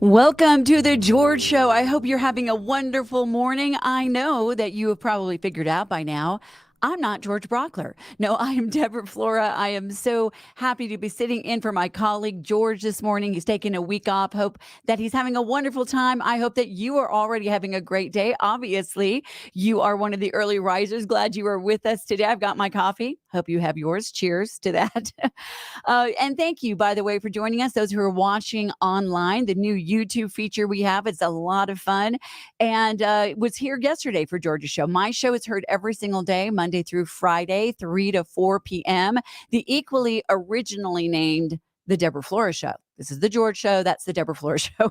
Welcome to the George Show. I hope you're having a wonderful morning. I know that you have probably figured out by now. I'm not George Brauchler. No, I am Deborah Flora. I am so happy to be sitting in for my colleague George this morning. He's taking a week off. Hope that he's having a wonderful time. I hope that you are already having a great day. Obviously, you are one of the early risers. Glad you are with us today. I've got my coffee. Hope you have yours. Cheers to that. And thank you, by the way, for joining us. Those who are watching online, the new YouTube feature we have, it's a lot of fun. And was here yesterday for Georgia's show. My show is heard every single day, Monday through Friday, 3 to 4 p.m. The equally originally named The Deborah Flora Show. This is the George Show. That's the Deborah Flora Show.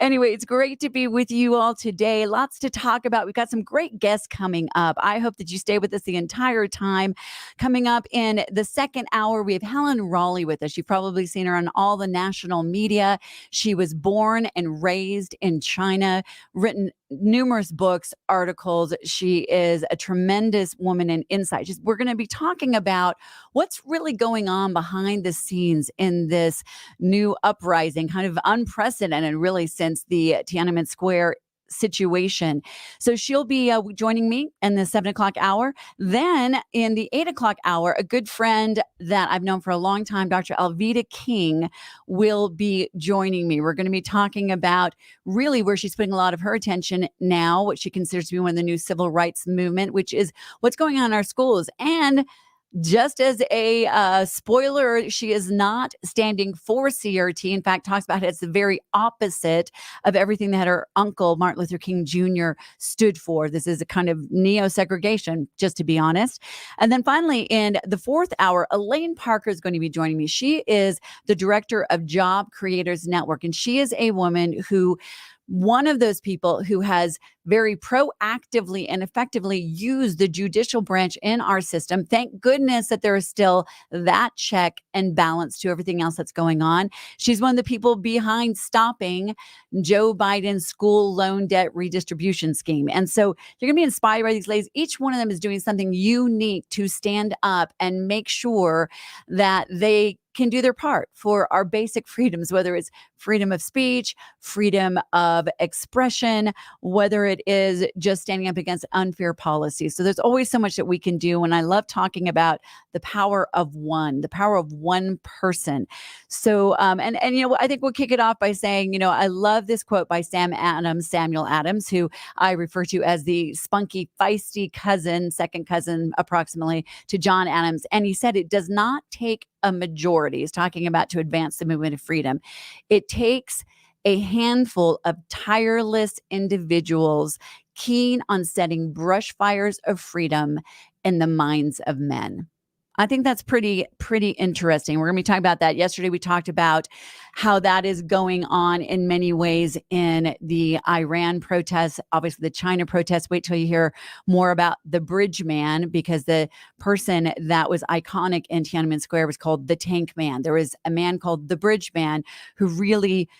Anyway, it's great to be with you all today. Lots to talk about. We've got some great guests coming up. I hope that you stay with us the entire time. Coming up in the second hour, we have Helen Raleigh with us. You've probably seen her on all the national media. She was born and raised in China, written numerous books, articles. She is a tremendous woman in insight. We're going to be talking about what's really going on behind the scenes in this new uprising, kind of unprecedented, really, since the Tiananmen Square situation. So she'll be joining me in the 7 o'clock hour. Then in the 8 o'clock hour, a good friend that I've known for a long time, Dr. Alveda King, will be joining me. We're going to be talking about really where she's putting a lot of her attention now, what she considers to be one of the new civil rights movement, which is what's going on in our schools. And just as a spoiler, she is not standing for CRT. In fact, talks about it as the very opposite of everything that her uncle, Martin Luther King Jr., stood for. This is a kind of neo-segregation, just to be honest. And then finally, in the fourth hour, Elaine Parker is going to be joining me. She is the director of Job Creators Network, and she is a woman who one of those people who has very proactively and effectively used the judicial branch in our system. Thank goodness that there is still that check and balance to everything else that's going on. She's one of the people behind stopping Joe Biden's school loan debt redistribution scheme. And so you're going to be inspired by these ladies. Each one of them is doing something unique to stand up and make sure that they can do their part for our basic freedoms, whether it's freedom of speech, freedom of expression, whether it is just standing up against unfair policies. So there's always so much that we can do. And I love talking about the power of one person. So, I think we'll kick it off by saying, I love this quote by Samuel Adams, who I refer to as the spunky, feisty cousin, second cousin approximately to John Adams. And he said, it does not take a majority. He's talking about to advance the movement of freedom. It takes a handful of tireless individuals keen on setting brush fires of freedom in the minds of men. I think that's pretty interesting. We're going to be talking about that. Yesterday, we talked about how that is going on in many ways in the Iran protests, obviously the China protests. Wait till you hear more about the Bridge Man, because the person that was iconic in Tiananmen Square was called the Tank Man. There was a man called the Bridge Man who really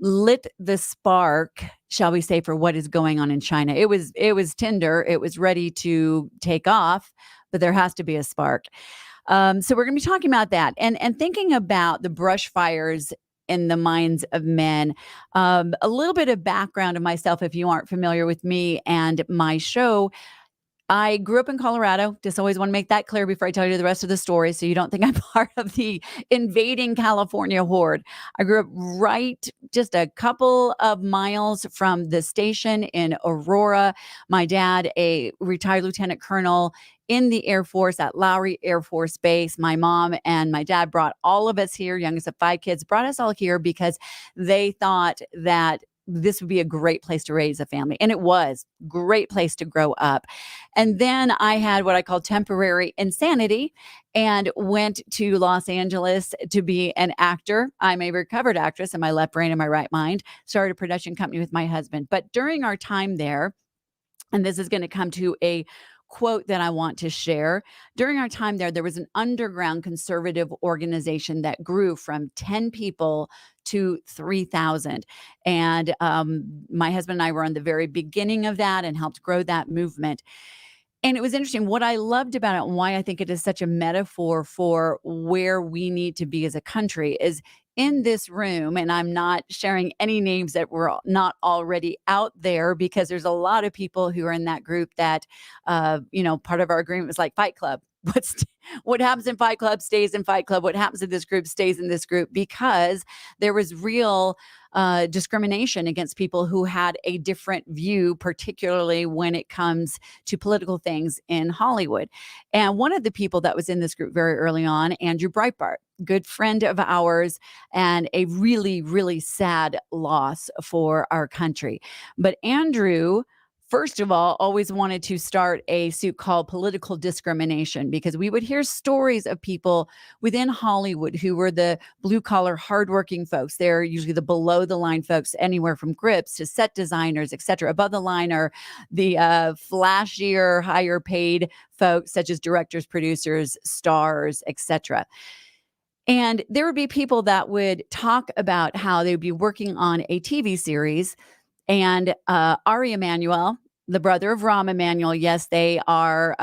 lit the spark, shall we say, for what is going on in China. It was tinder. It was ready to take off, but there has to be a spark. So we're going to be talking about that and thinking about the brush fires in the minds of men. A little bit of background of myself, if you aren't familiar with me and my show. I grew up in Colorado. Just always want to make that clear before I tell you the rest of the story, so you don't think I'm part of the invading California horde. I grew up right just a couple of miles from the station in Aurora. My dad, a retired lieutenant colonel in the Air Force at Lowry Air Force Base. My mom and my dad brought all of us here, youngest of 5 kids, brought us all here because they thought that this would be a great place to raise a family. And it was a great place to grow up. And then I had what I call temporary insanity and went to Los Angeles to be an actor. I'm a recovered actress in my left brain and my right mind. Started a production company with my husband. But during our time there, and this is going to come to a quote that I want to share. During our time there was an underground conservative organization that grew from 10 people to 3,000. And my husband and I were on the very beginning of that and helped grow that movement. And it was interesting. What I loved about it and why I think it is such a metaphor for where we need to be as a country is in this room, and I'm not sharing any names that were not already out there, because there's a lot of people who are in that group that, part of our agreement was like Fight Club. What happens in Fight Club stays in Fight Club. What happens in this group stays in this group, because there was real discrimination against people who had a different view, particularly when it comes to political things in Hollywood. And one of the people that was in this group very early on, Andrew Breitbart, good friend of ours, and a really, really sad loss for our country. But Andrew, first of all, always wanted to start a suit called political discrimination, because we would hear stories of people within Hollywood who were the blue collar, hardworking folks. They're usually the below the line folks, anywhere from grips to set designers, et cetera. Above the line are the flashier, higher paid folks, such as directors, producers, stars, et cetera. And there would be people that would talk about how they would be working on a TV series, and Ari Emanuel, the brother of Rahm Emanuel, yes, they are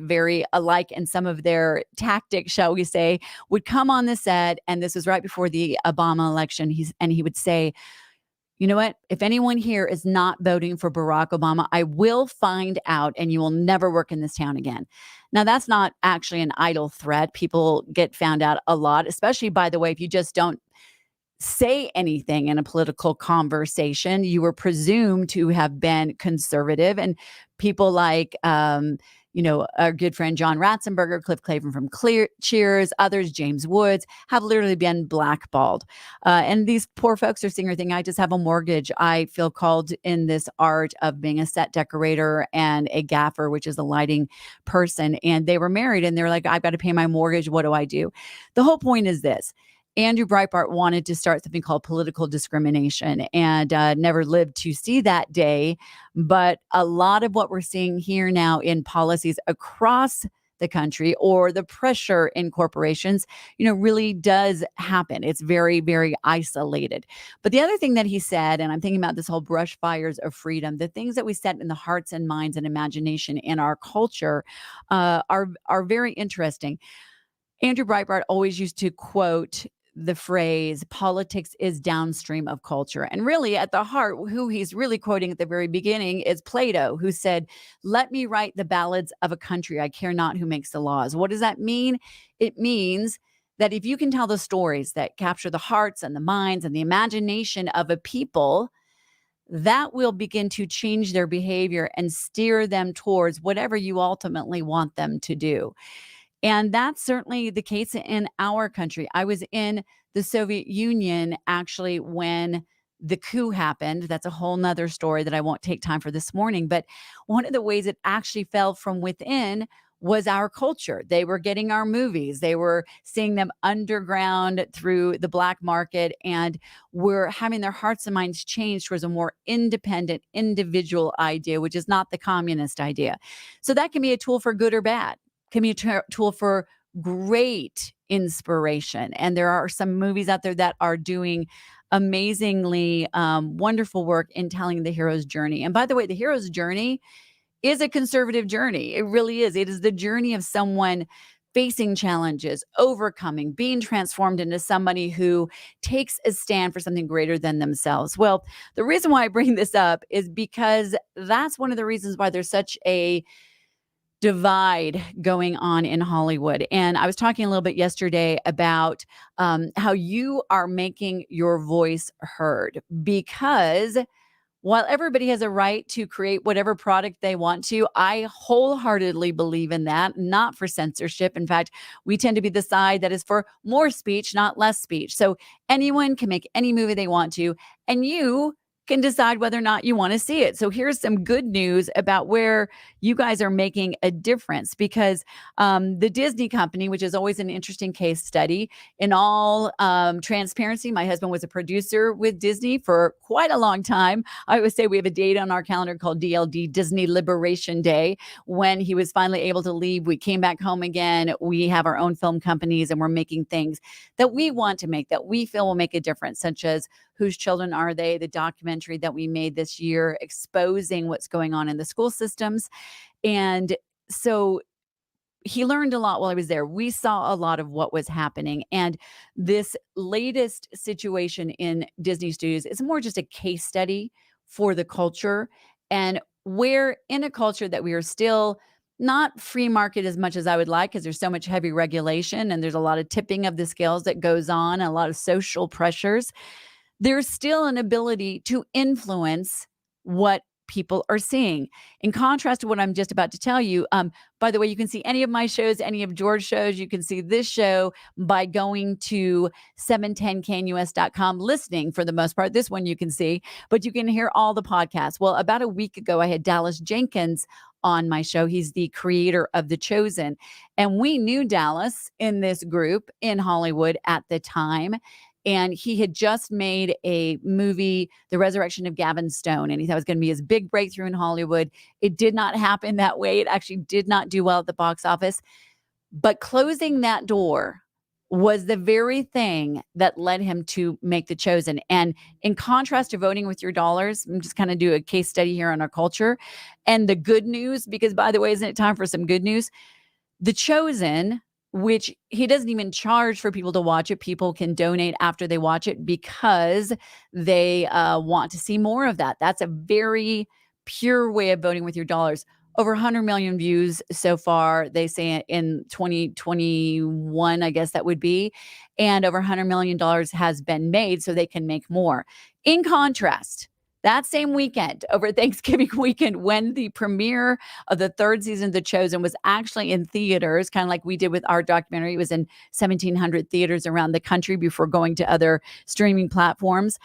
very alike in some of their tactics, shall we say, would come on the set. And this was right before the Obama election. He would say, you know what? If anyone here is not voting for Barack Obama, I will find out, and you will never work in this town again. Now, that's not actually an idle threat. People get found out a lot, especially, by the way, if you just don't say anything in a political conversation. You were presumed to have been conservative, and people like, our good friend John Ratzenberger, Cliff Clavin from Cheers, others, James Woods, have literally been blackballed. And these poor folks are sitting here thinking, I just have a mortgage. I feel called in this art of being a set decorator and a gaffer, which is a lighting person. And they were married, and they're like, I've got to pay my mortgage. What do I do? The whole point is this. Andrew Breitbart wanted to start something called political discrimination, and never lived to see that day. But a lot of what we're seeing here now in policies across the country, or the pressure in corporations, really does happen. It's very, very isolated. But the other thing that he said, and I'm thinking about this whole brush fires of freedom, the things that we set in the hearts and minds and imagination in our culture are very interesting. Andrew Breitbart always used to quote the phrase, politics is downstream of culture. And really, at the heart, who he's really quoting at the very beginning is Plato, who said, let me write the ballads of a country. I care not who makes the laws. What does that mean? It means that if you can tell the stories that capture the hearts and the minds and the imagination of a people, that will begin to change their behavior and steer them towards whatever you ultimately want them to do. And that's certainly the case in our country. I was in the Soviet Union actually when the coup happened. That's a whole nother story that I won't take time for this morning. But one of the ways it actually fell from within was our culture. They were getting our movies. They were seeing them underground through the black market, and were having their hearts and minds changed towards a more independent, individual idea, which is not the communist idea. So that can be a tool for good or bad, can be a tool for great inspiration. And there are some movies out there that are doing amazingly wonderful work in telling the hero's journey. And by the way, the hero's journey is a conservative journey. It really is. It is the journey of someone facing challenges, overcoming, being transformed into somebody who takes a stand for something greater than themselves. Well, the reason why I bring this up is because that's one of the reasons why there's such a divide going on in Hollywood. And I was talking a little bit yesterday about how you are making your voice heard, because while everybody has a right to create whatever product they want to, I wholeheartedly believe in that, not for censorship. In fact, we tend to be the side that is for more speech, not less speech. So anyone can make any movie they want to, and you can decide whether or not you want to see it. So here's some good news about where you guys are making a difference, because the Disney company, which is always an interesting case study, in all transparency, my husband was a producer with Disney for quite a long time. I always say we have a date on our calendar called DLD, Disney Liberation Day. When he was finally able to leave, we came back home again. We have our own film companies, and we're making things that we want to make, that we feel will make a difference, such as Whose Children Are They?, the documentary that we made this year exposing what's going on in the school systems. And so he learned a lot while I was there. We saw a lot of what was happening. And this latest situation in Disney Studios is more just a case study for the culture. And where in a culture that we are still not free market as much as I would like, because there's so much heavy regulation and there's a lot of tipping of the scales that goes on, a lot of social pressures, there's still an ability to influence what people are seeing. In contrast to what I'm just about to tell you, by the way, you can see any of my shows, any of George's shows. You can see this show by going to 710knus.com, listening for the most part. This one you can see, but you can hear all the podcasts. Well, about a week ago, I had Dallas Jenkins on my show. He's the creator of The Chosen. And we knew Dallas in this group in Hollywood at the time. And he had just made a movie, The Resurrection of Gavin Stone, and he thought it was going to be his big breakthrough in Hollywood. It did not happen that way. It actually did not do well at the box office. But closing that door was the very thing that led him to make The Chosen. And in contrast to voting with your dollars, I'm just kind of do a case study here on our culture. And the good news, because by the way, isn't it time for some good news? The Chosen, which he doesn't even charge for people to watch it. People can donate after they watch it because they want to see more of that. That's a very pure way of voting with your dollars. Over 100 million views so far, they say in 2021, I guess that would be. And over $100 million has been made so they can make more. In contrast, that same weekend, over Thanksgiving weekend, when the premiere of the third season of The Chosen was actually in theaters, kind of like we did with our documentary. It was in 1,700 theaters around the country before going to other streaming platforms.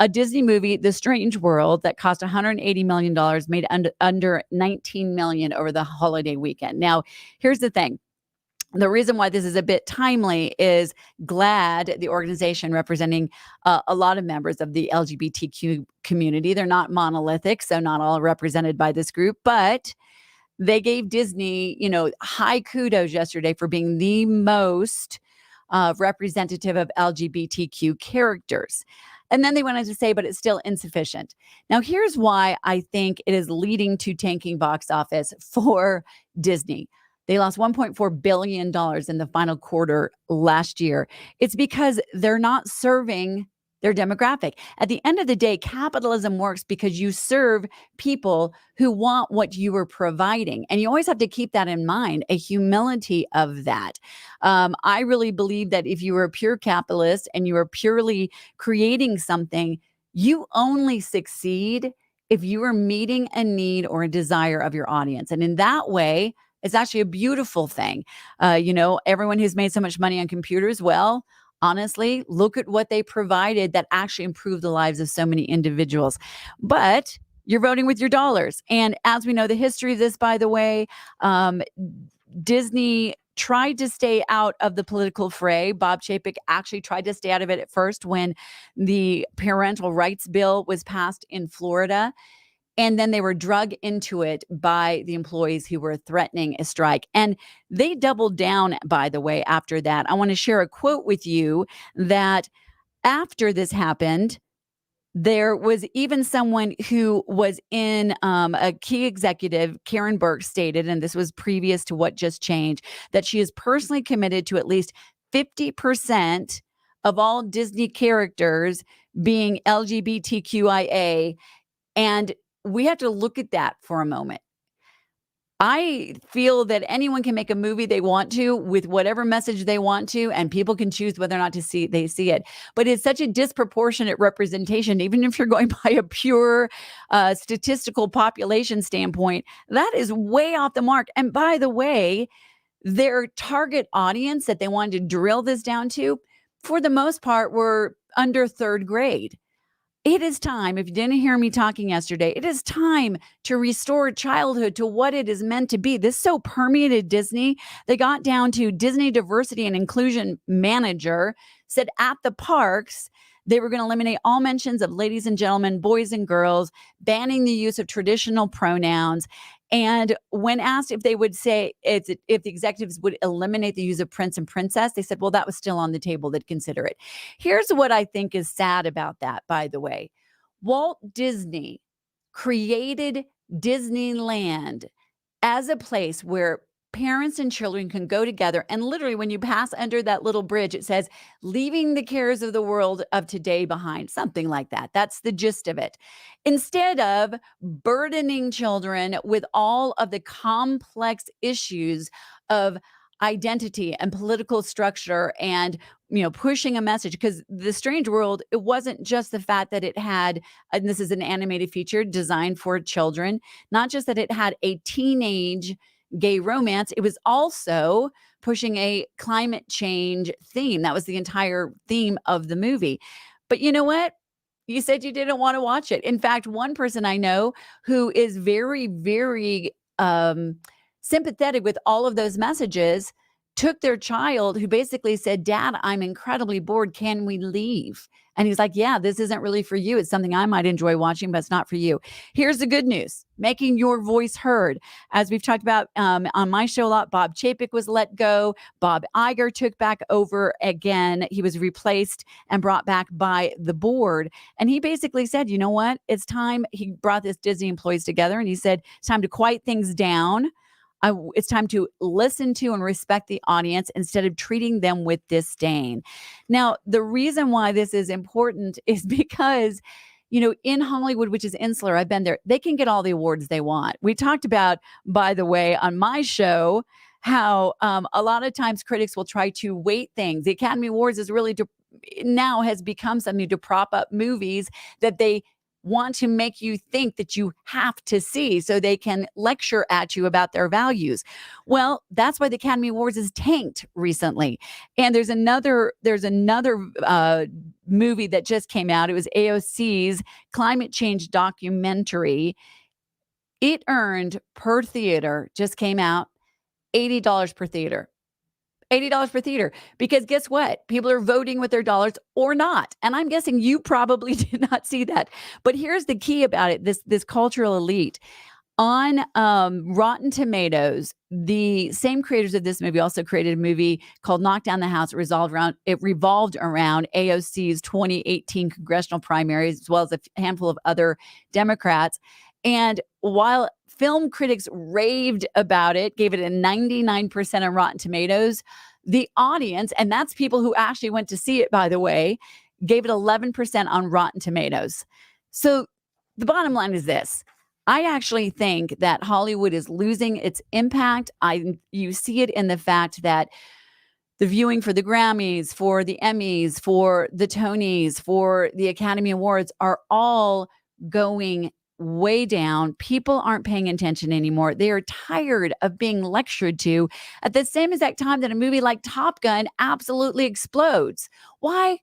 A Disney movie, The Strange World, that cost $180 million, made under $19 million over the holiday weekend. Now, here's the thing. The reason why this is a bit timely is GLAAD, the organization representing a lot of members of the LGBTQ community. They're not monolithic, so not all represented by this group, but they gave Disney, high kudos yesterday for being the most representative of LGBTQ characters. And then they went on to say, but it's still insufficient. Now, here's why I think it is leading to tanking box office for Disney. They lost $1.4 billion in the final quarter last year. It's because they're not serving their demographic. At the end of the day, capitalism works because you serve people who want what you are providing. And you always have to keep that in mind, a humility of that. I really believe that if you are a pure capitalist and you are purely creating something, you only succeed if you are meeting a need or a desire of your audience. And in that way, it's actually a beautiful thing. Everyone who's made so much money on computers, well, honestly, look at what they provided that actually improved the lives of so many individuals. But you're voting with your dollars. And as we know, the history of this, by the way, Disney tried to stay out of the political fray. Bob Chapek actually tried to stay out of it at first when the parental rights bill was passed in Florida. And then they were drug into it by the employees who were threatening a strike. And they doubled down, by the way, after that. I want to share a quote with you that after this happened, there was even someone who was in a key executive, Karen Burke, stated, and this was previous to what just changed, that she is personally committed to at least 50% of all Disney characters being LGBTQIA. And we have to look at that for a moment. I feel that anyone can make a movie they want to with whatever message they want to, and people can choose whether or not to see it. But it's such a disproportionate representation, even if you're going by a pure statistical population standpoint, that is way off the mark. And by the way, their target audience that they wanted to drill this down to, for the most part, were under third grade. It is time, if you didn't hear me talking yesterday, it is time to restore childhood to what it is meant to be. This so permeated Disney. They got down to Disney Diversity and Inclusion Manager said at the parks, they were going to eliminate all mentions of ladies and gentlemen, boys and girls, banning the use of traditional pronouns. And when asked if they would say, if the executives would eliminate the use of prince and princess, they said, well, that was still on the table. They'd consider it. Here's what I think is sad about that, by the way. Walt Disney created Disneyland as a place where parents and children can go together. And literally, when you pass under that little bridge, it says, leaving the cares of the world of today behind, something like that. That's the gist of it. Instead of burdening children with all of the complex issues of identity and political structure and pushing a message, because the strange world, it wasn't just the fact that it had, and this is an animated feature designed for children, not just that it had a teenage gay romance, it was also pushing a climate change theme. That was the entire theme of the movie. But you know what? You said you didn't want to watch it. In fact, one person I know who is very, very sympathetic with all of those messages took their child, who basically said, Dad, I'm incredibly bored. Can we leave? And he's like, yeah, this isn't really for you. It's something I might enjoy watching, but it's not for you. Here's the good news: making your voice heard. As we've talked about on my show a lot, Bob Chapek was let go. Bob Iger took back over again. He was replaced and brought back by the board. And he basically said, you know what? It's time. He brought this Disney employees together and he said, it's time to quiet things down. It's time to listen to and respect the audience instead of treating them with disdain. Now, the reason why this is important is because, in Hollywood, which is insular, I've been there, they can get all the awards they want. We talked about, by the way, on my show, how a lot of times critics will try to weight things. The Academy Awards is really now has become something to prop up movies that they want to make you think that you have to see so they can lecture at you about their values. Well, that's why the Academy Awards is tanked recently. And there's another movie that just came out. It was AOC's climate change documentary. It earned per theater, just came out, $80 per theater. $80 per theater, because guess what? People are voting with their dollars or not. And I'm guessing you probably did not see that. But here's the key about it. This cultural elite on Rotten Tomatoes, the same creators of this movie also created a movie called Knock Down the House. It revolved around AOC's 2018 congressional primaries, as well as a handful of other Democrats. And while film critics raved about it, gave it a 99% on Rotten Tomatoes, the audience, and that's people who actually went to see it, by the way, gave it 11% on Rotten Tomatoes. So the bottom line is this: I actually think that Hollywood is losing its impact. You see it in the fact that the viewing for the Grammys, for the Emmys, for the Tonys, for the Academy Awards are all going way down. People aren't paying attention anymore. They are tired of being lectured to at the same exact time that a movie like Top Gun absolutely explodes. Why?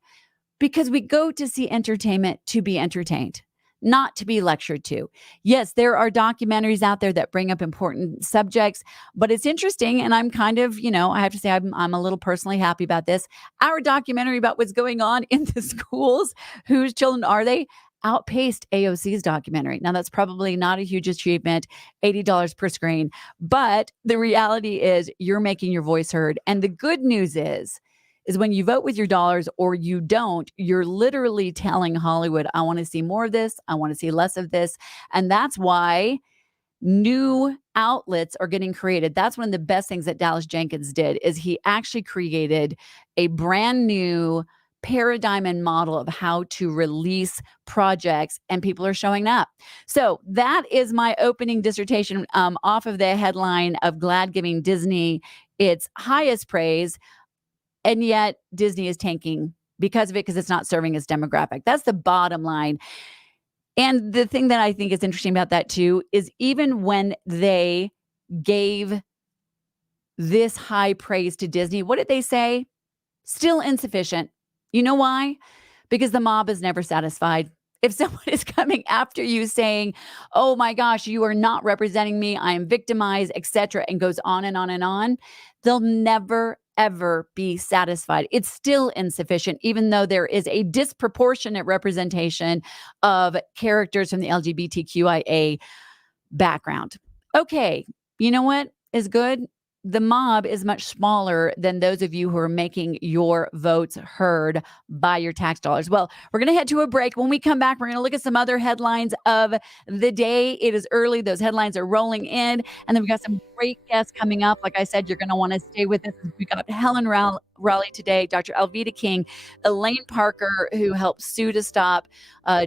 Because we go to see entertainment to be entertained, not to be lectured to. Yes, there are documentaries out there that bring up important subjects, but it's interesting. And I'm kind of, I have to say, I'm a little personally happy about this. Our documentary about what's going on in the schools, whose children are they, outpaced AOC's documentary. Now, that's probably not a huge achievement, $80 per screen, but the reality is you're making your voice heard. And the good news is when you vote with your dollars or you don't, you're literally telling Hollywood, I want to see more of this. I want to see less of this. And that's why new outlets are getting created. That's one of the best things that Dallas Jenkins did, is he actually created a brand new paradigm and model of how to release projects, and people are showing up. So that is my opening dissertation off of the headline of GLAAD giving Disney its highest praise, and yet Disney is tanking because of it, because it's not serving its demographic. That's the bottom line. And the thing that I think is interesting about that too is even when they gave this high praise to Disney, what did they say? Still insufficient. You know why? Because the mob is never satisfied. If someone is coming after you saying, oh my gosh, you are not representing me, I am victimized, etc., and goes on and on and on, they'll never, ever be satisfied. It's still insufficient, even though there is a disproportionate representation of characters from the LGBTQIA background. Okay, you know what is good? The mob is much smaller than those of you who are making your votes heard by your tax dollars. Well, we're going to head to a break. When we come back, we're going to look at some other headlines of the day. It is early. Those headlines are rolling in. And then we've got some great guests coming up. Like I said, you're going to want to stay with us. We got Helen Raleigh today, Dr. Alveda King, Elaine Parker, who helped sue to stop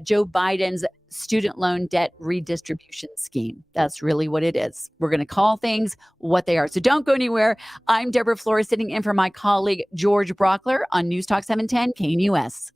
Joe Biden's student loan debt redistribution scheme. That's really what it is. We're going to call things what they are. So don't go anywhere. I'm Deborah Flora, sitting in for my colleague George Brauchler on News Talk 710 KNUS.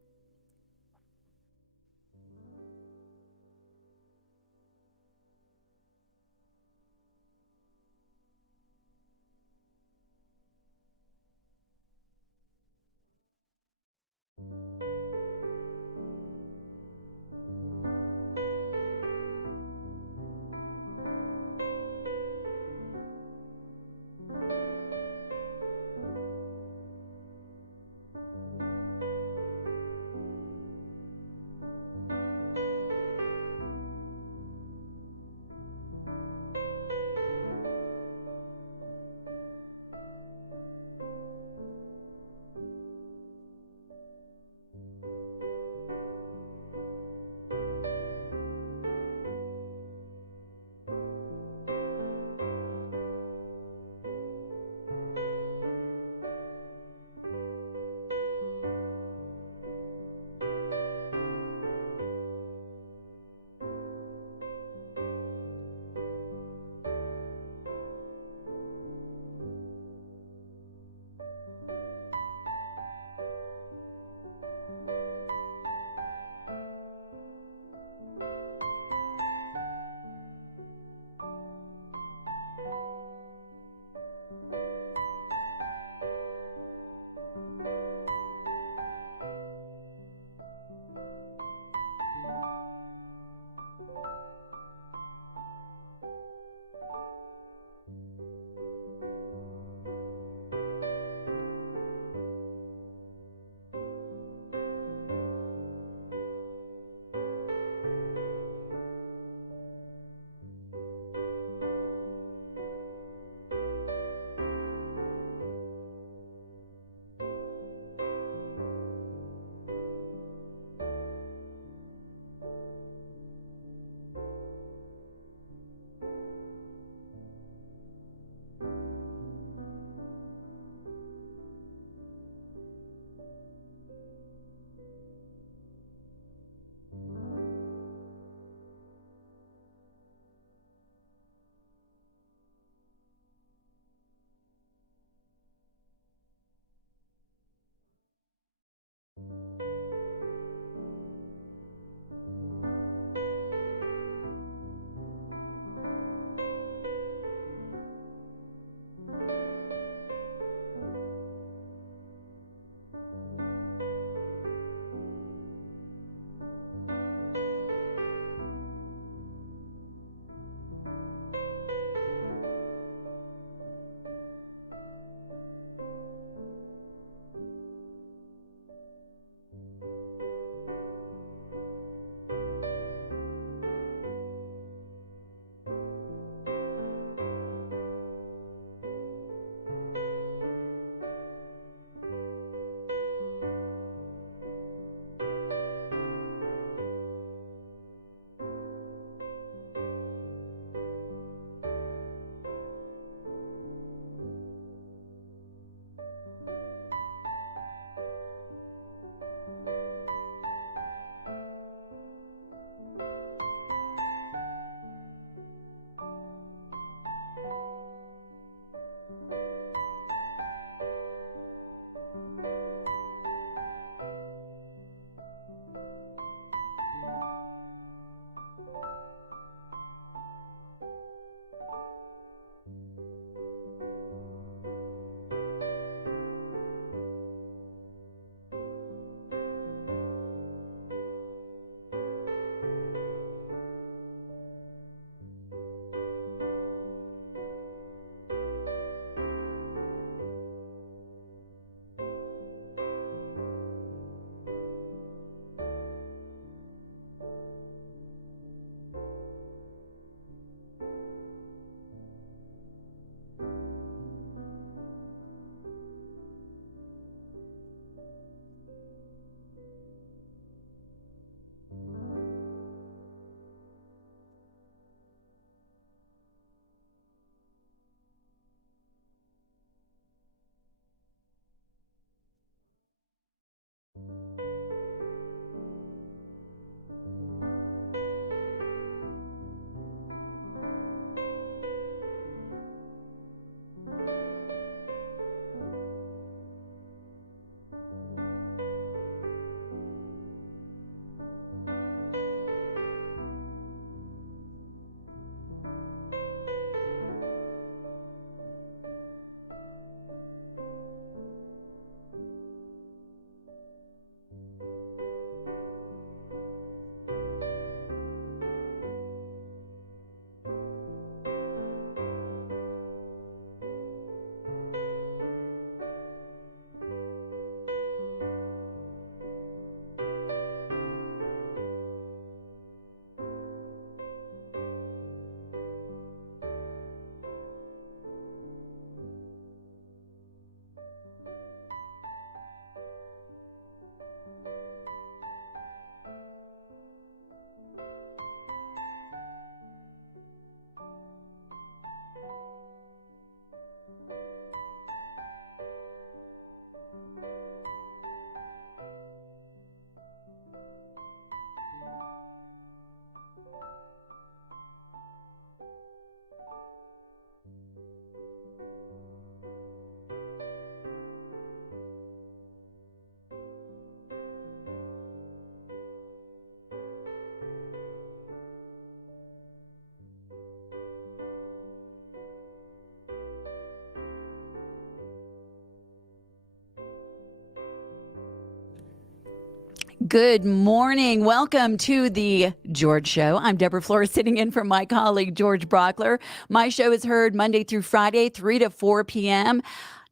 Good morning. Welcome to the George Show. I'm Deborah Flora, sitting in for my colleague, George Brauchler. My show is heard Monday through Friday, 3 to 4 p.m.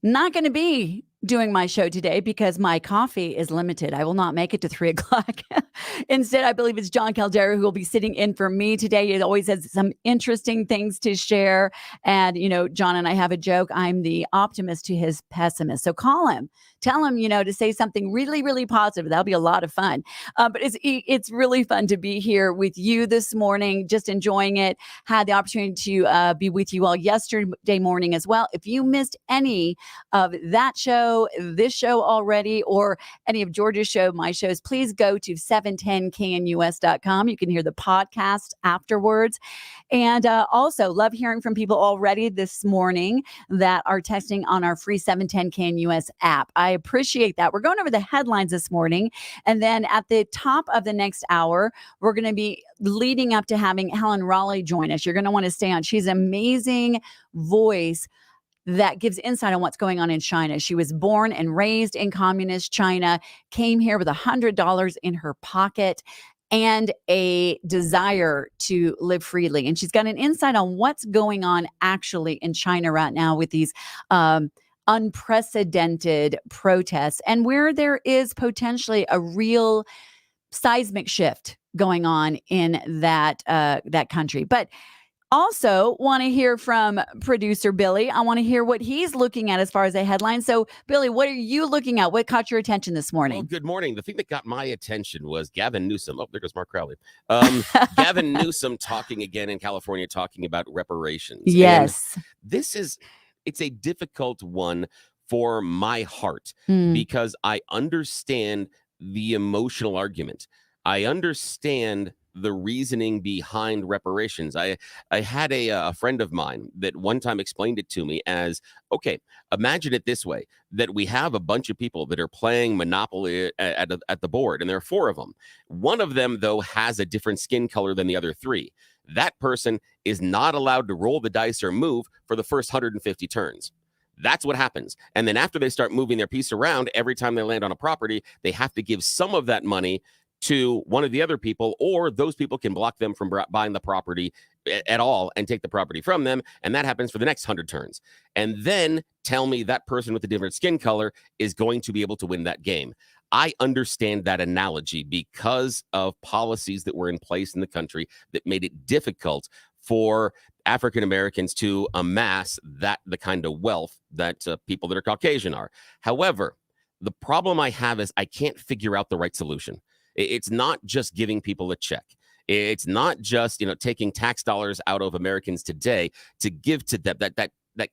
Not going to be doing my show today because my coffee is limited. I will not make it to 3 o'clock. Instead, I believe it's John Caldera who will be sitting in for me today. He always has some interesting things to share. And, John and I have a joke. I'm the optimist to his pessimist. So call him. Tell him, to say something really, really positive. That'll be a lot of fun. But it's really fun to be here with you this morning, just enjoying it. Had the opportunity to be with you all yesterday morning as well. If you missed any of that show, this show already, or any of George's show, my shows, please go to 710knus.com. You can hear the podcast afterwards. And also love hearing from people already this morning that are texting on our free 710KNUS app. I appreciate that. We're going over the headlines this morning. And then at the top of the next hour, we're going to be leading up to having Helen Raleigh join us. You're going to want to stay on. She's an amazing voice that gives insight on what's going on in China. She was born and raised in communist China, came here with $100 in her pocket and a desire to live freely. And she's got an insight on what's going on actually in China right now with these unprecedented protests, and where there is potentially a real seismic shift going on in that country. But also want to hear from producer Billy. I want to hear what he's looking at as far as a headline. So, Billy, what are you looking at? What caught your attention this morning? Well, good morning. The thing that got my attention was Gavin Newsom. Oh, there goes Mark Crowley. Gavin Newsom talking again in California, talking about reparations. Yes. And it's a difficult one for my heart because I understand the emotional argument. I understand the reasoning behind reparations. I had a friend of mine that one time explained it to me as, okay, imagine it this way, that we have a bunch of people that are playing Monopoly at the board, and there are 4 of them. One of them, though, has a different skin color than the other 3. That person is not allowed to roll the dice or move for the first 150 turns. That's what happens. And then after they start moving their piece around, every time they land on a property, they have to give some of that money to one of the other people, or those people can block them from buying the property at all and take the property from them. And that happens for the next 100 turns. And then tell me that person with a different skin color is going to be able to win that game. I understand that analogy because of policies that were in place in the country that made it difficult for African Americans to amass the kind of wealth that people that are Caucasian are. However, the problem I have is I can't figure out the right solution. It's not just giving people a check. It's not just, taking tax dollars out of Americans today to give to them. That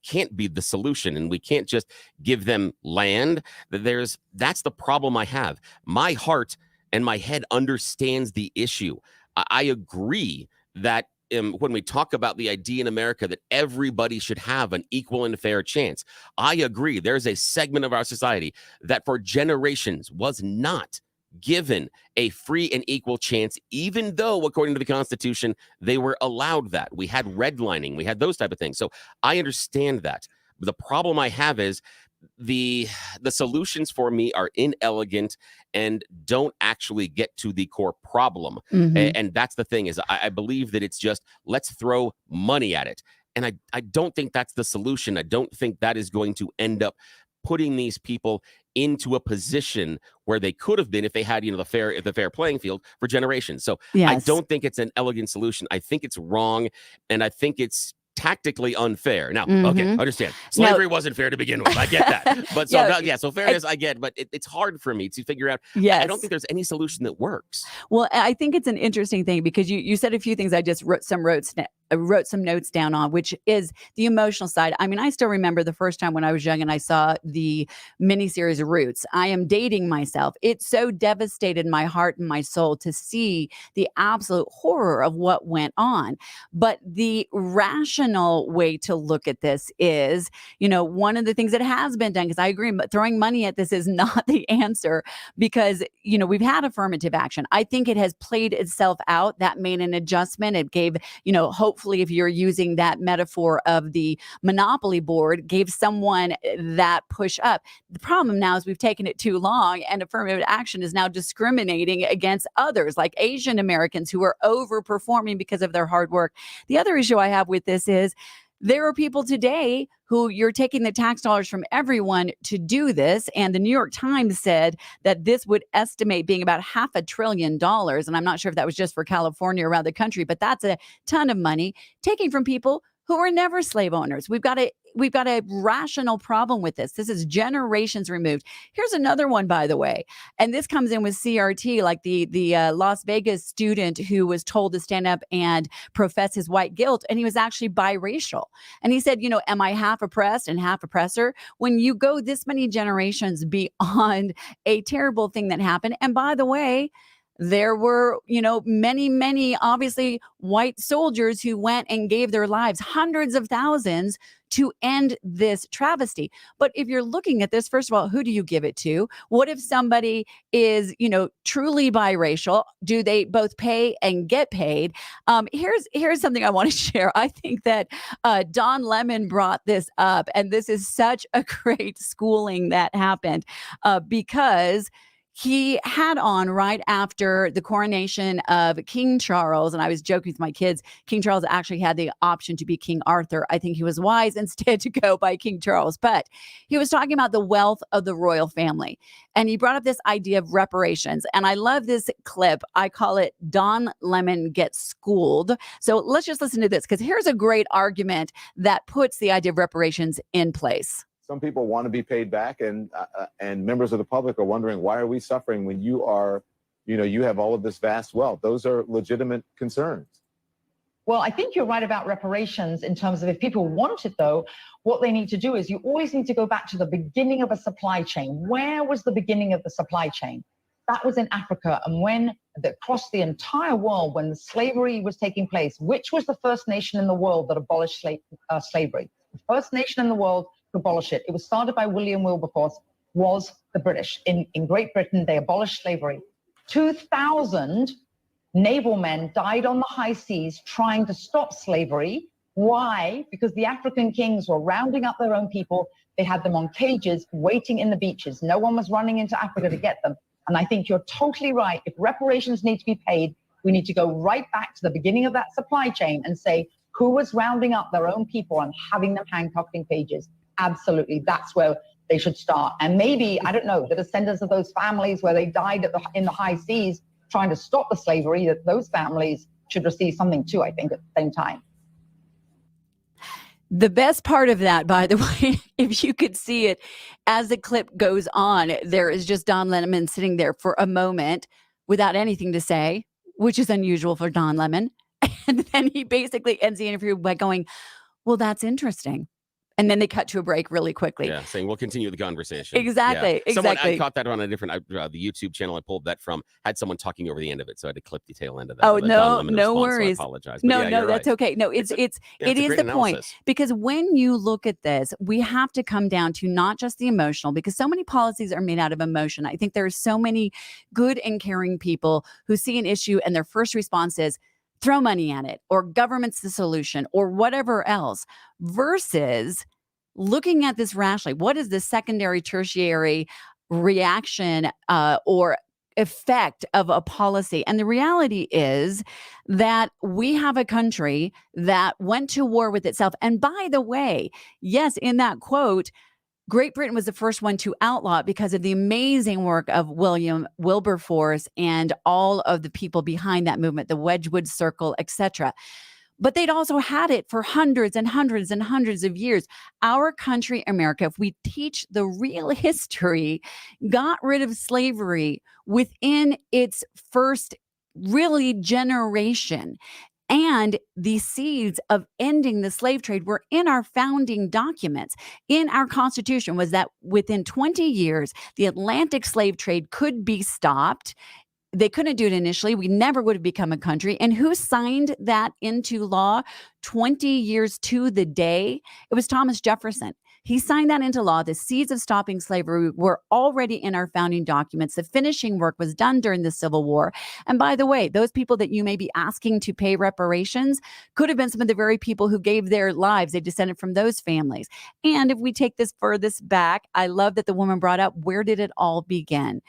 can't be the solution. And we can't just give them land. That's the problem I have. My heart and my head understands the issue. I agree that when we talk about the idea in America that everybody should have an equal and fair chance, I agree. There's a segment of our society that for generations was not given a free and equal chance, even though, according to the Constitution, they were allowed that. We had redlining, we had those type of things. So I understand that. But the problem I have is the solutions for me are inelegant and don't actually get to the core problem. And that's the thing is I believe that it's just let's throw money at it. And I don't think that's the solution. I don't think that is going to end up putting these people into a position where they could have been if they had, the fair playing field for generations. So yes. I don't think it's an elegant solution. I think it's wrong, and I think it's tactically unfair. Now, okay, understand. Slavery wasn't fair to begin with. I get that. But so fairness, I get, but it's hard for me to figure out. Yes. I don't think there's any solution that works. Well, I think it's an interesting thing because you said a few things I just wrote some notes down on, which is the emotional side. I mean, I still remember the first time when I was young and I saw the miniseries Roots. I am dating myself. It so devastated my heart and my soul to see the absolute horror of what went on. But the rational way to look at this is, one of the things that has been done, because I agree, but throwing money at this is not the answer because, we've had affirmative action. I think it has played itself out. That made an adjustment. It gave, hope hopefully, if you're using that metaphor of the Monopoly board, gave someone that push up. The problem now is we've taken it too long, and affirmative action is now discriminating against others, like Asian Americans who are overperforming because of their hard work. The other issue I have with this is there are people today who you're taking the tax dollars from everyone to do this. And the New York Times said that this would estimate being about $500 billion. And I'm not sure if that was just for California or around the country, but that's a ton of money taking from people who were never slave owners. We've got a rational problem with this. This is generations removed. Here's another one, by the way, and this comes in with CRT, like the Las Vegas student who was told to stand up and profess his white guilt, and he was actually biracial. And he said, am I half oppressed and half oppressor? When you go this many generations beyond a terrible thing that happened, and by the way, there were, many, many obviously white soldiers who went and gave their lives, hundreds of thousands, to end this travesty. But if you're looking at this, first of all, who do you give it to? What if somebody is, truly biracial? Do they both pay and get paid? Here's something I want to share. I think that Don Lemon brought this up, and this is such a great schooling that happened because he had on right after the coronation of King Charles, and I was joking with my kids, King Charles actually had the option to be King Arthur. I think he was wise instead to go by King Charles, but he was talking about the wealth of the royal family. And he brought up this idea of reparations. And I love this clip. I call it Don Lemon Gets Schooled. So let's just listen to this, because here's a great argument that puts the idea of reparations in place. Some people want to be paid back, and members of the public are wondering, why are we suffering when you have all of this vast wealth? Those are legitimate concerns. Well, I think you're right about reparations in terms of if people want it, though, what they need to do is you always need to go back to the beginning of a supply chain. Where was the beginning of the supply chain? That was in Africa. And when across the entire world, when slavery was taking place, which was the first nation in the world that abolished slavery? The first nation in the world to abolish it. It was started by William Wilberforce, was the British. In Great Britain, they abolished slavery. 2,000 naval men died on the high seas trying to stop slavery. Why? Because the African kings were rounding up their own people. They had them on cages waiting in the beaches. No one was running into Africa to get them. And I think you're totally right. If reparations need to be paid, we need to go right back to the beginning of that supply chain and say, who was rounding up their own people and having them handcuffed in cages? Absolutely. That's where they should start. And maybe, I don't know, the descendants of those families where they died in the high seas trying to stop the slavery, that those families should receive something too, I think, at the same time. The best part of that, by the way, if you could see it as the clip goes on, there is just Don Lemon sitting there for a moment without anything to say, which is unusual for Don Lemon. And then he basically ends the interview by going, well, that's interesting. And then they cut to a break really quickly. Yeah, saying we'll continue the conversation. Exactly, yeah. exactly. I caught that on a different, the YouTube channel I pulled that from had someone talking over the end of it, so I had to clip the tail end of that. Oh, no worries. So I apologize. No, yeah, that's right. okay. No, it is the point. Because when you look at this, we have to come down to not just the emotional, because so many policies are made out of emotion. I think there are so many good and caring people who see an issue and their first response is, throw money at it, or government's the solution, or whatever else, versus looking at this rationally. What is the secondary, tertiary reaction or effect of a policy? And the reality is that we have a country that went to war with itself. And by the way, yes, in that quote, Great Britain was the first one to outlaw it because of the amazing work of William Wilberforce and all of the people behind that movement, the Wedgwood Circle, etc. But they'd also had it for hundreds and hundreds and hundreds of years. Our country, America, if we teach the real history, got rid of slavery within its first really generation. And the seeds of ending the slave trade were in our founding documents. In our Constitution was that within 20 years, the Atlantic slave trade could be stopped. They couldn't do it initially. We never would have become a country. And who signed that into law 20 years to the day? It was Thomas Jefferson. He signed that into law. The seeds of stopping slavery were already in our founding documents. The finishing work was done during the Civil War. And by the way, those people that you may be asking to pay reparations could have been some of the very people who gave their lives. They descended from those families. And if we take this furthest back, I love that the woman brought up, where did it all begin?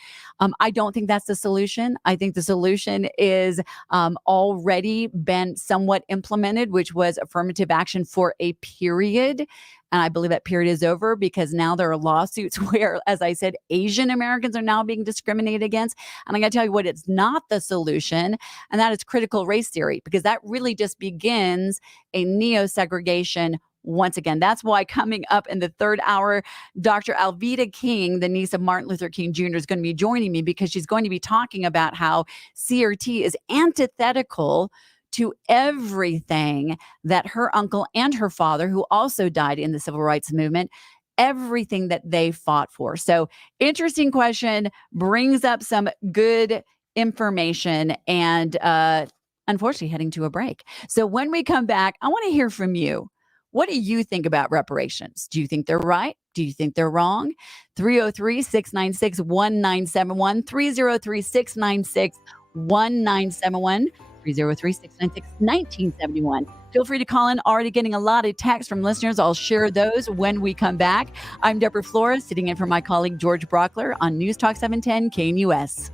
I don't think that's the solution. I think the solution is already been somewhat implemented, which was affirmative action for a period. And I believe that period is over because now there are lawsuits where, as I said, Asian Americans are now being discriminated against. And I got to tell you what, it's not the solution, and that is critical race theory, because that really just begins a neo-segregation once again. That's why coming up in the third hour, Dr. Alveda King, the niece of Martin Luther King Jr., is going to be joining me, because she's going to be talking about how CRT is antithetical to everything that her uncle and her father, who also died in the civil rights movement, everything that they fought for. So, interesting question, brings up some good information, and unfortunately heading to a break. So when we come back, I want to hear from you. What do you think about reparations? Do you think they're right? Do you think they're wrong? 303-696-1971, 303-696-1971. 303-696-1971. Feel free to call in. Already getting a lot of texts from listeners. I'll share those when we come back. I'm Deborah Flora, sitting in for my colleague George Brauchler on News Talk 710 KNUS.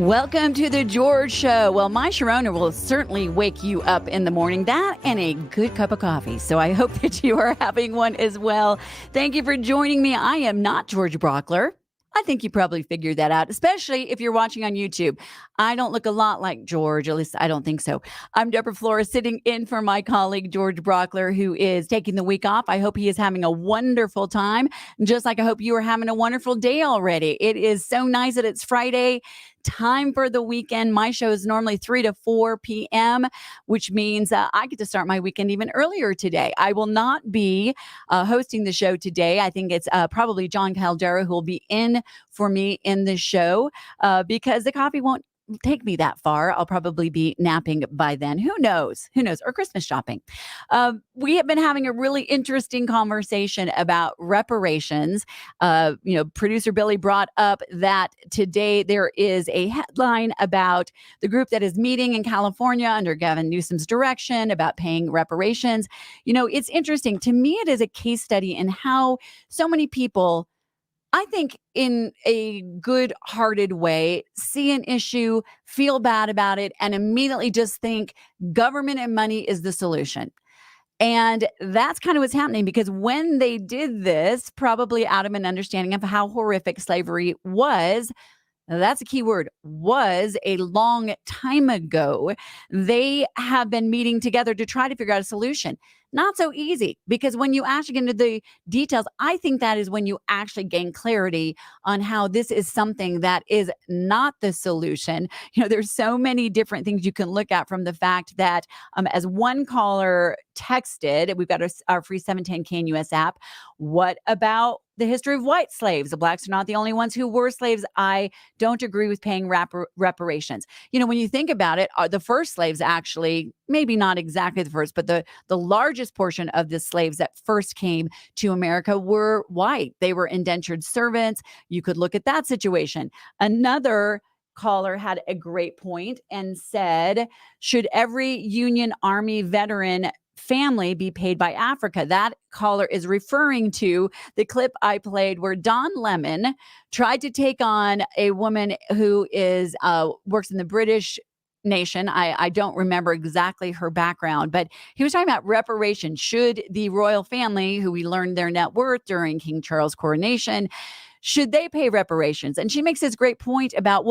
Welcome to the George Show. Well, my Sharona will certainly wake you up in the morning. That and a good cup of coffee. So I hope that you are having one as well. Thank you for joining me. I am not George Brauchler. I think you probably figured that out, especially if you're watching on YouTube. I don't look a lot like George, at least I don't think so. I'm Deborah Flora, sitting in for my colleague, George Brauchler, who is taking the week off. I hope he is having a wonderful time, just like I hope you are having a wonderful day already. It is so nice that it's Friday. Time for the weekend. My show is normally 3 to 4 p.m., which means I get to start my weekend even earlier today. I will not be hosting the show today. I think it's probably John Caldera who will be in for me in the show because the coffee won't take me that far. I'll probably be napping by then. Who knows? Who knows? Or Christmas shopping. We have been having a really interesting conversation about reparations. Producer Billy brought up that today there is a headline about the group that is meeting in California under Gavin Newsom's direction about paying reparations. It's interesting. To me, it is a case study in how so many people, I think in a good-hearted way, see an issue, feel bad about it, and immediately just think government and money is the solution. And that's kind of what's happening, because when they did this, probably out of an understanding of how horrific slavery was, that's a key word, was a long time ago, they have been meeting together to try to figure out a solution. Not so easy, because when you actually get into the details, I think that is when you actually gain clarity on how this is something that is not the solution. There's so many different things you can look at from the fact that, as one caller texted, we've got our free 710 KNUS app. What about the history of white slaves? The blacks are not the only ones who were slaves. I don't agree with paying reparations. When you think about it, the first slaves actually, maybe not exactly the first, but the largest portion of the slaves that first came to America were white. They were indentured servants. You could look at that situation. Another caller had a great point and said, should every Union Army veteran family be paid by Africa? That caller is referring to the clip I played where Don Lemon tried to take on a woman who is works in the British nation. I don't remember exactly her background, but he was talking about reparations. Should the royal family, who we learned their net worth during King Charles' coronation, should they pay reparations? And she makes this great point about,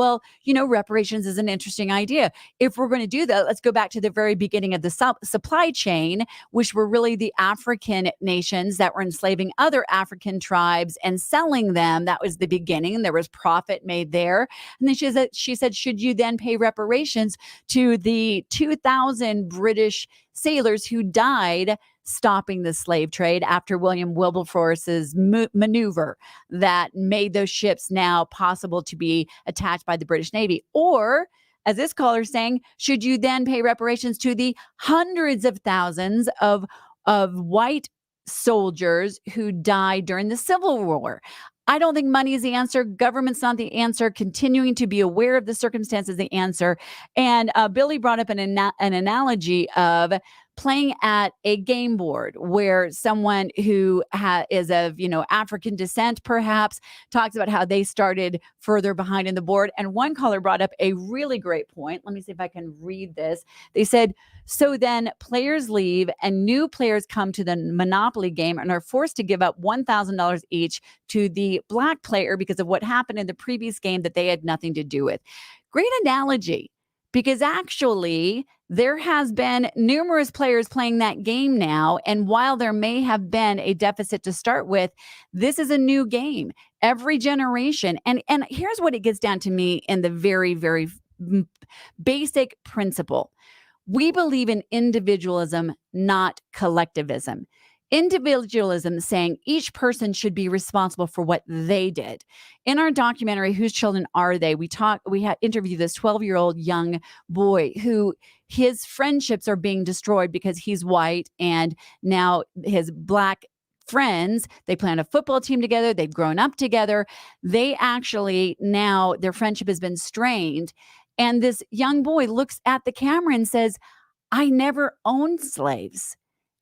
reparations is an interesting idea. If we're going to do that, let's go back to the very beginning of the supply chain, which were really the African nations that were enslaving other African tribes and selling them. That was the beginning. There was profit made there. And then she said, should you then pay reparations to the 2,000 British sailors who died stopping the slave trade after William Wilberforce's maneuver that made those ships now possible to be attacked by the British Navy? Or, as this caller is saying, should you then pay reparations to the hundreds of thousands of white soldiers who died during the Civil War? I don't think money is the answer. Government's not the answer. Continuing to be aware of the circumstances is the answer. And Billy brought up an analogy of playing at a game board where someone who is of, African descent, perhaps, talks about how they started further behind in the board. And one caller brought up a really great point. Let me see if I can read this. They said, so then players leave and new players come to the Monopoly game and are forced to give up $1,000 each to the black player because of what happened in the previous game that they had nothing to do with. Great analogy, because actually there has been numerous players playing that game now. And while there may have been a deficit to start with, this is a new game every generation. And here's what it gets down to me in the very, very basic principle. We believe in individualism, not collectivism. Individualism saying each person should be responsible for what they did. In our documentary, Whose Children Are They? We had interviewed this 12-year-old young boy who his friendships are being destroyed because he's white, and now his black friends, they play on a football team together, they've grown up together. They actually, now their friendship has been strained. And this young boy looks at the camera and says, I never owned slaves.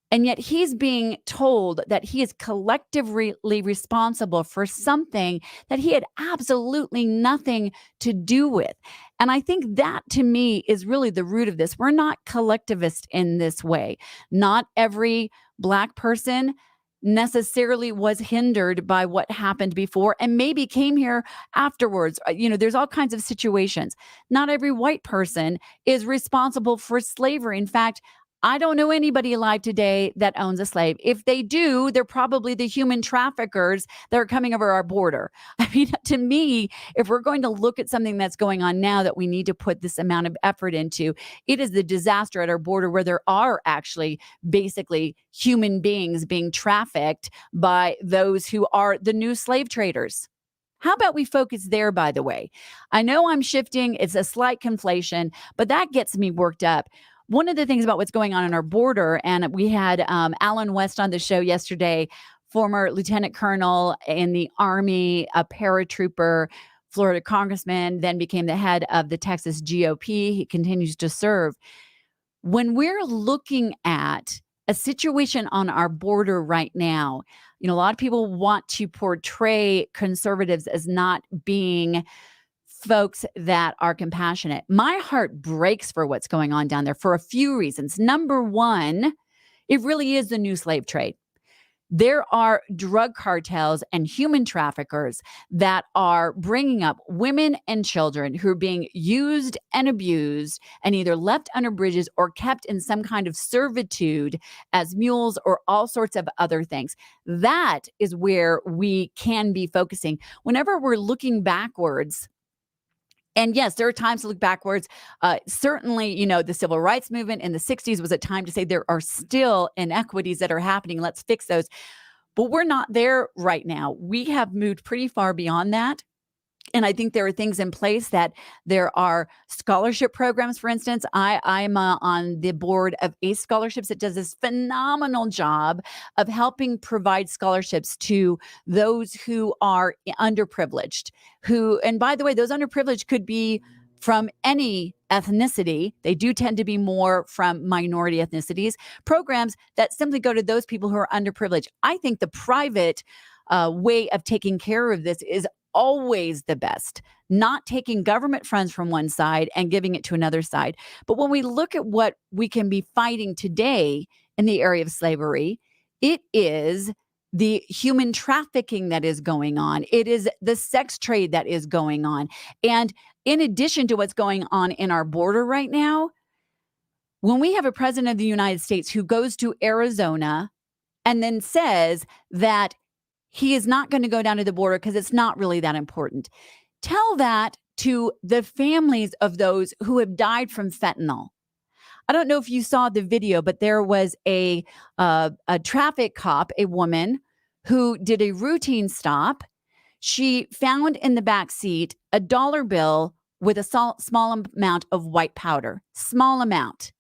And yet he's being told that he is collectively responsible for something that he had absolutely nothing to do with. And I think that to me is really the root of this. We're not collectivist in this way. Not every Black person necessarily was hindered by what happened before and maybe came here afterwards. There's all kinds of situations. Not every white person is responsible for slavery. In fact, I don't know anybody alive today that owns a slave. If they do, they're probably the human traffickers that are coming over our border. I mean, to me, if we're going to look at something that's going on now that we need to put this amount of effort into, it is the disaster at our border where there are actually basically human beings being trafficked by those who are the new slave traders. How about we focus there, by the way? I know I'm shifting. It's a slight conflation, but that gets me worked up. One of the things about what's going on in our border, and we had Alan West on the show yesterday, former lieutenant colonel in the Army, a paratrooper, Florida congressman, then became the head of the Texas GOP. He continues to serve. When we're looking at a situation on our border right now, a lot of people want to portray conservatives as not being folks that are compassionate. My heart breaks for what's going on down there for a few reasons. Number one, it really is the new slave trade. There are drug cartels and human traffickers that are bringing up women and children who are being used and abused and either left under bridges or kept in some kind of servitude as mules or all sorts of other things. That is where we can be focusing. Whenever we're looking backwards, and yes, there are times to look backwards. Certainly, the civil rights movement in the 60s was a time to say there are still inequities that are happening. Let's fix those. But we're not there right now. We have moved pretty far beyond that. And I think there are things in place that there are scholarship programs, for instance. I'm on the board of ACE Scholarships. It does this phenomenal job of helping provide scholarships to those who are underprivileged, and by the way, those underprivileged could be from any ethnicity. They do tend to be more from minority ethnicities. Programs that simply go to those people who are underprivileged. I think the private way of taking care of this is always the best, not taking government funds from one side and giving it to another side. But when we look at what we can be fighting today in the area of slavery, it is the human trafficking that is going on. It is the sex trade that is going on. And in addition to what's going on in our border right now, when we have a president of the United States who goes to Arizona and then says that he is not going to go down to the border because it's not really that important. Tell that to the families of those who have died from fentanyl. I don't know if you saw the video, but there was a traffic cop, a woman who did a routine stop. She found in the back seat a dollar bill with a small amount of white powder, small amount.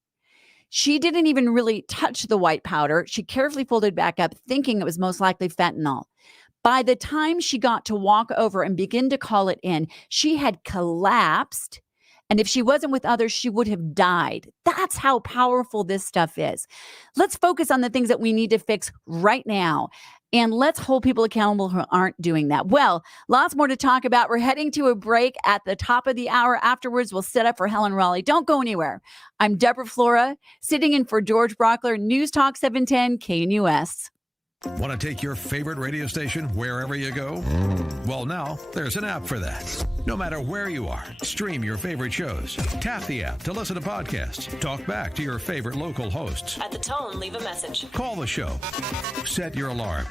She didn't even really touch the white powder. She carefully folded back up, thinking it was most likely fentanyl. By the time she got to walk over and begin to call it in, she had collapsed. And if she wasn't with others, she would have died. That's how powerful this stuff is. Let's focus on the things that we need to fix right now. And let's hold people accountable who aren't doing that. Well, lots more to talk about. We're heading to a break at the top of the hour. Afterwards, we'll set up for Helen Raleigh. Don't go anywhere. I'm Deborah Flora, sitting in for George Brauchler, News Talk 710 KNUS. Want to take your favorite radio station wherever you go? Well, now there's an app for that. No matter where you are, stream your favorite shows. Tap the app to listen to podcasts. Talk back to your favorite local hosts. At the tone, leave a message. Call the show. Set your alarm.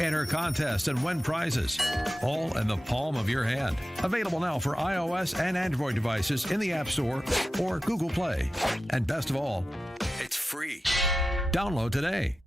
Enter contests and win prizes. All in the palm of your hand. Available now for iOS and Android devices in the App Store or Google Play. And best of all, it's free. Download today.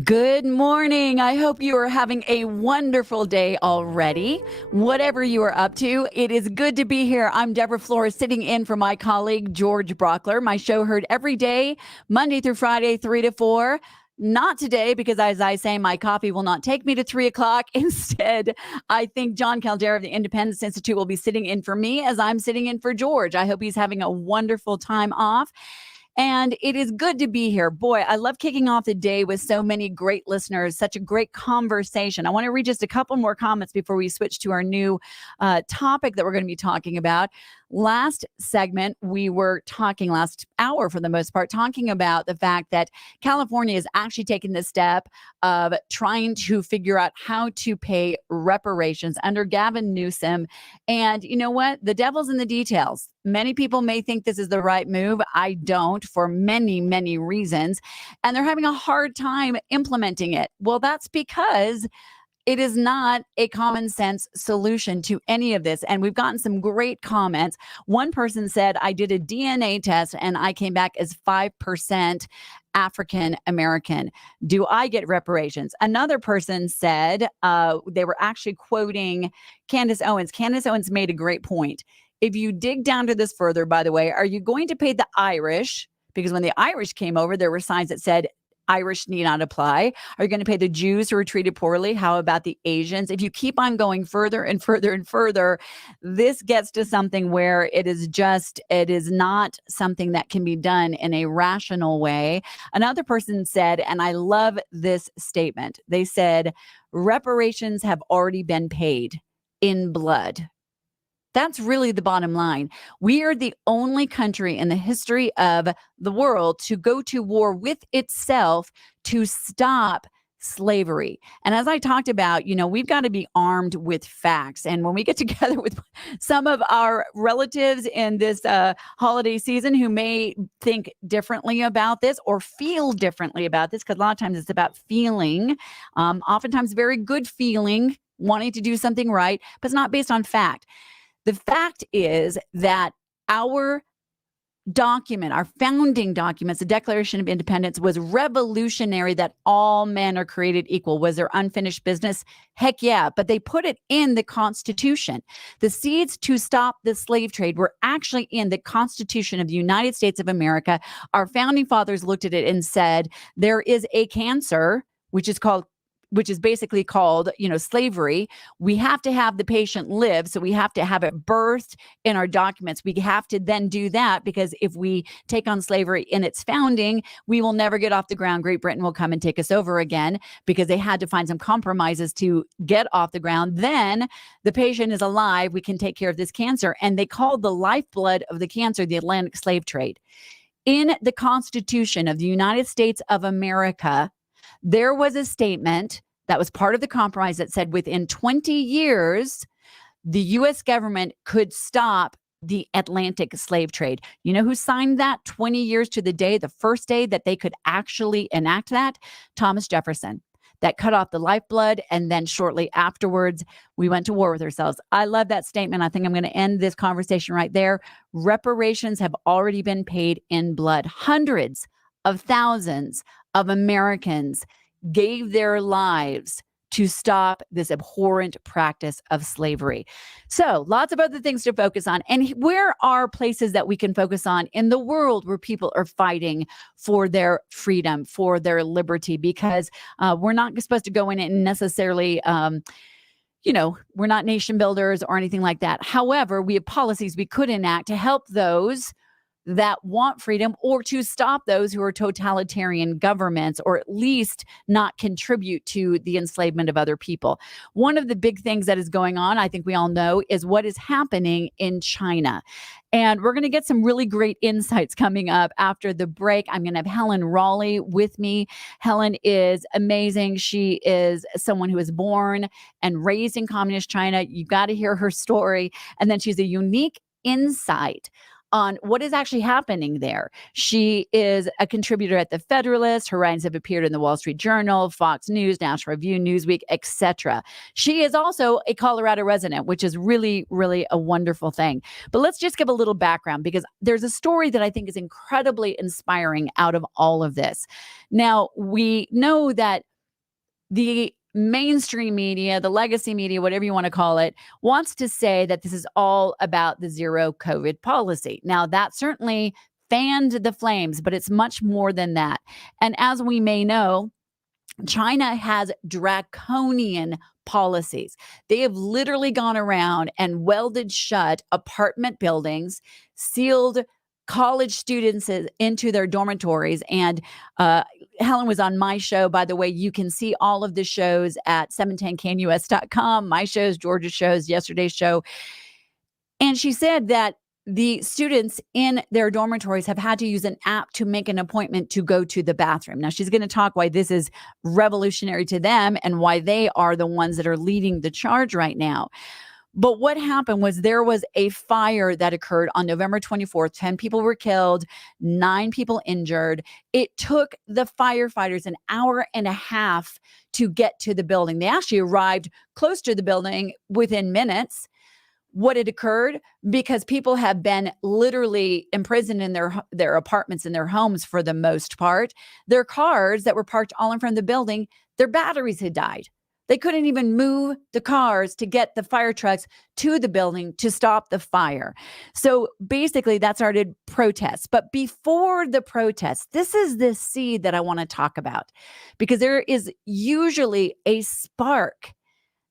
Good morning. I hope you are having a wonderful day already. Whatever you are up to, it is good to be here. I'm Deborah Flora, sitting in for my colleague, George Brauchler. My show heard every day, Monday through Friday, 3 to 4. Not today, because as I say, my coffee will not take me to 3 o'clock. Instead, I think John Caldera of the Independence Institute will be sitting in for me as I'm sitting in for George. I hope he's having a wonderful time off. And it is good to be here. Boy, I love kicking off the day with so many great listeners, such a great conversation. I want to read just a couple more comments before we switch to our new topic that we're going to be talking about. Last segment, we were talking last hour for the most part, talking about the fact that California is actually taking the step of trying to figure out how to pay reparations under Gavin Newsom. And you know what? The devil's in the details. Many people may think this is the right move. I don't, for many, many reasons. And they're having a hard time implementing it. Well, that's because it is not a common sense solution to any of this. And we've gotten some great comments. One person said, I did a DNA test and I came back as 5% African American. Do I get reparations? Another person said, they were actually quoting Candace Owens. Candace Owens made a great point. If you dig down to this further, by the way, are you going to pay the Irish? Because when the Irish came over, there were signs that said, Irish need not apply. Are you going to pay the Jews who were treated poorly? How about the Asians? If you keep on going further and further and further, this gets to something where it is not something that can be done in a rational way. Another person said, and I love this statement, they said, reparations have already been paid in blood. That's really the bottom line. We are the only country in the history of the world to go to war with itself to stop slavery. And as I talked about, we've got to be armed with facts. And when we get together with some of our relatives in this holiday season who may think differently about this or feel differently about this, because a lot of times it's about feeling, oftentimes very good feeling, wanting to do something right, but it's not based on fact. The fact is that our document, our founding documents, the Declaration of Independence, was revolutionary, that all men are created equal. Was there unfinished business? Heck yeah. But they put it in the Constitution. The seeds to stop the slave trade were actually in the Constitution of the United States of America. Our founding fathers looked at it and said, there is a cancer, which is basically called, slavery. We have to have the patient live. So we have to have it birthed in our documents. We have to then do that, because if we take on slavery in its founding, we will never get off the ground. Great Britain will come and take us over again, because they had to find some compromises to get off the ground. Then the patient is alive. We can take care of this cancer. And they called the lifeblood of the cancer the Atlantic slave trade. In the Constitution of the United States of America, there was a statement that was part of the compromise that said within 20 years, the U.S. government could stop the Atlantic slave trade. You know who signed that 20 years to the day, the first day that they could actually enact that? Thomas Jefferson. That cut off the lifeblood. And then shortly afterwards, we went to war with ourselves. I love that statement. I think I'm going to end this conversation right there. Reparations have already been paid in blood. Hundreds of thousands of Americans gave their lives to stop this abhorrent practice of slavery. So lots of other things to focus on. And where are places that we can focus on in the world where people are fighting for their freedom, for their liberty? Because we're not supposed to go in and necessarily we're not nation builders or anything like that. However, we have policies we could enact to help those that want freedom, or to stop those who are totalitarian governments, or at least not contribute to the enslavement of other people. One of the big things that is going on, I think we all know, is what is happening in China. And we're going to get some really great insights coming up after the break. I'm going to have Helen Raleigh with me. Helen is amazing. She is someone who was born and raised in communist China. You got to hear her story. And then she's a unique insight on what is actually happening there. She is a contributor at The Federalist. Her writings have appeared in the Wall Street Journal, Fox News, National Review, Newsweek, etc. She is also a Colorado resident, which is really, really a wonderful thing. But let's just give a little background, because there's a story that I think is incredibly inspiring out of all of this. Now, we know that the mainstream media, the legacy media, whatever you want to call it, wants to say that this is all about the zero COVID policy. Now, that certainly fanned the flames, but it's much more than that. And as we may know, China has draconian policies. They have literally gone around and welded shut apartment buildings, sealed college students into their dormitories. And Helen was on my show. By the way, you can see all of the shows at 710canus.com, my shows, George's shows, yesterday's show. And she said that the students in their dormitories have had to use an app to make an appointment to go to the bathroom. Now, she's going to talk why this is revolutionary to them and why they are the ones that are leading the charge right now. But what happened was there was a fire that occurred on November 24th. 10 people were killed, 9 people injured. It took the firefighters an hour and a half to get to the building. They actually arrived close to the building within minutes. What had occurred? Because people have been literally imprisoned in their apartments and their homes for the most part. Their cars that were parked all in front of the building, their batteries had died. They couldn't even move the cars to get the fire trucks to the building to stop the fire. So basically that started protests. But before the protests, this is the seed that I want to talk about, because there is usually a spark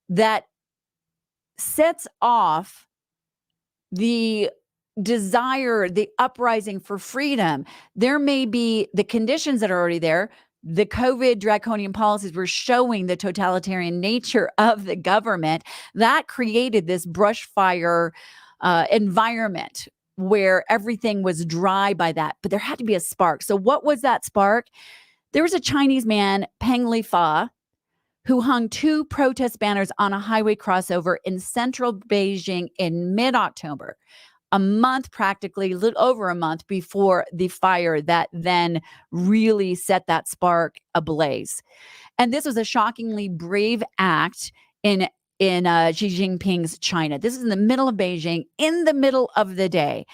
that sets off the desire, the uprising for freedom. There may be the conditions that are already there. The COVID draconian policies were showing the totalitarian nature of the government that created this brush fire environment where everything was dry by that. But there had to be a spark. So what was that spark? There was a Chinese man, Peng Lifa, who hung 2 protest banners on a highway crossover in central Beijing in mid-October. A month, practically, a little over a month before the fire that then really set that spark ablaze. And this was a shockingly brave act in Xi Jinping's China. This is in the middle of Beijing, in the middle of the day.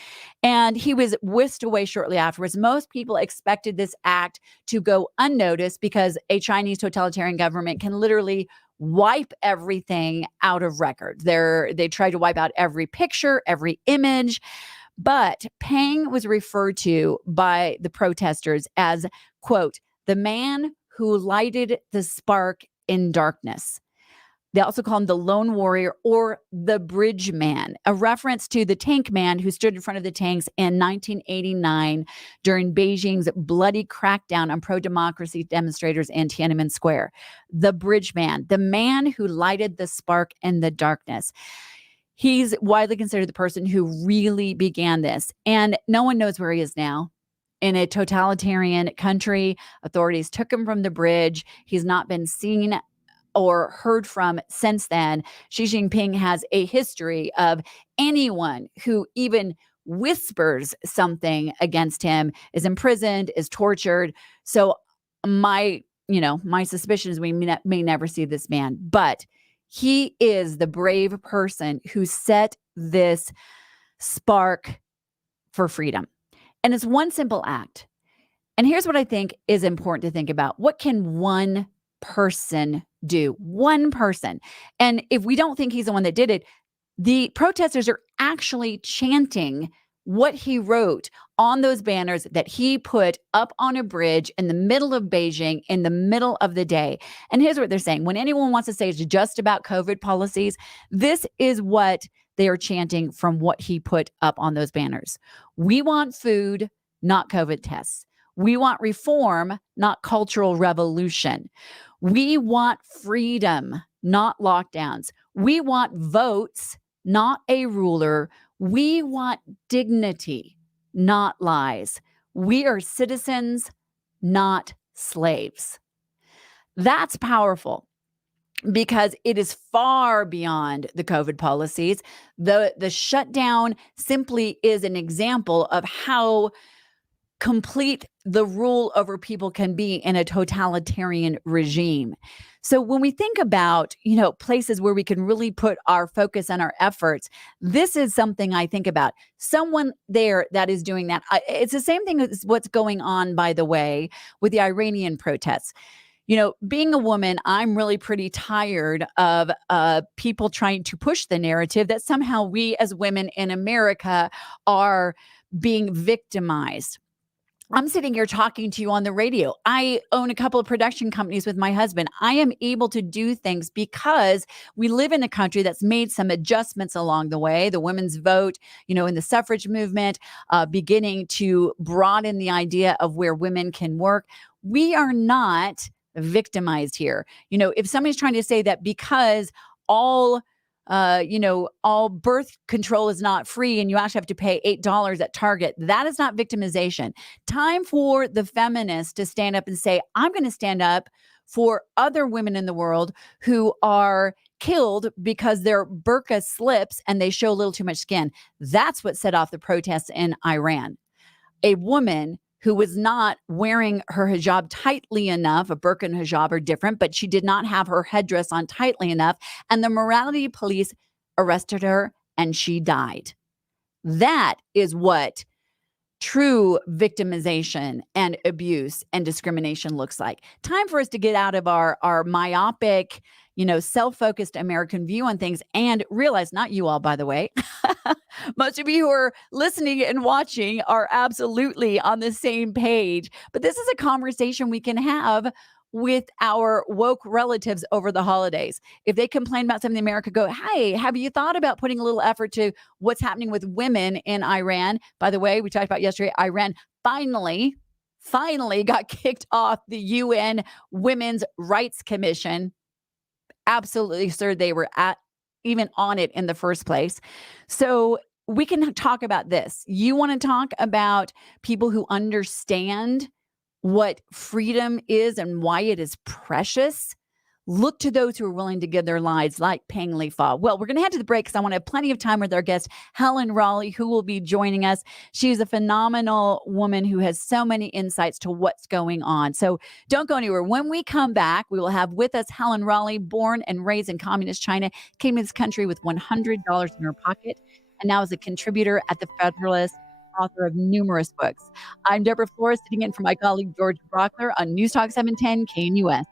And he was whisked away shortly afterwards. Most people expected this act to go unnoticed because a Chinese totalitarian government can literally wipe everything out of record. They tried to wipe out every picture, every image. But Peng was referred to by the protesters as, quote, the man who lighted the spark in darkness. They also call him the lone warrior or the bridge man, a reference to the tank man who stood in front of the tanks in 1989 during Beijing's bloody crackdown on pro-democracy demonstrators in Tiananmen Square. The bridge man, the man who lighted the spark in the darkness. He's widely considered the person who really began this. And no one knows where he is now. In a totalitarian country, authorities took him from the bridge. He's not been seen or heard from since then. Xi Jinping has a history of anyone who even whispers something against him is imprisoned, is tortured. So my suspicion is we may never see this man, but he is the brave person who set this spark for freedom. And it's one simple act. And here's what I think is important to think about. What can one person do? One person. And if we don't think he's the one that did it, the protesters are actually chanting what he wrote on those banners that he put up on a bridge in the middle of Beijing in the middle of the day. And here's what they're saying. When anyone wants to say it's just about COVID policies, this is what they are chanting from what he put up on those banners. We want food, not COVID tests. We want reform, not cultural revolution. We want freedom, not lockdowns. We want votes, not a ruler. We want dignity, not lies. We are citizens, not slaves. That's powerful. because it is far beyond the COVID policies. The shutdown simply is an example of how complete the rule over people can be in a totalitarian regime. So when we think about, places where we can really put our focus and our efforts, this is something I think about. Someone there that is doing that. It's the same thing as what's going on, by the way, with the Iranian protests. Being a woman, I'm really pretty tired of people trying to push the narrative that somehow we as women in America are being victimized. I'm sitting here talking to you on the radio. I own a couple of production companies with my husband. I am able to do things because we live in a country that's made some adjustments along the way. The women's vote, in the suffrage movement, beginning to broaden the idea of where women can work. We are not victimized here. If somebody's trying to say that because all all birth control is not free and you actually have to pay $8 at Target, that is not victimization. Time for the feminists to stand up and say, I'm going to stand up for other women in the world who are killed because their burqa slips and they show a little too much skin. That's what set off the protests in Iran. A woman who was not wearing her hijab tightly enough. A burqa and hijab are different, but she did not have her headdress on tightly enough. And the morality police arrested her and she died. That is what true victimization and abuse and discrimination looks like. Time for us to get out of our myopic, self-focused American view on things and realize, not you all, by the way, most of you who are listening and watching are absolutely on the same page. But this is a conversation we can have with our woke relatives over the holidays. If they complain about something in America, go, hey, have you thought about putting a little effort to what's happening with women in Iran? By the way, we talked about yesterday, Iran finally got kicked off the UN Women's Rights Commission. Absolutely absurd they were even on it in the first place. So we can talk about this. You want to talk about people who understand what freedom is and why it is precious? Look to those who are willing to give their lives, like Peng Li Fa. Well, we're going to head to the break because I want to have plenty of time with our guest, Helen Raleigh, who will be joining us. She's a phenomenal woman who has so many insights to what's going on. So don't go anywhere. When we come back, we will have with us Helen Raleigh, born and raised in communist China, came to this country with $100 in her pocket, and now is a contributor at The Federalist, author of numerous books. I'm Deborah Flora, sitting in for my colleague George Brauchler on News Talk 710 KNUS.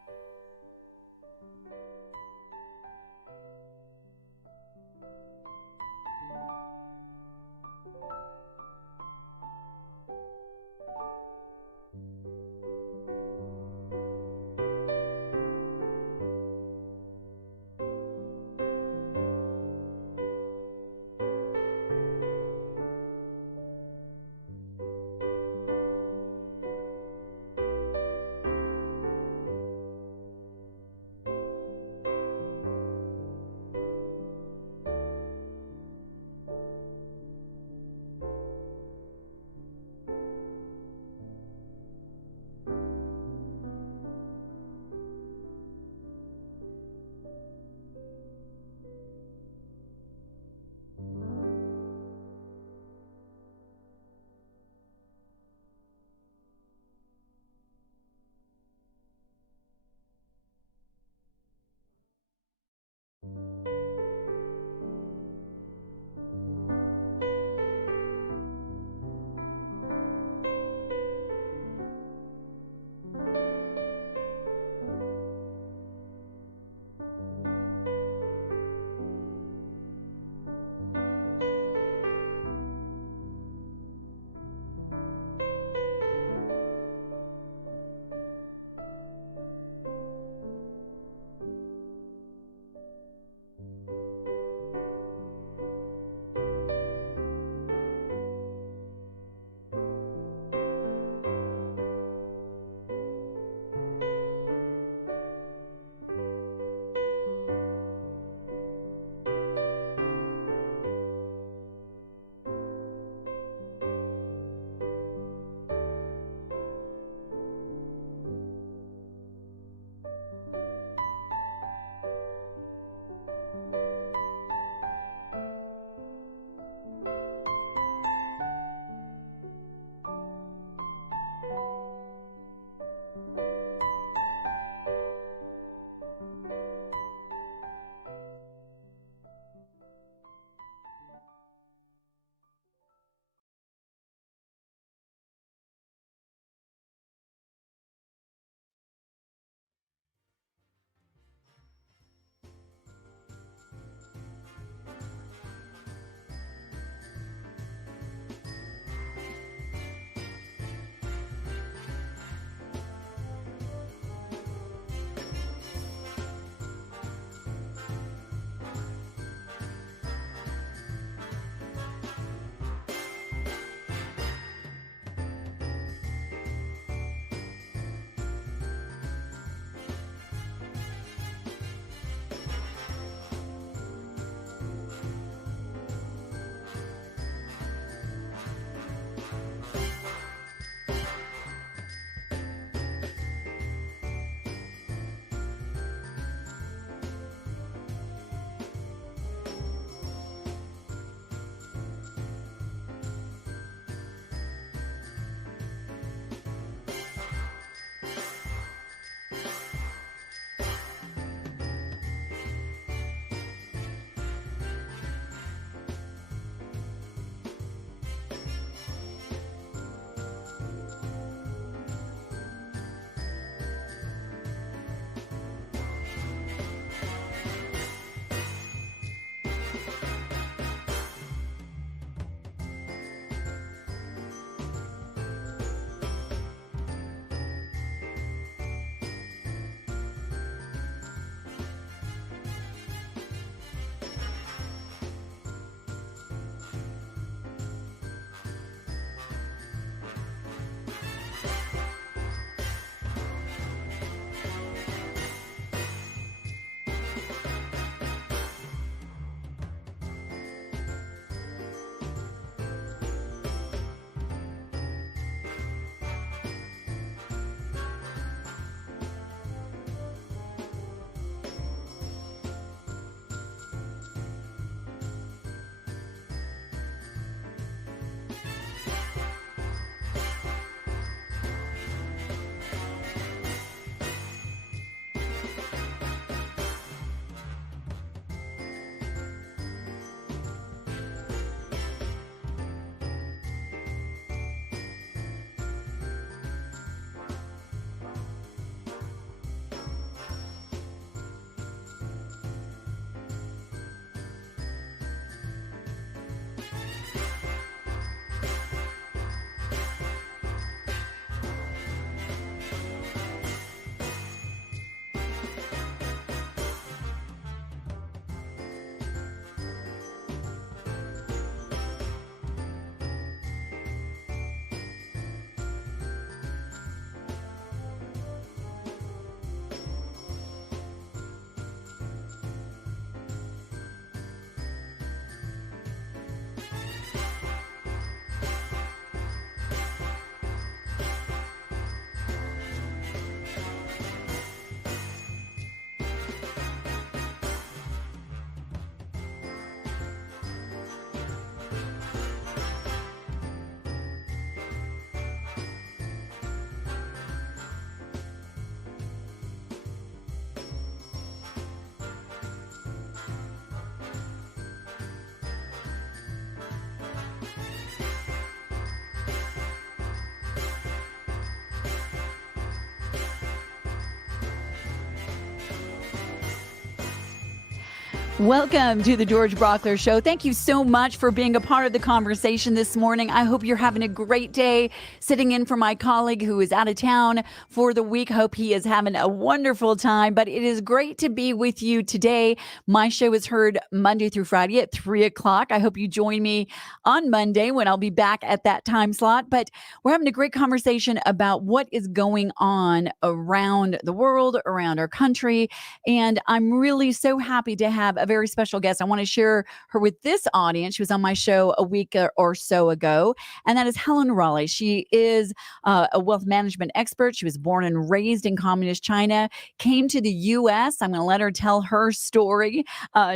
Welcome to the George Brauchler Show. Thank you so much for being a part of the conversation this morning. I hope you're having a great day sitting in for my colleague who is out of town for the week. Hope he is having a wonderful time, but it is great to be with you today. My show is heard Monday through Friday at 3 o'clock. I hope you join me on Monday when I'll be back at that time slot, but we're having a great conversation about what is going on around the world, around our country, and I'm really so happy to have a very special guest. I want to share her with this audience. She was on my show a week or so ago, and that is Helen Raleigh. She is a wealth management expert. She was born and raised in communist China, came to the U.S. I'm going to let her tell her story.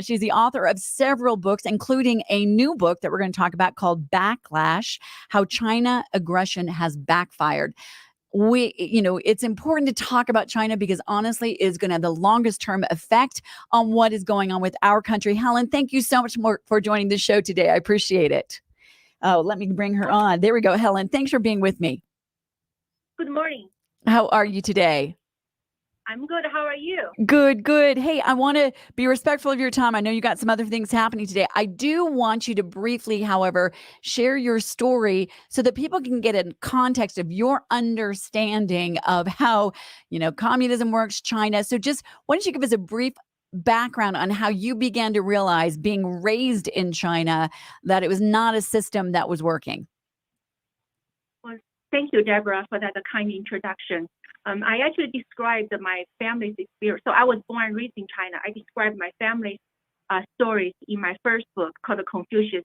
She's the author of several books, including a new book that we're going to talk about called Backlash: How China Aggression Has Backfired. It's important to talk about China because honestly, it's going to have the longest term effect on what is going on with our country. Helen, thank you so much for joining the show today. I appreciate it. Oh, let me bring her on. There we go. Helen, thanks for being with me. Good morning. How are you today? I'm good. How are you? Good, good. Hey, I want to be respectful of your time. I know you got some other things happening today. I do want you to briefly, however, share your story so that people can get a context of your understanding of how, communism works, China. So just why don't you give us a brief background on how you began to realize, being raised in China, that it was not a system that was working? Well, thank you, Deborah, for that kind introduction. I actually described my family's experience. So I was born and raised in China. I described my family's stories in my first book called Confucius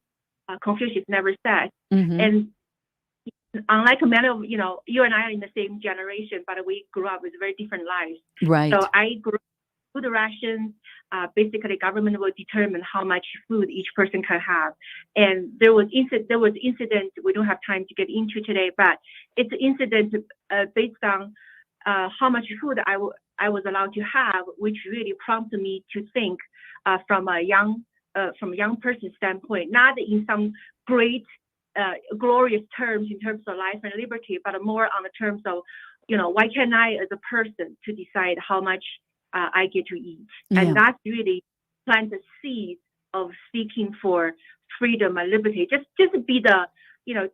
Never Said. Mm-hmm. And unlike many of, you and I are in the same generation, but we grew up with very different lives. Right. So I grew up with food rations. Basically, government will determine how much food each person can have. And there was incident we don't have time to get into today, but it's an incident based on how much food I was allowed to have, which really prompted me to think from a young person's standpoint, not in some great glorious terms in terms of life and liberty, but more on the terms of, why can't I as a person to decide how much I get to eat? Yeah. And that's really plant the seed of seeking for freedom and liberty. Just be the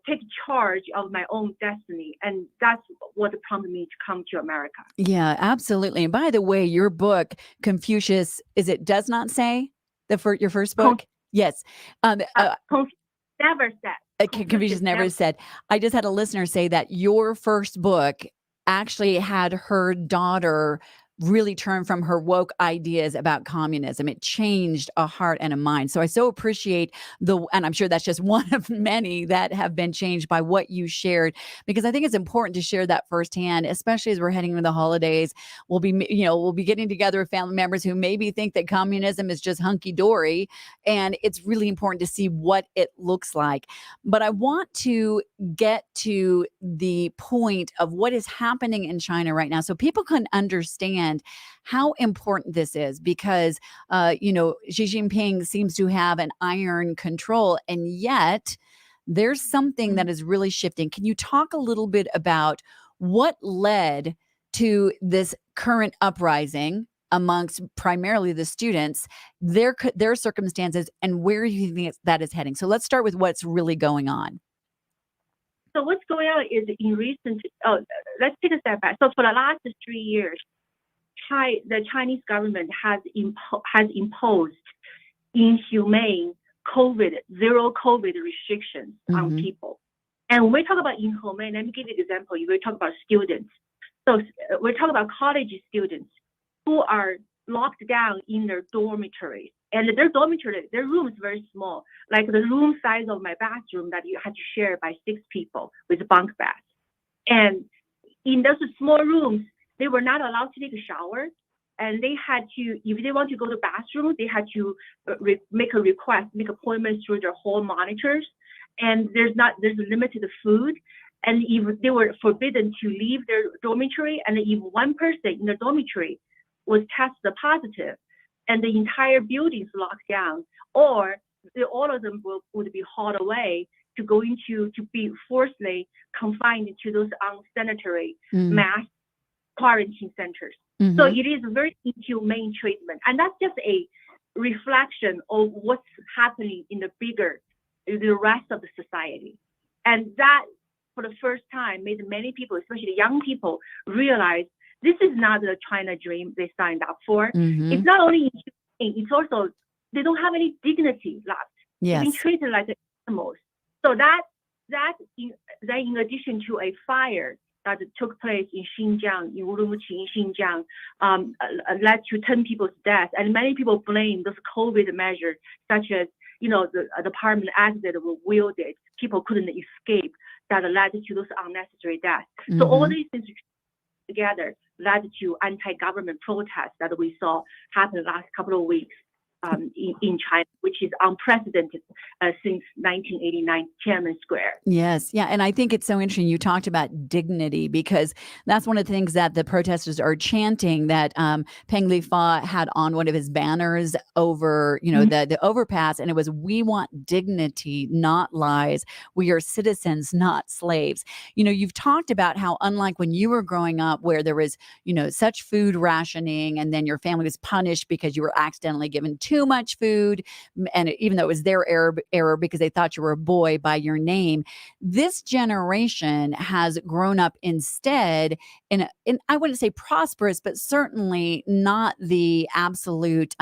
take charge of my own destiny. And that's what prompted me to come to America. Yeah, absolutely. And by the way, your book, Confucius, does not say your first book? Yes. Confucius never said. Confucius never said. I just had a listener say that your first book actually had her daughter really turn from her woke ideas about communism. It changed a heart and a mind. So I so appreciate and I'm sure that's just one of many that have been changed by what you shared, because I think it's important to share that firsthand, especially as we're heading into the holidays. We'll be getting together with family members who maybe think that communism is just hunky dory, and it's really important to see what it looks like. But I want to get to the point of what is happening in China right now so people can understand how important this is, because Xi Jinping seems to have an iron control, and yet there's something that is really shifting. Can you talk a little bit about what led to this current uprising amongst primarily the students, their circumstances, and where you think that is heading? So let's start with what's really going on. So what's going on is let's take a step back. So for the last 3 years, the Chinese government has imposed inhumane zero COVID restrictions on people. And when we talk about inhumane, let me give you an example. We talk about students. So we're talking about college students who are locked down in their dormitories. And their room is very small, like the room size of my bathroom that you had to share by 6 people with bunk beds. And in those small rooms, they were not allowed to take a shower, and they had to, if they want to go to the bathroom, they had to make appointments through their hall monitors. And there's limited food, and if they were forbidden to leave their dormitory, and if one person in the dormitory was tested positive, and the entire building is locked down, or all of them would be hauled away to be forcibly confined to those unsanitary mass quarantine centers. So it is a very inhumane treatment. And that's just a reflection of what's happening in the rest of the society. And that, for the first time, made many people, especially young people, realize this is not the China dream they signed up for. Mm-hmm. It's not only inhumane, it's also, they don't have any dignity left. Yes. They've been treated like animals. So that in addition to a fire that took place in Xinjiang, in Urumqi, in Xinjiang, led to 10 people's deaths. And many people blame those COVID measures, such as, the department as they were wielded, people couldn't escape, that led to those unnecessary deaths. Mm-hmm. So all these things together led to anti-government protests that we saw happen the last couple of weeks in China, which is unprecedented since 1989 Tiananmen Square. Yes. Yeah. And I think it's so interesting. You talked about dignity, because that's one of the things that the protesters are chanting, that Peng Lifan had on one of his banners over, the overpass. And it was, "We want dignity, not lies. We are citizens, not slaves." You've talked about how, unlike when you were growing up, where there was, such food rationing, and then your family was punished because you were accidentally given too much food, and even though it was their error because they thought you were a boy by your name, this generation has grown up instead in I wouldn't say prosperous, but certainly not the absolute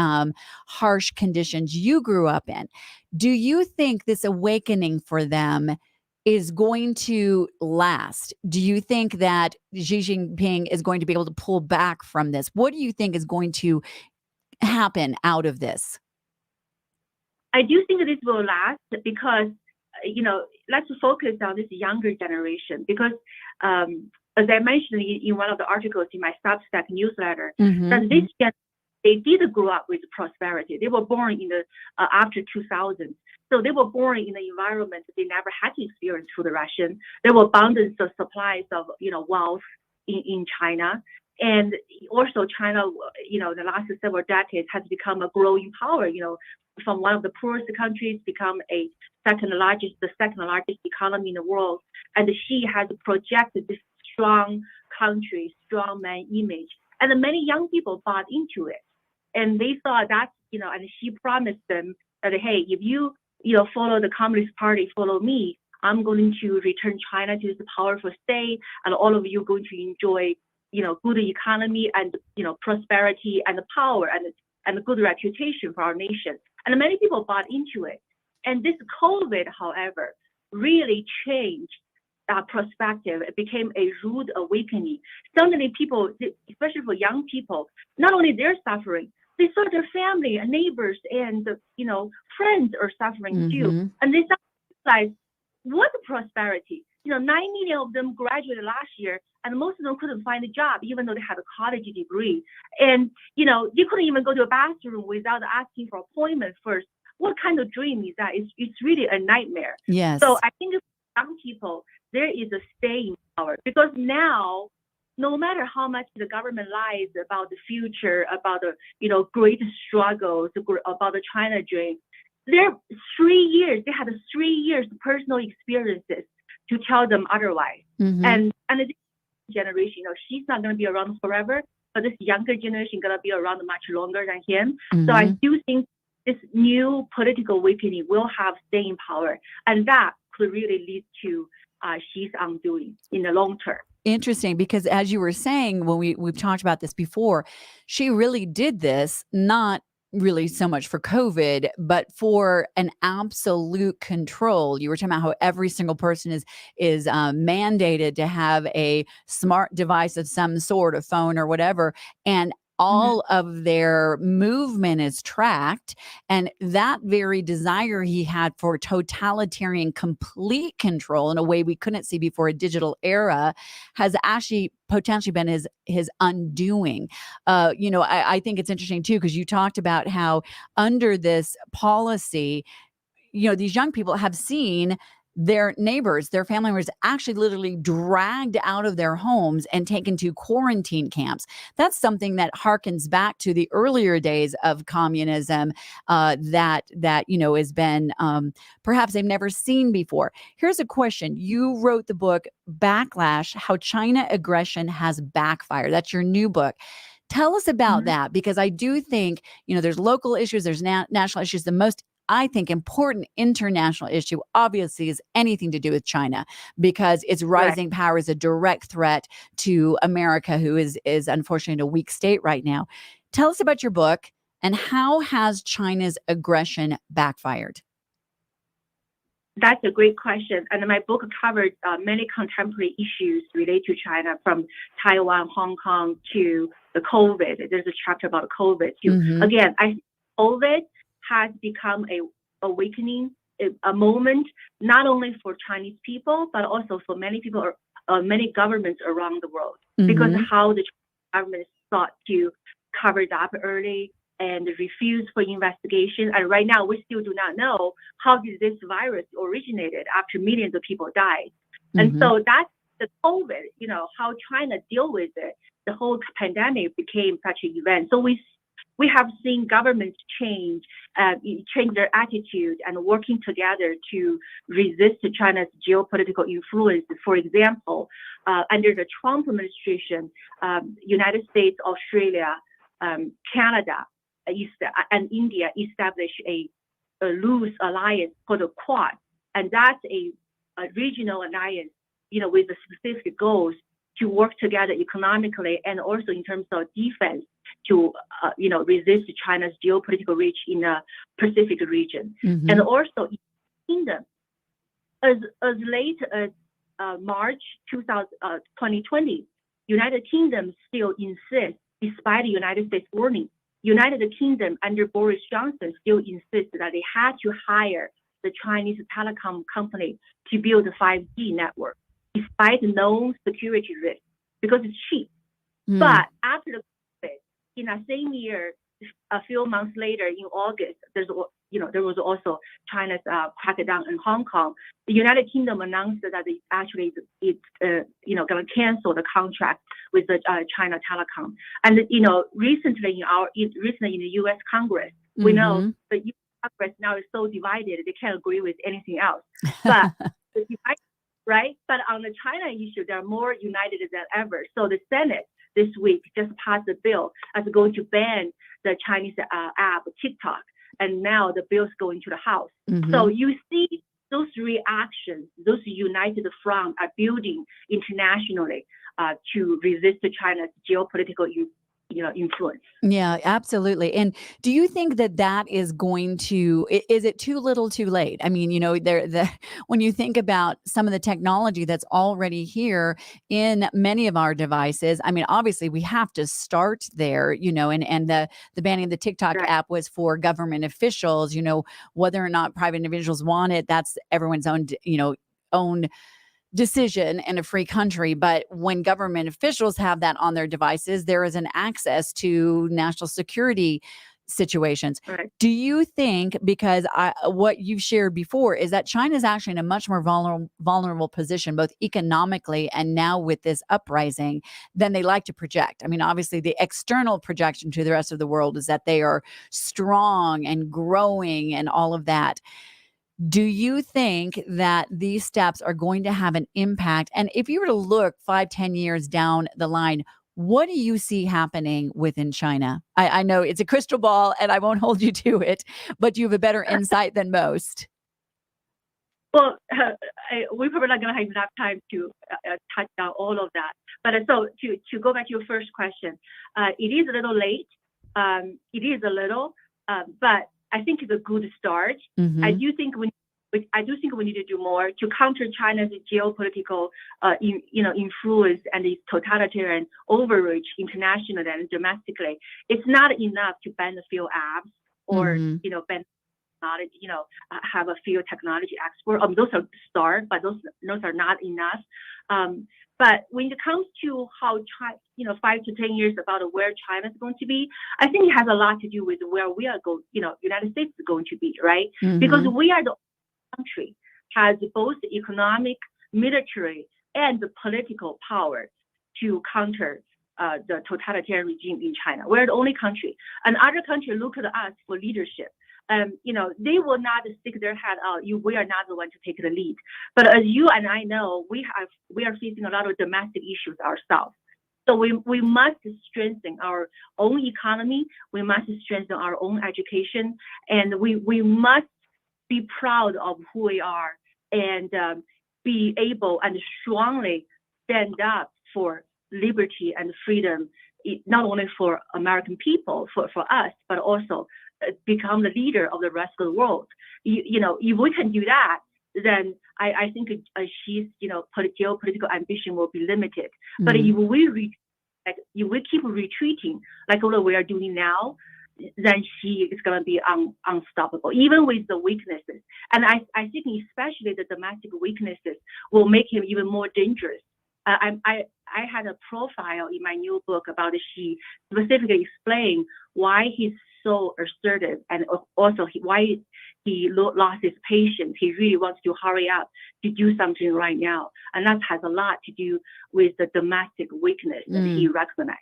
harsh conditions you grew up in. Do you think this awakening for them is going to last? Do you think that Xi Jinping is going to be able to pull back from this? What do you think is going to happen out of this? I do think this will last because, let's focus on this younger generation, because as I mentioned in one of the articles in my Substack newsletter, Mm-hmm. that this generation, they did grow up with prosperity. They were born in the after 2000. So they were born in an environment they never had to experience food ration. There were abundance of supplies of, wealth in China. And also China, the last several decades has become a growing power, from one of the poorest countries become the second largest economy in the world. And Xi has projected this strong country, strong man image. And many young people bought into it. And they thought that, and Xi promised them that, hey, if you, follow the Communist Party, follow me, I'm going to return China to this powerful state, and all of you are going to enjoy good economy and, prosperity and power and a good reputation for our nation. And many people bought into it. And this COVID, however, really changed that perspective. It became a rude awakening. Suddenly people, especially for young people, not only they're suffering, they saw their family and neighbors and, friends are suffering too. Mm-hmm. And they realized, what prosperity? 9 million of them graduated last year, and most of them couldn't find a job, even though they had a college degree. And, they couldn't even go to a bathroom without asking for appointment first. What kind of dream is that? It's really a nightmare. Yes. So I think for young people, there is a staying power, because now, no matter how much the government lies about the future, about the, great struggles, about the China dream, they had 3 years personal experiences to tell them otherwise. Mm-hmm. And this generation, she's not going to be around forever, but this younger generation going to be around much longer than him. Mm-hmm. So I do think this new political awakening will have staying power, and that could really lead to Xi's undoing in the long term. Interesting, because as you were saying, when we've talked about this before, she really did this not really so much for COVID, but for an absolute control. You were talking about how every single person is mandated to have a smart device of some sort, a phone or whatever, and all of their movement is tracked. And that very desire he had for totalitarian complete control in a way we couldn't see before, a digital era, has actually potentially been his undoing. I think it's interesting too, because you talked about how under this policy, these young people have seen their neighbors, their family members actually literally dragged out of their homes and taken to quarantine camps. That's something that harkens back to the earlier days of communism that has been perhaps they've never seen before. Here's a question. You wrote the book Backlash: How China Aggression Has Backfired. That's your new book. Tell us about that, because I do think, there's local issues, there's national issues. The most, I think, important international issue obviously is anything to do with China, because its rising power is a direct threat to America, who is unfortunately in a weak state right now. Tell us about your book, and how has China's aggression backfired? That's a great question. And my book covered many contemporary issues related to China, from Taiwan, Hong Kong, to the COVID. There's a chapter about COVID too. Again, I think COVID has become a awakening, a moment, not only for Chinese people, but also for many people, many governments around the world, because how the government sought to cover it up early and refused for investigation. And right now, we still do not know how did this virus originated after millions of people died. And so that's the COVID, how China deal with it. The whole pandemic became such an event. So we have seen governments change their attitude and working together to resist China's geopolitical influence. For example, under the Trump administration, United States, Australia, Canada, and India established a loose alliance for the Quad, and that's a regional alliance, with the specific goals to work together economically and also in terms of defense to, resist China's geopolitical reach in the Pacific region. And also, Kingdom, as late as March 2020, United Kingdom still insists, despite the United States warning, United Kingdom under Boris Johnson still insists that they had to hire the Chinese telecom company to build a 5G network, despite known security risks, because it's cheap. But after the COVID, in the same year, a few months later, in August, there was also China's crackdown in Hong Kong. The United Kingdom announced that it's going to cancel the contract with the China Telecom. And recently in the U.S. Congress, we know the U.S. Congress now is so divided they can't agree with anything else. But right? But on the China issue, they're more united than ever. So the Senate this week just passed a bill that's going to ban the Chinese app TikTok. And now the bill's going to the House. So you see those reactions, those united front are building internationally to resist China's geopolitical influence. Yeah, absolutely. And do you think that is going to, is it too little too late? I mean, when you think about some of the technology that's already here in many of our devices, I mean, obviously we have to start there, and the banning of the TikTok app was for government officials, whether or not private individuals want it, that's everyone's own decision in a free country. But when government officials have that on their devices, there is an access to national security situations. Do you think, because what you've shared before is that China is actually in a much more vulnerable position, both economically and now with this uprising, than they like to project? I mean, obviously the external projection to the rest of the world is that they are strong and growing and all of that. Do you think that these steps are going to have an impact? And if you were to look 5-10 years down the line, what do you see happening within China? I know it's a crystal ball and I won't hold you to it, but you have a better insight than most. Well, we're probably not going to have enough time to touch on all of that. But so to go back to your first question, it is a little late. But I think it's a good start. I do think we need to do more to counter China's geopolitical, influence and its totalitarian overreach internationally and domestically. It's not enough to ban a few apps or ban technology, have a few technology export. Those are start, but those are not enough. But when it comes to how China, 5 to 10 years about where China is going to be, I think it has a lot to do with where we are going. United States is going to be, right? Because we are the country has both economic, military, and the political power to counter the totalitarian regime in China. We're the only country, and other countries look at us for leadership. They will not stick their head out. We are not the one to take the lead. But as you and I know, we are facing a lot of domestic issues ourselves. So we must strengthen our own economy. We must strengthen our own education, and we must be proud of who we are and be able and strongly stand up for liberty and freedom, not only for American people, for us, but also become the leader of the rest of the world. If we can do that, then I think she's geopolitical ambition will be limited. Mm-hmm. But if we keep retreating like what we are doing now, then she is going to be unstoppable, even with the weaknesses. And I think especially the domestic weaknesses will make him even more dangerous. I had a profile in my new book about it. She specifically explained why he's so assertive and also why he lost his patience. He really wants to hurry up to do something right now. And that has a lot to do with the domestic weakness that he recognized.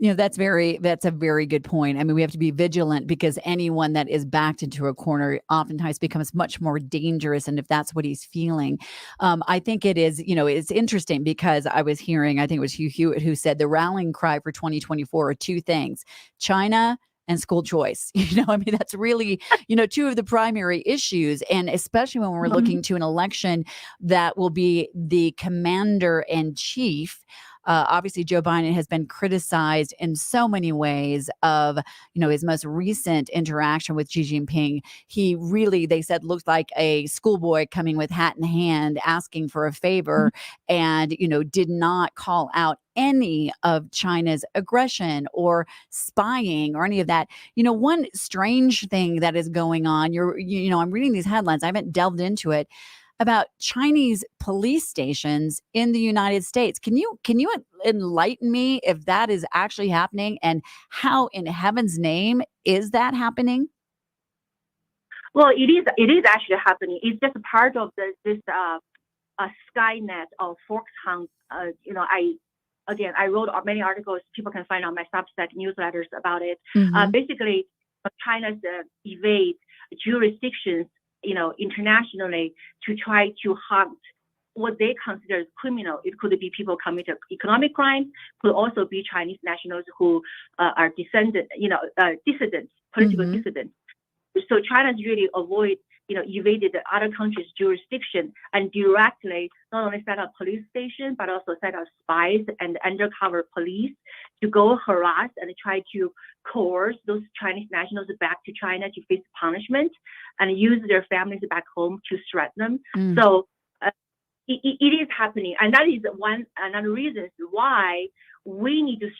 That's a very good point. I mean, we have to be vigilant because anyone that is backed into a corner oftentimes becomes much more dangerous. And if that's what he's feeling, I think it is, it's interesting because I was hearing, I think it was Hugh Hewitt who said the rallying cry for 2024 are two things: China and school choice. I mean, that's really, two of the primary issues. And especially when we're looking to an election that will be the commander in chief. Obviously, Joe Biden has been criticized in so many ways of, his most recent interaction with Xi Jinping. He really, they said, looked like a schoolboy coming with hat in hand, asking for a favor, and, did not call out any of China's aggression or spying or any of that. One strange thing that is going on, I'm reading these headlines, I haven't delved into it, about Chinese police stations in the United States. Can you enlighten me if that is actually happening, and how in heaven's name is that happening? Well, it is actually happening. It's just part of this Skynet or Foxhound. I wrote many articles. People can find on my Substack newsletters about it. Basically, China's evade jurisdictions, internationally, to try to hunt what they consider as criminal. It could be people committed economic crimes, could also be Chinese nationals who are dissidents, political dissidents. So China's really evaded the other countries' jurisdiction and directly not only set up police stations, but also set up spies and undercover police to go harass and try to coerce those Chinese nationals back to China to face punishment and use their families back home to threaten them. So it is happening. And that is another reason why we need to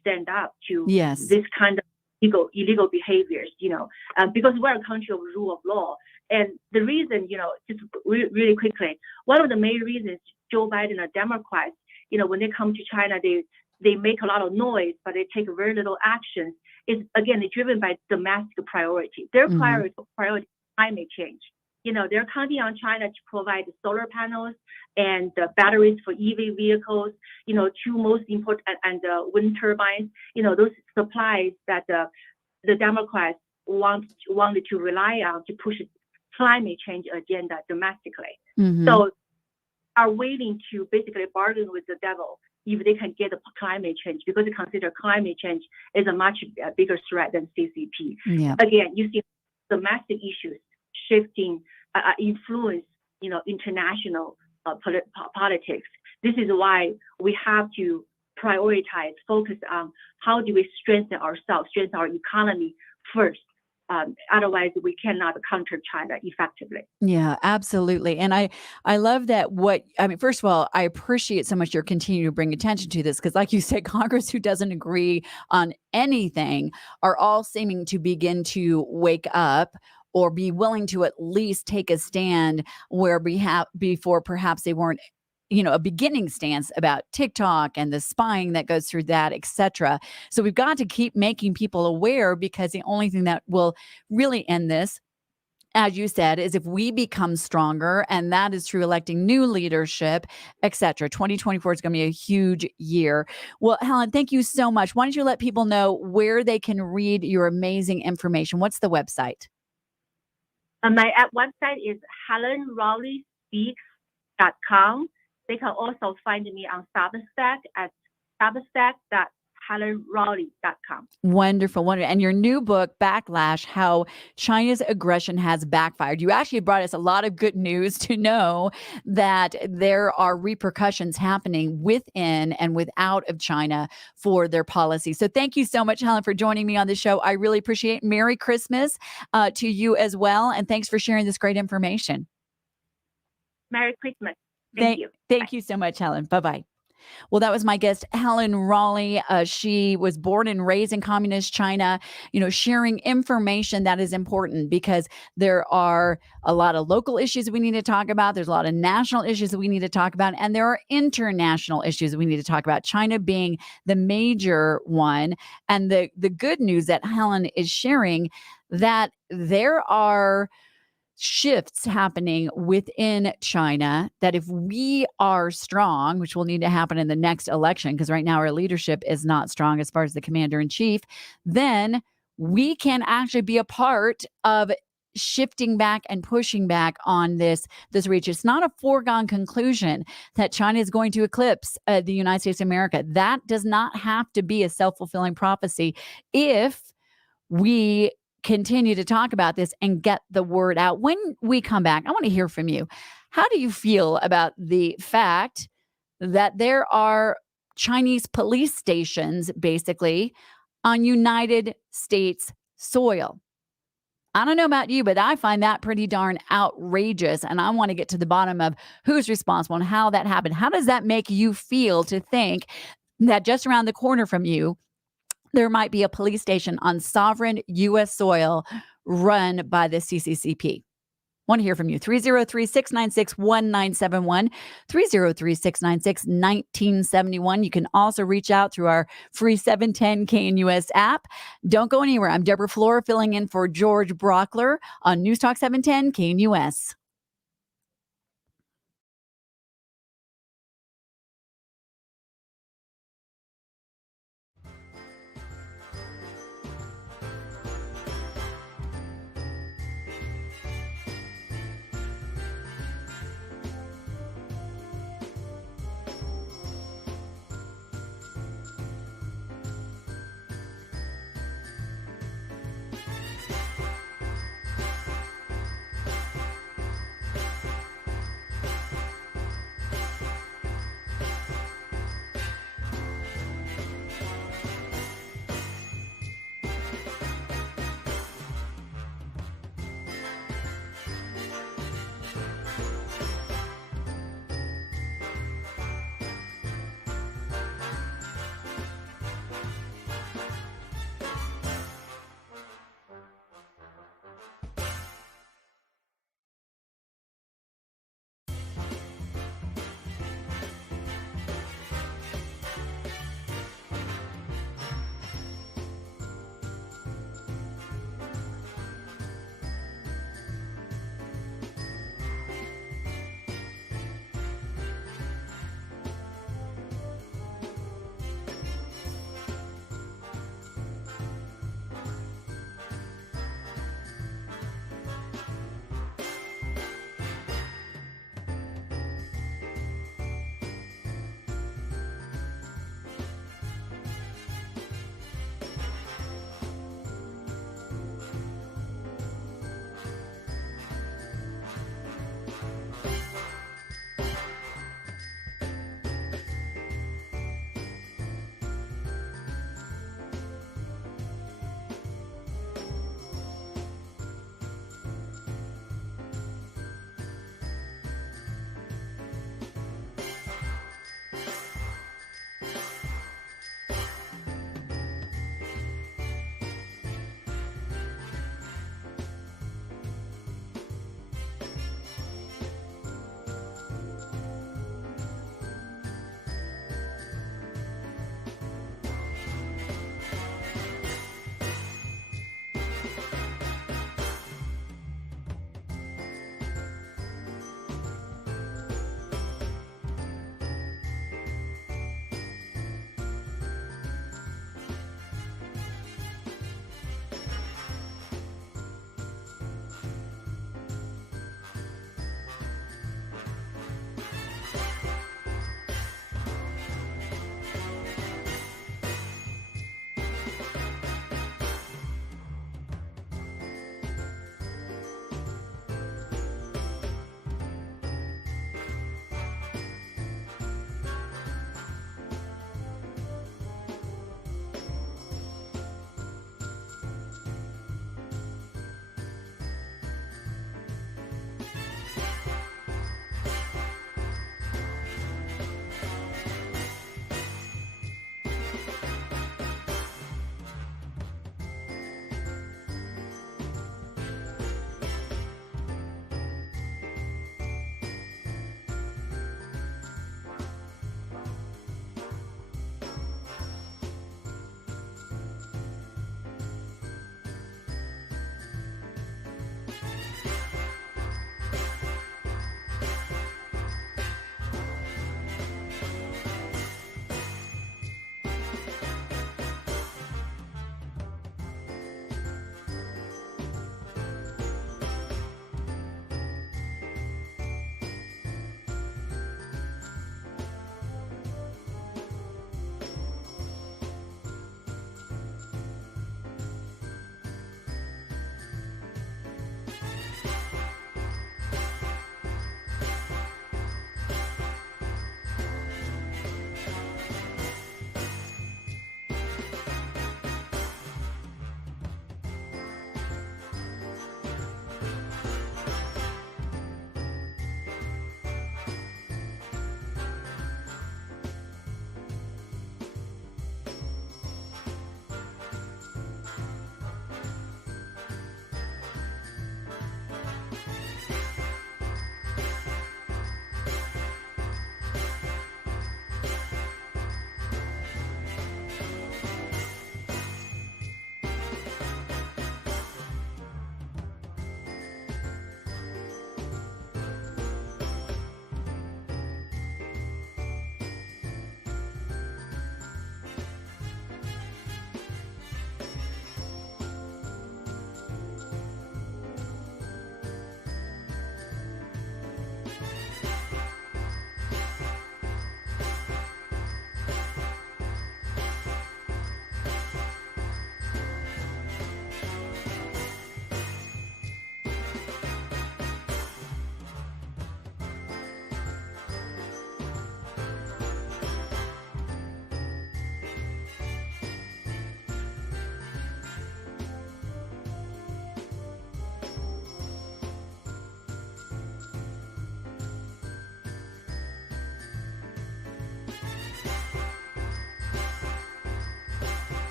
stand up to this kind of illegal behaviors, because we're a country of rule of law. And the reason, just really quickly, one of the main reasons Joe Biden and Democrats, when they come to China, they make a lot of noise, but they take very little action. Is again driven by domestic priority. Their priority is climate change. They're counting on China to provide solar panels and batteries for EV vehicles, two most important, and wind turbines, those supplies that the Democrats wanted to rely on to push climate change agenda domestically. So are waiting to basically bargain with the devil if they can get climate change, because they consider climate change is a much bigger threat than CCP. Again, you see domestic issues shifting influence, international politics. This is why we have to prioritize, focus on how do we strengthen ourselves, strengthen our economy first. Otherwise, we cannot counter China effectively. Yeah, absolutely. And I love that first of all, I appreciate so much your continuing to bring attention to this, because like you said, Congress, who doesn't agree on anything, are all seeming to begin to wake up or be willing to at least take a stand where before perhaps they weren't, a beginning stance about TikTok and the spying that goes through that, etc. So we've got to keep making people aware, because the only thing that will really end this, as you said, is if we become stronger, and that is through electing new leadership, etc. 2024 is going to be a huge year. Well, Helen, thank you so much. Why don't you let people know where they can read your amazing information? What's the website? My website is helenraleigh.com. They can also find me on Substack at substack.helenraleigh.com. Wonderful, wonderful. And your new book, Backlash, How China's Aggression Has Backfired. You actually brought us a lot of good news to know that there are repercussions happening within and without of China for their policy. So thank you so much, Helen, for joining me on the show. I really appreciate it. Merry Christmas to you as well. And thanks for sharing this great information. Merry Christmas. Thank you. Thank you so much, Helen. Bye-bye. Well, that was my guest, Helen Raleigh. She was born and raised in communist China, sharing information that is important because there are a lot of local issues that we need to talk about. There's a lot of national issues that we need to talk about. And there are international issues that we need to talk about, China being the major one. And the good news that Helen is sharing, that there are shifts happening within China, that if we are strong, which will need to happen in the next election, because right now our leadership is not strong as far as the commander in chief, then we can actually be a part of shifting back and pushing back on this reach. It's not a foregone conclusion that China is going to eclipse the United States of America. That does not have to be a self-fulfilling prophecy if we continue to talk about this and get the word out. When we come back, I want to hear from you. How do you feel about the fact that there are Chinese police stations basically on United States soil? I don't know about you, but I find that pretty darn outrageous. And I want to get to the bottom of who's responsible and how that happened. How does that make you feel to think that just around the corner from you, there might be a police station on sovereign U.S. soil run by the CCCP? Want to hear from you. 303-696-1971, 303-696-1971. You can also reach out through our free 710 KNUS app. Don't go anywhere. I'm Deborah Flora filling in for George Brauchler on News Talk 710 KNUS.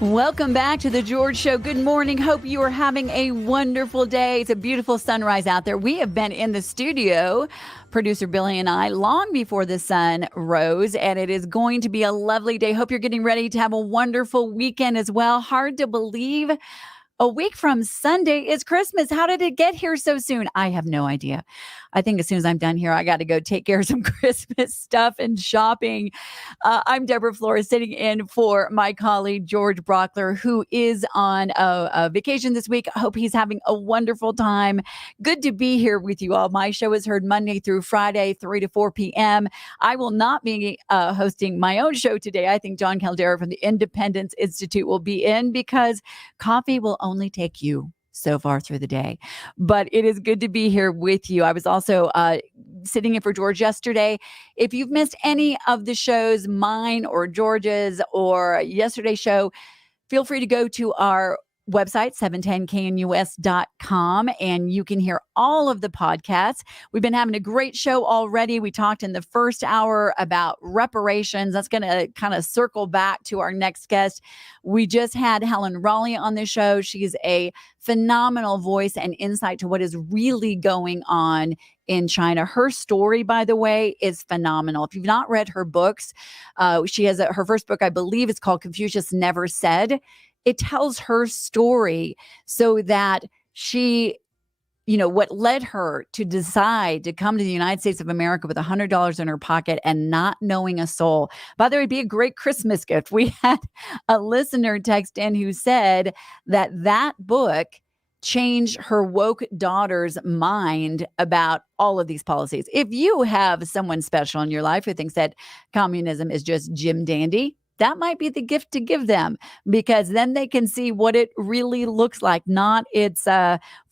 Welcome back to the George Show. Good morning. Hope you are having a wonderful day. It's a beautiful sunrise out there. We have been in the studio, producer Billy and I, long before the sun rose, and it is going to be a lovely day. Hope you're getting ready to have a wonderful weekend as well. Hard to believe. A week from Sunday is Christmas. How did it get here so soon? I have no idea. I think as soon as I'm done here, I got to go take care of some Christmas stuff and shopping. I'm Deborah Flora, sitting in for my colleague, George Brauchler, who is on a vacation this week. I hope he's having a wonderful time. Good to be here with you all. My show is heard Monday through Friday, 3 to 4 p.m. I will not be hosting my own show today. I think John Caldera from the Independence Institute will be in because coffee will only take you so far through the day. But it is good to be here with you. I was also sitting in for George yesterday. If you've missed any of the shows, mine or George's or yesterday's show, feel free to go to our website, 710knus.com, and you can hear all of the podcasts. We've been having a great show already. We talked in the first hour about reparations. That's going to kind of circle back to our next guest. We just had Helen Raleigh on the show. She's a phenomenal voice and insight to what is really going on in China. Her story, by the way, is phenomenal. If you've not read her books, she has her first book, I believe, is called Confucius Never Said. It tells her story so that she, what led her to decide to come to the United States of America with $100 in her pocket and not knowing a soul. By the way, it'd be a great Christmas gift. We had a listener text in who said that book changed her woke daughter's mind about all of these policies. If you have someone special in your life who thinks that communism is just Jim Dandy, that might be the gift to give them, because then they can see what it really looks like, not its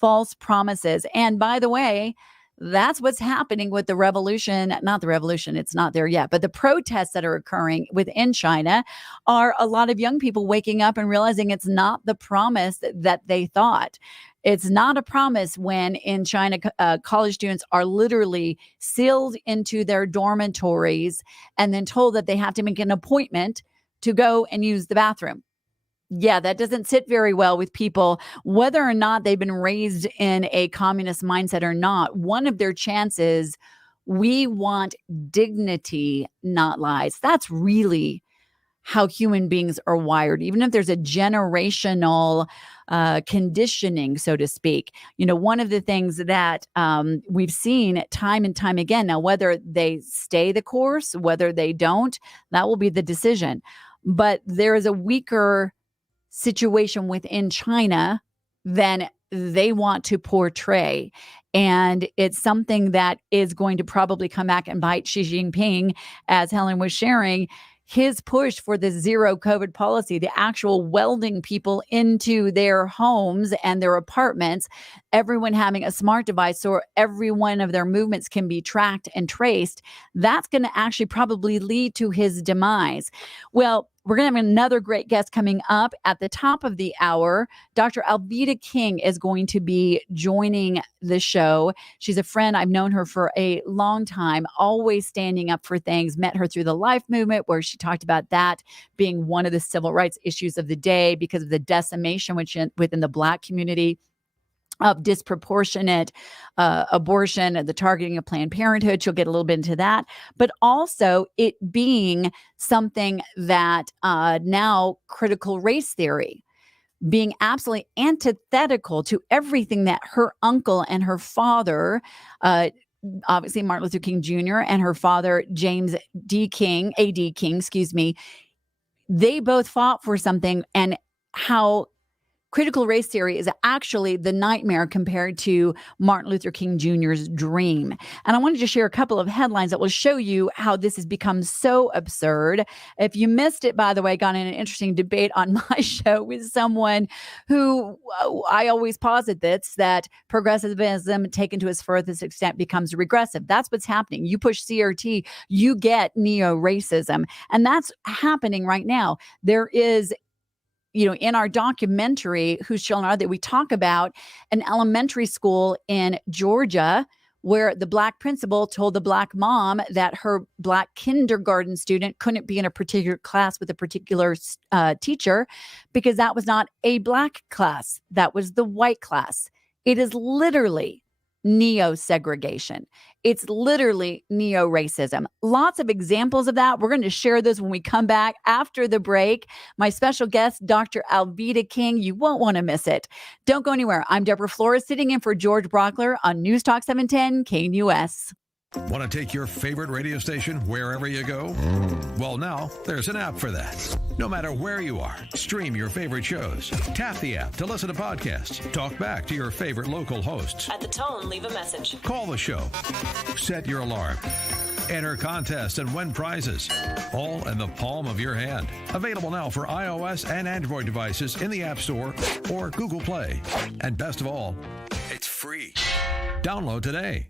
false promises. And by the way, that's what's happening with the revolution. Not the revolution, it's not there yet, but the protests that are occurring within China are a lot of young people waking up and realizing it's not the promise that they thought. It's not a promise when in China, college students are literally sealed into their dormitories and then told that they have to make an appointment to go and use the bathroom. Yeah, that doesn't sit very well with people, whether or not they've been raised in a communist mindset or not. One of their chances, we want dignity, not lies. That's really how human beings are wired, even if there's a generational conditioning, so to speak. One of the things that we've seen time and time again, now, whether they stay the course, whether they don't, that will be the decision. But there is a weaker situation within China than they want to portray. And it's something that is going to probably come back and bite Xi Jinping, as Helen was sharing. His push for the zero COVID policy, the actual welding people into their homes and their apartments, everyone having a smart device so every one of their movements can be tracked and traced, that's going to actually probably lead to his demise. Well, we're going to have another great guest coming up at the top of the hour. Dr. Alveda King is going to be joining the show. She's a friend. I've known her for a long time, always standing up for things. Met her through the Life Movement, where she talked about that being one of the civil rights issues of the day because of the decimation within the Black community of disproportionate abortion and the targeting of Planned Parenthood. She'll get a little bit into that, but also it being something that now critical race theory being absolutely antithetical to everything that her uncle and her father, obviously Martin Luther King Jr. and her father, James D. King, A.D. King, they both fought for something, and how critical race theory is actually the nightmare compared to Martin Luther King Jr.'s dream. And I wanted to share a couple of headlines that will show you how this has become so absurd. If you missed it, by the way, I got in an interesting debate on my show with someone who I always posit this, that progressivism taken to its furthest extent becomes regressive. That's what's happening. You push CRT, you get neo-racism. And that's happening right now. There is, in our documentary, Whose Children Are They?, we talk about an elementary school in Georgia where the Black principal told the Black mom that her Black kindergarten student couldn't be in a particular class with a particular teacher because that was not a Black class. That was the white class. It is literally neo-segregation. It's literally neo-racism. Lots of examples of that. We're going to share this when we come back after the break. My special guest, Dr. Alveda King. You won't want to miss it. Don't go anywhere. I'm Deborah Flora, sitting in for George Brauchler on News Talk 710 KNUS. Want to take your favorite radio station wherever you go? Well, now there's an app for that. No matter where you are, stream your favorite shows. Tap the app to listen to podcasts. Talk back to your favorite local hosts. At the tone, leave a message. Call the show. Set your alarm. Enter contests and win prizes. All in the palm of your hand. Available now for iOS and Android devices in the App Store or Google Play. And best of all, it's free. Download today.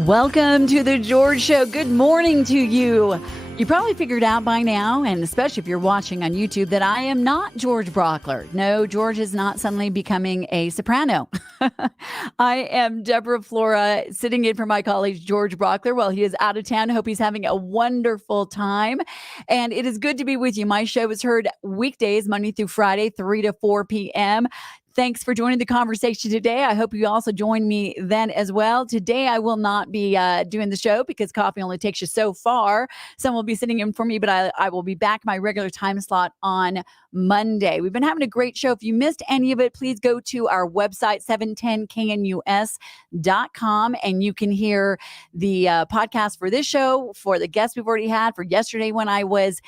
Welcome to the George Show. Good morning to you. You probably figured out by now, and especially if you're watching on YouTube, that I am not George Brauchler. No, George is not suddenly becoming a soprano. I am Deborah Flora, sitting in for my colleague George Brauchler while he is out of town. Hope he's having a wonderful time. And it is good to be with you. My show is heard weekdays, Monday through Friday, 3 to 4 p.m. Thanks for joining the conversation today. I hope you also join me then as well. Today, I will not be doing the show because coffee only takes you so far. Someone will be sitting in for me, but I will be back my regular time slot on Monday. We've been having a great show. If you missed any of it, please go to our website, 710knus.com, and you can hear the podcast for this show, for the guests we've already had, for yesterday when I was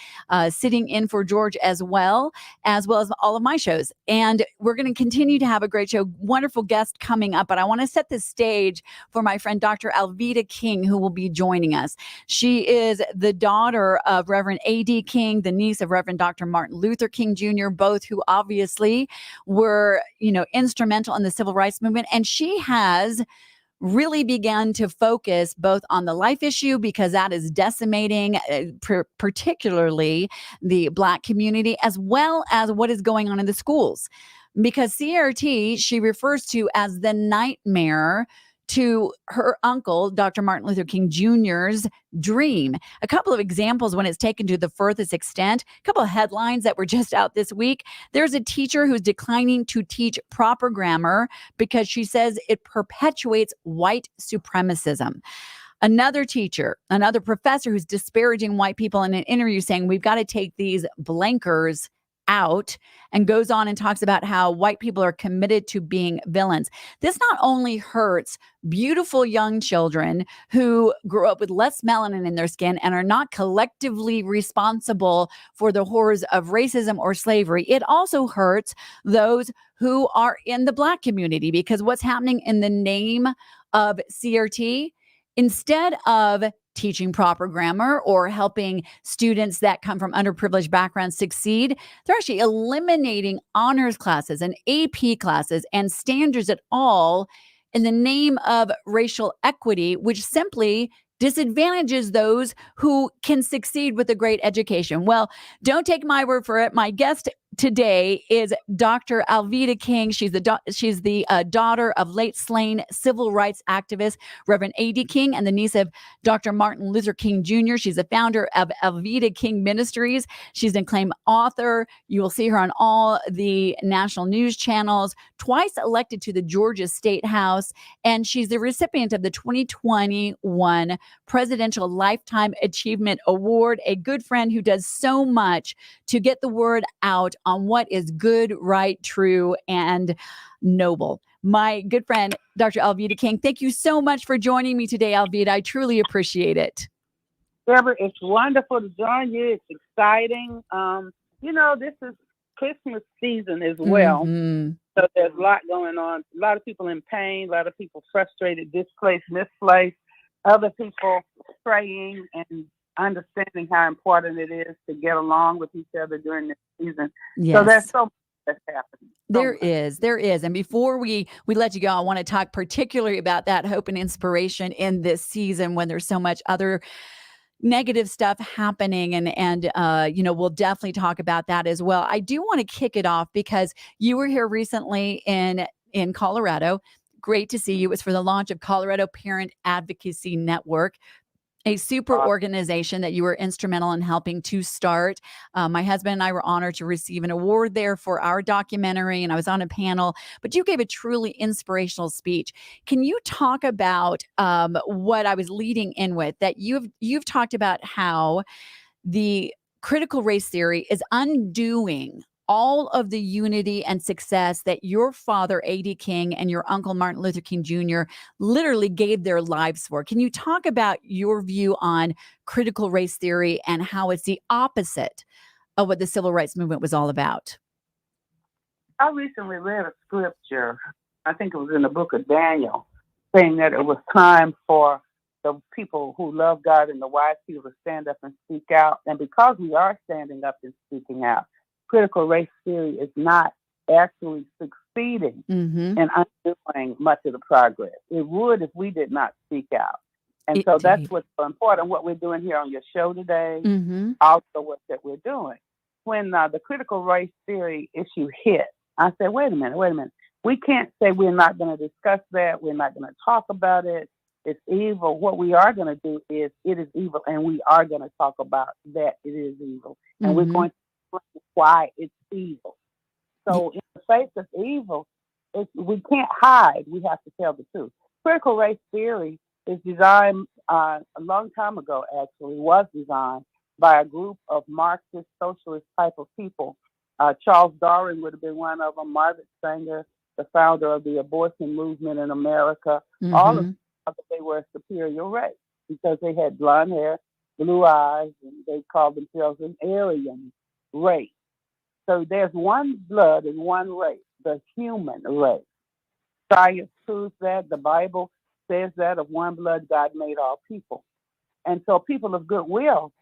sitting in for George as well as all of my shows. And we're going to continue to have a great show. Wonderful guest coming up, but I want to set the stage for my friend Dr. Alveda King, who will be joining us. She is the daughter of Reverend A.D. King, the niece of Reverend Dr. Martin Luther King Jr., both who obviously were, instrumental in the civil rights movement. And she has really began to focus both on the life issue because that is decimating particularly the Black community, as well as what is going on in the schools. Because CRT, she refers to as the nightmare to her uncle, Dr. Martin Luther King Jr.'s dream. A couple of examples when it's taken to the furthest extent, a couple of headlines that were just out this week. There's a teacher who's declining to teach proper grammar because she says it perpetuates white supremacism. Another teacher, another professor who's disparaging white people in an interview saying we've got to take these blankers out, and goes on and talks about how white people are committed to being villains. This not only hurts beautiful young children who grew up with less melanin in their skin and are not collectively responsible for the horrors of racism or slavery, it also hurts those who are in the Black community, because what's happening in the name of CRT, instead of teaching proper grammar or helping students that come from underprivileged backgrounds succeed, they're actually eliminating honors classes and AP classes and standards at all in the name of racial equity, which simply disadvantages those who can succeed with a great education. Well, don't take my word for it. My guest today is Dr. Alveda King. She's the daughter of late slain civil rights activist Reverend A.D. King and the niece of Dr. Martin Luther King Jr. She's the founder of Alveda King Ministries. She's an acclaimed author. You will see her on all the national news channels, twice elected to the Georgia State House, and she's the recipient of the 2021 Presidential Lifetime Achievement Award, a good friend who does so much to get the word out on what is good, right, true, and noble. My good friend, Dr. Alveda King, thank you so much for joining me today, Alveda. I truly appreciate it. Deborah, it's wonderful to join you. It's exciting. This is Christmas season as well. Mm-hmm. So there's a lot going on. A lot of people in pain, a lot of people frustrated, displaced, misplaced, other people praying and understanding how important it is to get along with each other during this season. Yes. So there's so much that's happening. There is. And before we let you go, I want to talk particularly about that hope and inspiration in this season when there's so much other negative stuff happening. And we'll definitely talk about that as well. I do want to kick it off because you were here recently in Colorado. Great to see you. It was for the launch of Colorado Parent Advocacy Network, a super organization that you were instrumental in helping to start. My husband and I were honored to receive an award there for our documentary, and I was on a panel, but you gave a truly inspirational speech. Can you talk about what I was leading in with, that you've talked about how the critical race theory is undoing all of the unity and success that your father, A.D. King, and your uncle, Martin Luther King Jr., literally gave their lives for? Can you talk about your view on critical race theory and how it's the opposite of what the civil rights movement was all about? I recently read a scripture, I think it was in the book of Daniel, saying that it was time for the people who love God and the wise people to stand up and speak out. And because we are standing up and speaking out, critical race theory is not actually succeeding in undoing much of the progress. It would if we did not speak out. And so that's Indeed. what's so important, what we're doing here on your show today, Mm-hmm. also what that we're doing. When the critical race theory issue hit, I said, wait a minute. We can't say we're not going to discuss that. We're not going to talk about it. It's evil. What we are going to do is it is evil, and we are going to talk about that it is evil. And we're Mm-hmm. going to explain why it's evil. So in the face of evil, we can't hide. We have to tell the truth. Critical race theory is designed a long time ago, actually, was designed by a group of Marxist, socialist type of people. Charles Darwin would have been one of them, Margaret Sanger, the founder of the abortion movement in America. All of Mm-hmm. them thought that they were a superior race because they had blonde hair, blue eyes, and they called themselves an Aryan race. So there's one blood and one race, the human race. Science proves that. The Bible says that of one blood, God made all people. And so people of goodwill,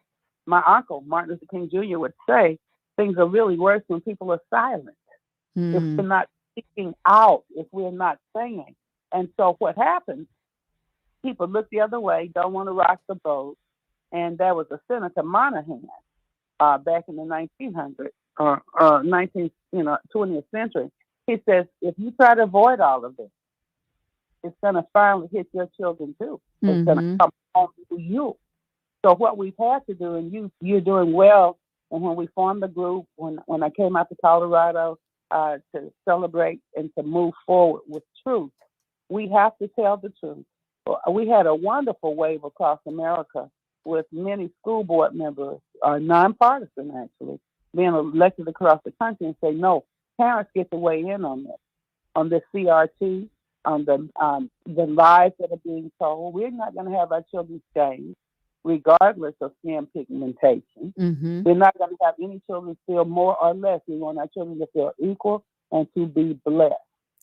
my uncle, Martin Luther King Jr., would say, things are really worse when people are silent, if Mm. we're not speaking out, if we're not saying. And so what happens, people look the other way, don't want to rock the boat. And there was a Senator Monahan back in the 1900s, 20th century. He says, if you try to avoid all of this, it's going to finally hit your children too. It's going to Mm-hmm. come home to you. So what we've had to do, and you're doing well, and when we formed the group, when I came out to Colorado to celebrate and to move forward with truth, we have to tell the truth. We had a wonderful wave across America with many school board members, nonpartisan actually, being elected across the country and say, no, parents get to weigh in on this CRT, on the lies that are being told. We're not going to have our children shamed, regardless of skin pigmentation. Mm-hmm. We're not going to have any children feel more or less. We want our children to feel equal and to be blessed.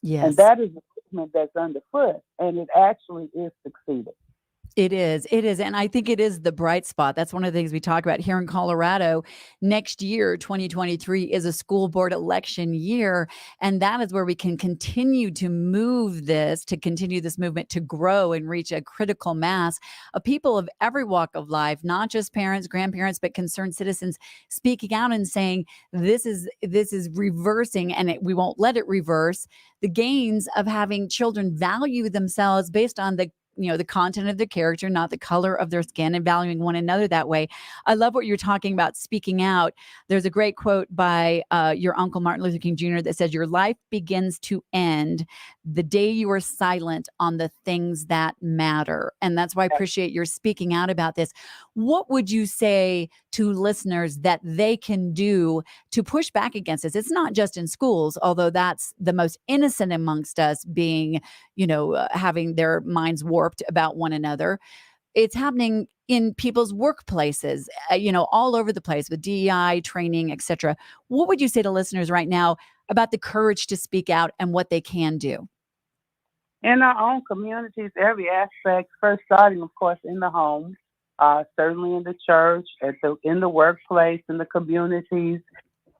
Yes. And that is the movement that's underfoot, and it actually is succeeding. It is. It is. And I think it is the bright spot. That's one of the things we talk about here in Colorado. Next year, 2023, is a school board election year. And that is where we can continue to continue this movement to grow and reach a critical mass of people of every walk of life, not just parents, grandparents, but concerned citizens speaking out and saying, this is reversing, and we won't let it reverse the gains of having children value themselves based on the content of their character, not the color of their skin, and valuing one another that way. I love what you're talking about, speaking out. There's a great quote by your uncle, Martin Luther King Jr., that says, your life begins to end the day you are silent on the things that matter. And that's why I appreciate your speaking out about this. What would you say to listeners that they can do to push back against this? It's not just in schools, although that's the most innocent amongst us, being, having their minds warped about one another. It's happening in people's workplaces, all over the place with DEI training, etc. What would you say to listeners right now about the courage to speak out and what they can do? In our own communities, every aspect, first starting, of course, in the home, certainly in the church, in the workplace, in the communities.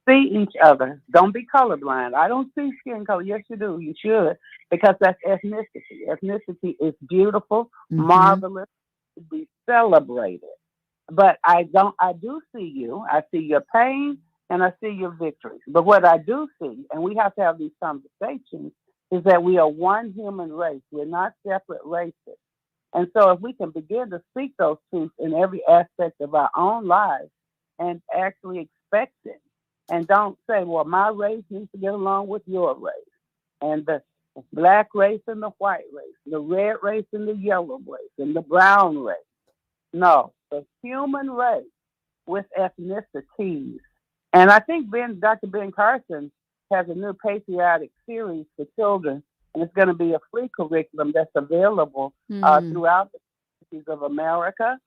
See each other. Don't be colorblind. I don't see skin color. Yes, you do. You should, because that's ethnicity. Ethnicity is beautiful, marvelous, to be celebrated. But I do see you. I see your pain and I see your victories. But what I do see, and we have to have these conversations, is that we are one human race. We're not separate races. And so if we can begin to speak those truths in every aspect of our own lives and actually expect it, and don't say, well, my race needs to get along with your race, and the black race and the white race, the red race and the yellow race, and the brown race. No, the human race with ethnicities. And I think Dr. Ben Carson has a new patriotic series for children, and it's going to be a free curriculum that's available throughout the cities of America,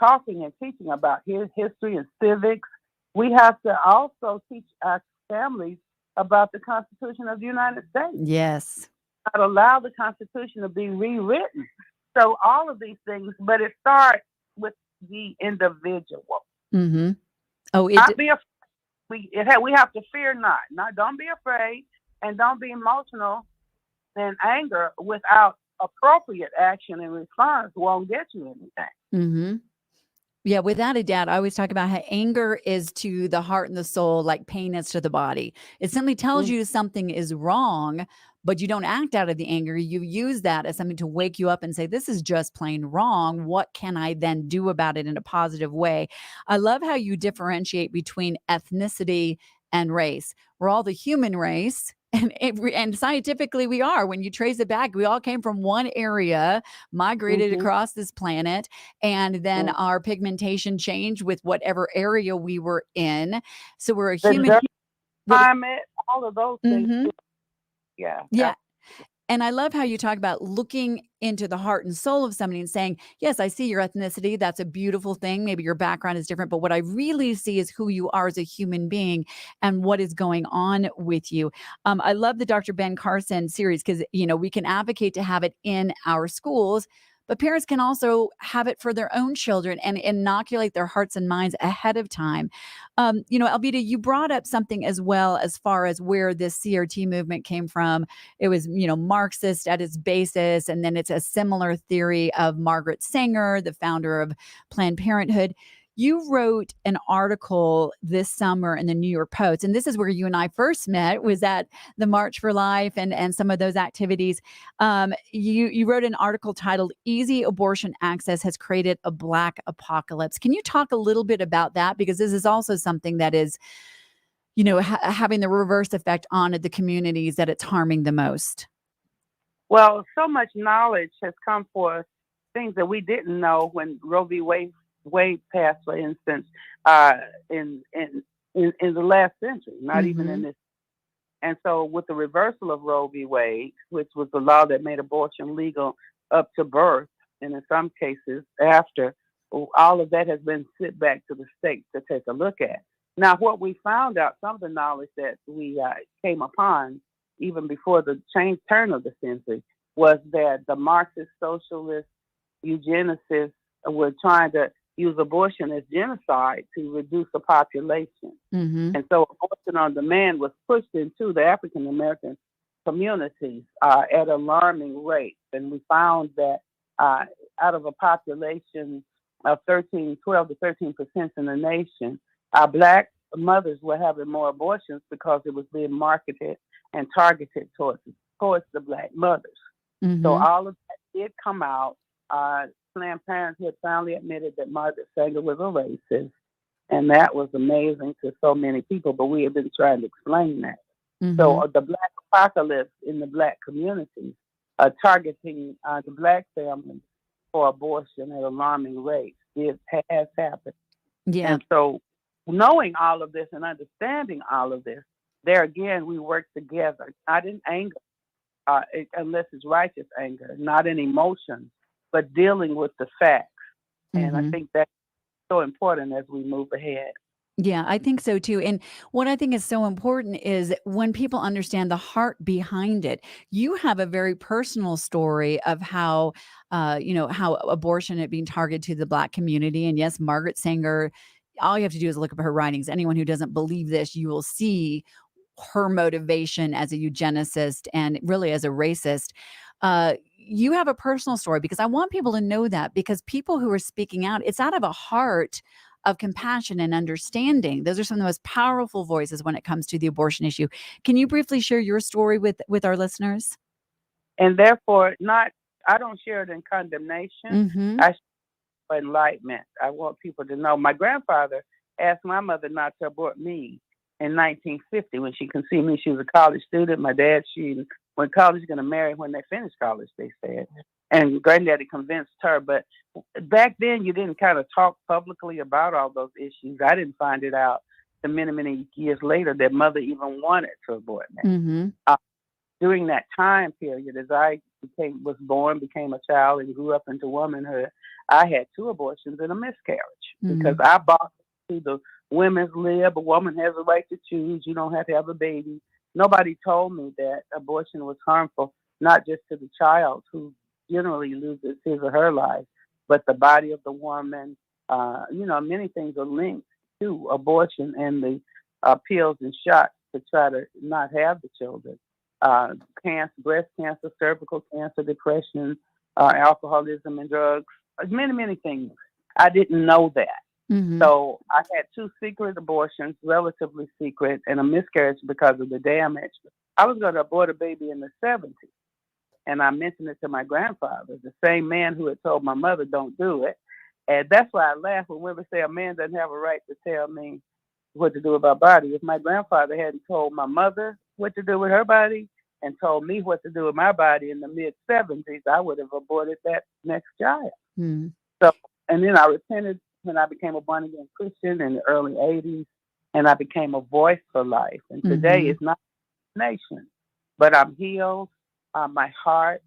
talking and teaching about his history and civics. We have to also teach our families about the Constitution of the United States. Yes. Not allow the Constitution to be rewritten. So all of these things, but it starts with the individual. Mm-hmm. Not be afraid. We have to fear not. Don't be afraid, and don't be emotional and anger without appropriate action and response won't get you anything. Mm-hmm. Yeah, without a doubt. I always talk about how anger is to the heart and the soul like pain is to the body. It simply tells Mm. you something is wrong, but you don't act out of the anger. You use that as something to wake you up and say, this is just plain wrong. What can I then do about it in a positive way? I love how you differentiate between ethnicity and race. We're all the human race. And scientifically, we are. When you trace it back, we all came from one area, migrated Mhm. across this planet, and then Mm. our pigmentation changed with whatever area we were in. So we're a The human. dirt, With, climate, all of those things. Mhm. Yeah. Yeah. And I love how you talk about looking into the heart and soul of somebody and saying, yes, I see your ethnicity. That's a beautiful thing. Maybe your background is different, but what I really see is who you are as a human being and what is going on with you. I love the Dr. Ben Carson series because, we can advocate to have it in our schools, but parents can also have it for their own children and inoculate their hearts and minds ahead of time. Alveda, you brought up something as well as far as where this CRT movement came from. It was, Marxist at its basis. And then it's a similar theory of Margaret Sanger, the founder of Planned Parenthood. You wrote an article this summer in the New York Post, and this is where you and I first met, was at the March for Life and some of those activities. You wrote an article titled "Easy Abortion Access Has Created a Black Apocalypse." Can you talk a little bit about that? Because this is also something that is, having the reverse effect on the communities that it's harming the most. Well, so much knowledge has come for us, things that we didn't know when Roe v. Wade passed, for instance, in the last century, not even in Mhm. this. And so, with the reversal of Roe v. Wade, which was the law that made abortion legal up to birth, and in some cases after, all of that has been sent back to the states to take a look at. Now, what we found out, some of the knowledge that we came upon even before the turn of the century, was that the Marxist, socialist, eugenicists were trying to use abortion as genocide to reduce the population. Mhm. And so abortion on demand was pushed into the African American communities at alarming rates. And we found that out of a population of 12 to 13% in the nation, Black mothers were having more abortions because it was being marketed and targeted towards the Black mothers. So Mhm. all of that did come out. Planned Parenthood finally admitted that Margaret Sanger was a racist, and that was amazing to so many people, but we have been trying to explain that. Mhm. So the Black apocalypse in the Black communities, targeting the Black families for abortion at alarming rates, has happened. Yeah. And so knowing all of this and understanding all of this, there again, we work together, not in anger, unless it's righteous anger, not in emotions, but dealing with the facts. And I Mhm. think that's so important as we move ahead. Yeah, I think so too. And what I think is so important is when people understand the heart behind it. You have a very personal story of how, how abortion it being targeted to the Black community. And yes, Margaret Sanger. All you have to do is look up her writings. Anyone who doesn't believe this, you will see her motivation as a eugenicist and really as a racist. You have a personal story because I want people to know that because people who are speaking out, it's out of a heart of compassion and understanding. Those are some of the most powerful voices when it comes to the abortion issue. Can you briefly share your story with our listeners? And therefore, I don't share it in condemnation. Mm-hmm. I share it for enlightenment. I want people to know. My grandfather asked my mother not to abort me in 1950 when she conceived me. She was a college student. My dad, she went to college, going to marry when they finished college, they said. And granddaddy convinced her. But back then, you didn't kind of talk publicly about all those issues. I didn't find it out the many, many years later that mother even wanted to abort me. Mm-hmm. During that time period, as I was born, became a child, and grew up into womanhood, I had 2 abortions and a miscarriage because I bought to the women's lib. A woman has a right to choose. You don't have to have a baby. Nobody told me that abortion was harmful, not just to the child who generally loses his or her life, but the body of the woman. Many things are linked to abortion and the pills and shots to try to not have the children. cancer, breast cancer, cervical cancer, depression, alcoholism and drugs, many, many things. I didn't know that. Mm-hmm. So I had 2 secret abortions, relatively secret, and a miscarriage because of the damage. I was going to abort a baby in the 70s. And I mentioned it to my grandfather, the same man who had told my mother, don't do it. And that's why I laugh when women say a man doesn't have a right to tell me what to do with my body. If my grandfather hadn't told my mother what to do with her body and told me what to do with my body in the mid-70s, I would have aborted that next child. Mm-hmm. So, and then I repented when I became a born-again Christian in the early 80s, and I became a voice for life. And today Mm-hmm. it's not a nation, but I'm healed. My heart,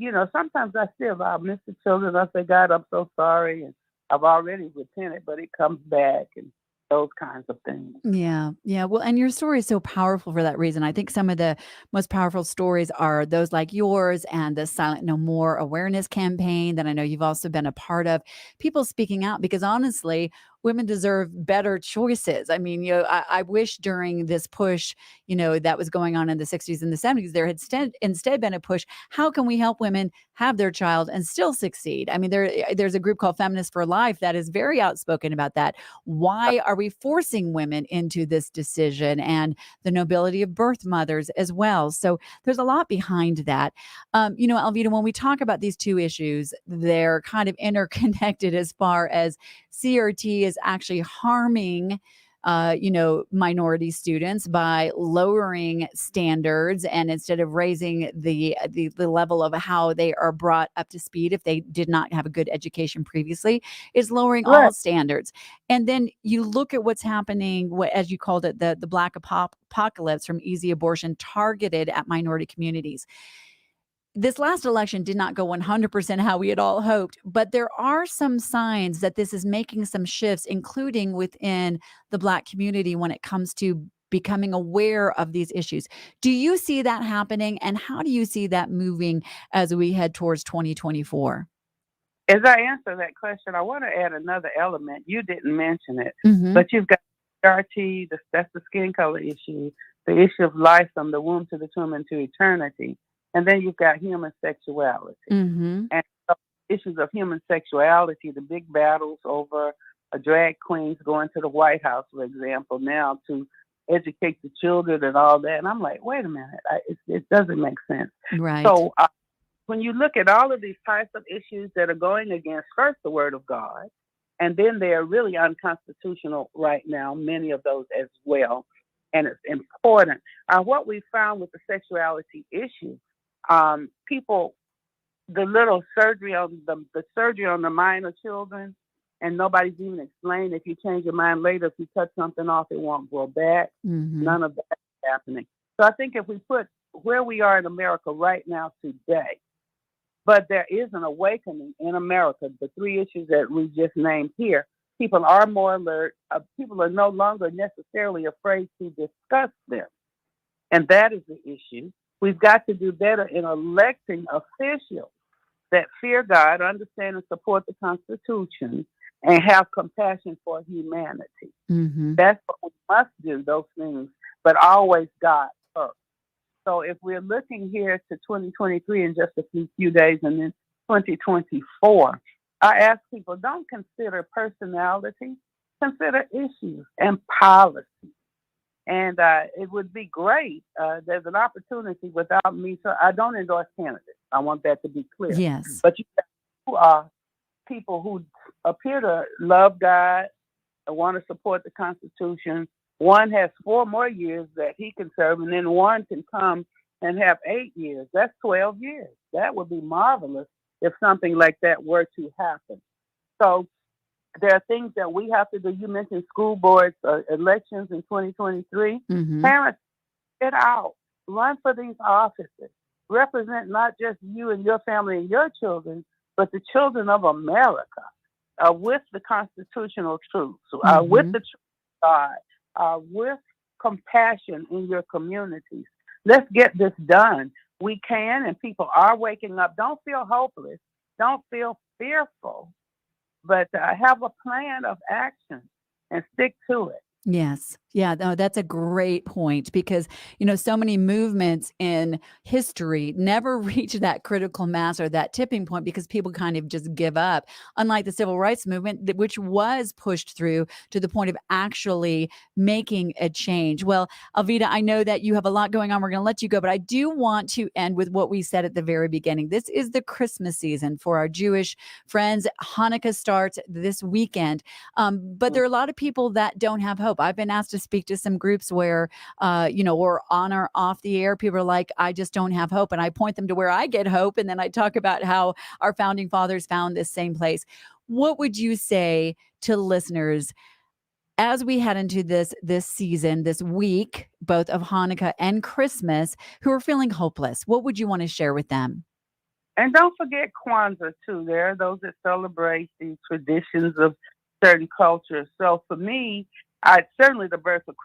sometimes I still miss the children. I say, God, I'm so sorry. And I've already repented, but it comes back and those kinds of things. Yeah. Yeah. Well, and your story is so powerful for that reason. I think some of the most powerful stories are those like yours and the Silent No More awareness campaign that I know you've also been a part of. People speaking out because honestly, women deserve better choices. I mean, I wish during this push, that was going on in the 60s and the 70s, there had instead been a push. How can we help women have their child and still succeed? I mean, there's a group called Feminists for Life that is very outspoken about that. Why are we forcing women into this decision and the nobility of birth mothers as well? So there's a lot behind that. Alveda, when we talk about these two issues, they're kind of interconnected as far as CRT is actually harming minority students by lowering standards, and instead of raising the level of how they are brought up to speed if they did not have a good education previously, is lowering Right. all standards. And then you look at what's happening, as you called it, the Black apocalypse from easy abortion targeted at minority communities. This last election did not go 100% how we had all hoped, but there are some signs that this is making some shifts, including within the Black community when it comes to becoming aware of these issues. Do you see that happening, and how do you see that moving as we head towards 2024? As I answer that question, I want to add another element. You didn't mention it, Mm-hmm. but you've got RT, that's the skin color issue, the issue of life from the womb to the tomb into eternity. And then you've got human sexuality. Mm-hmm. And so issues of human sexuality, the big battles over drag queens going to the White House, for example, now to educate the children and all that. And I'm like, wait a minute, it doesn't make sense. Right. So when you look at all of these types of issues that are going against first the word of God, and then they are really unconstitutional right now, many of those as well. And it's important. What we found with the sexuality issue, people, the little surgery on the surgery on the minor children, and nobody's even explained if you change your mind later, if you cut something off, it won't grow back. Mm-hmm. None of that is happening. So I think if we put where we are in America right now today, but there is an awakening in America, the 3 issues that we just named here, people are more alert. People are no longer necessarily afraid to discuss them. And that is the issue. We've got to do better in electing officials that fear God, understand and support the Constitution, and have compassion for humanity. Mm-hmm. That's what we must do, those things, but always God first. So if we're looking here to 2023 in just a few days and then 2024, I ask people, don't consider personality, consider issues and policy. And it would be great. There's an opportunity without me. So I don't endorse candidates. I want that to be clear. Yes. But you are people who appear to love God and want to support the Constitution. One has 4 more years that he can serve, and then one can come and have 8 years. That's 12 years. That would be marvelous if something like that were to happen. So there are things that we have to do. You mentioned school boards elections in 2023. Mm-hmm. Parents, get out. Run for these offices. Represent not just you and your family and your children, but the children of America with the constitutional truths, with the truth of God, with compassion in your communities. Let's get this done. We can, and people are waking up. Don't feel hopeless. Don't feel fearful. But have a plan of action and stick to it. Yes. Yeah, no, that's a great point because, so many movements in history never reach that critical mass or that tipping point because people kind of just give up. Unlike the civil rights movement, which was pushed through to the point of actually making a change. Well, Alveda, I know that you have a lot going on. We're going to let you go, but I do want to end with what we said at the very beginning. This is the Christmas season for our Jewish friends. Hanukkah starts this weekend. But there are a lot of people that don't have hope. I've been asked to speak to some groups where, or on or off the air, people are like, I just don't have hope. And I point them to where I get hope. And then I talk about how our founding fathers found this same place. What would you say to listeners as we head into this season, this week, both of Hanukkah and Christmas, who are feeling hopeless? What would you want to share with them? And don't forget Kwanzaa too. There are those that celebrate the traditions of certain cultures. So for me, I certainly the birth of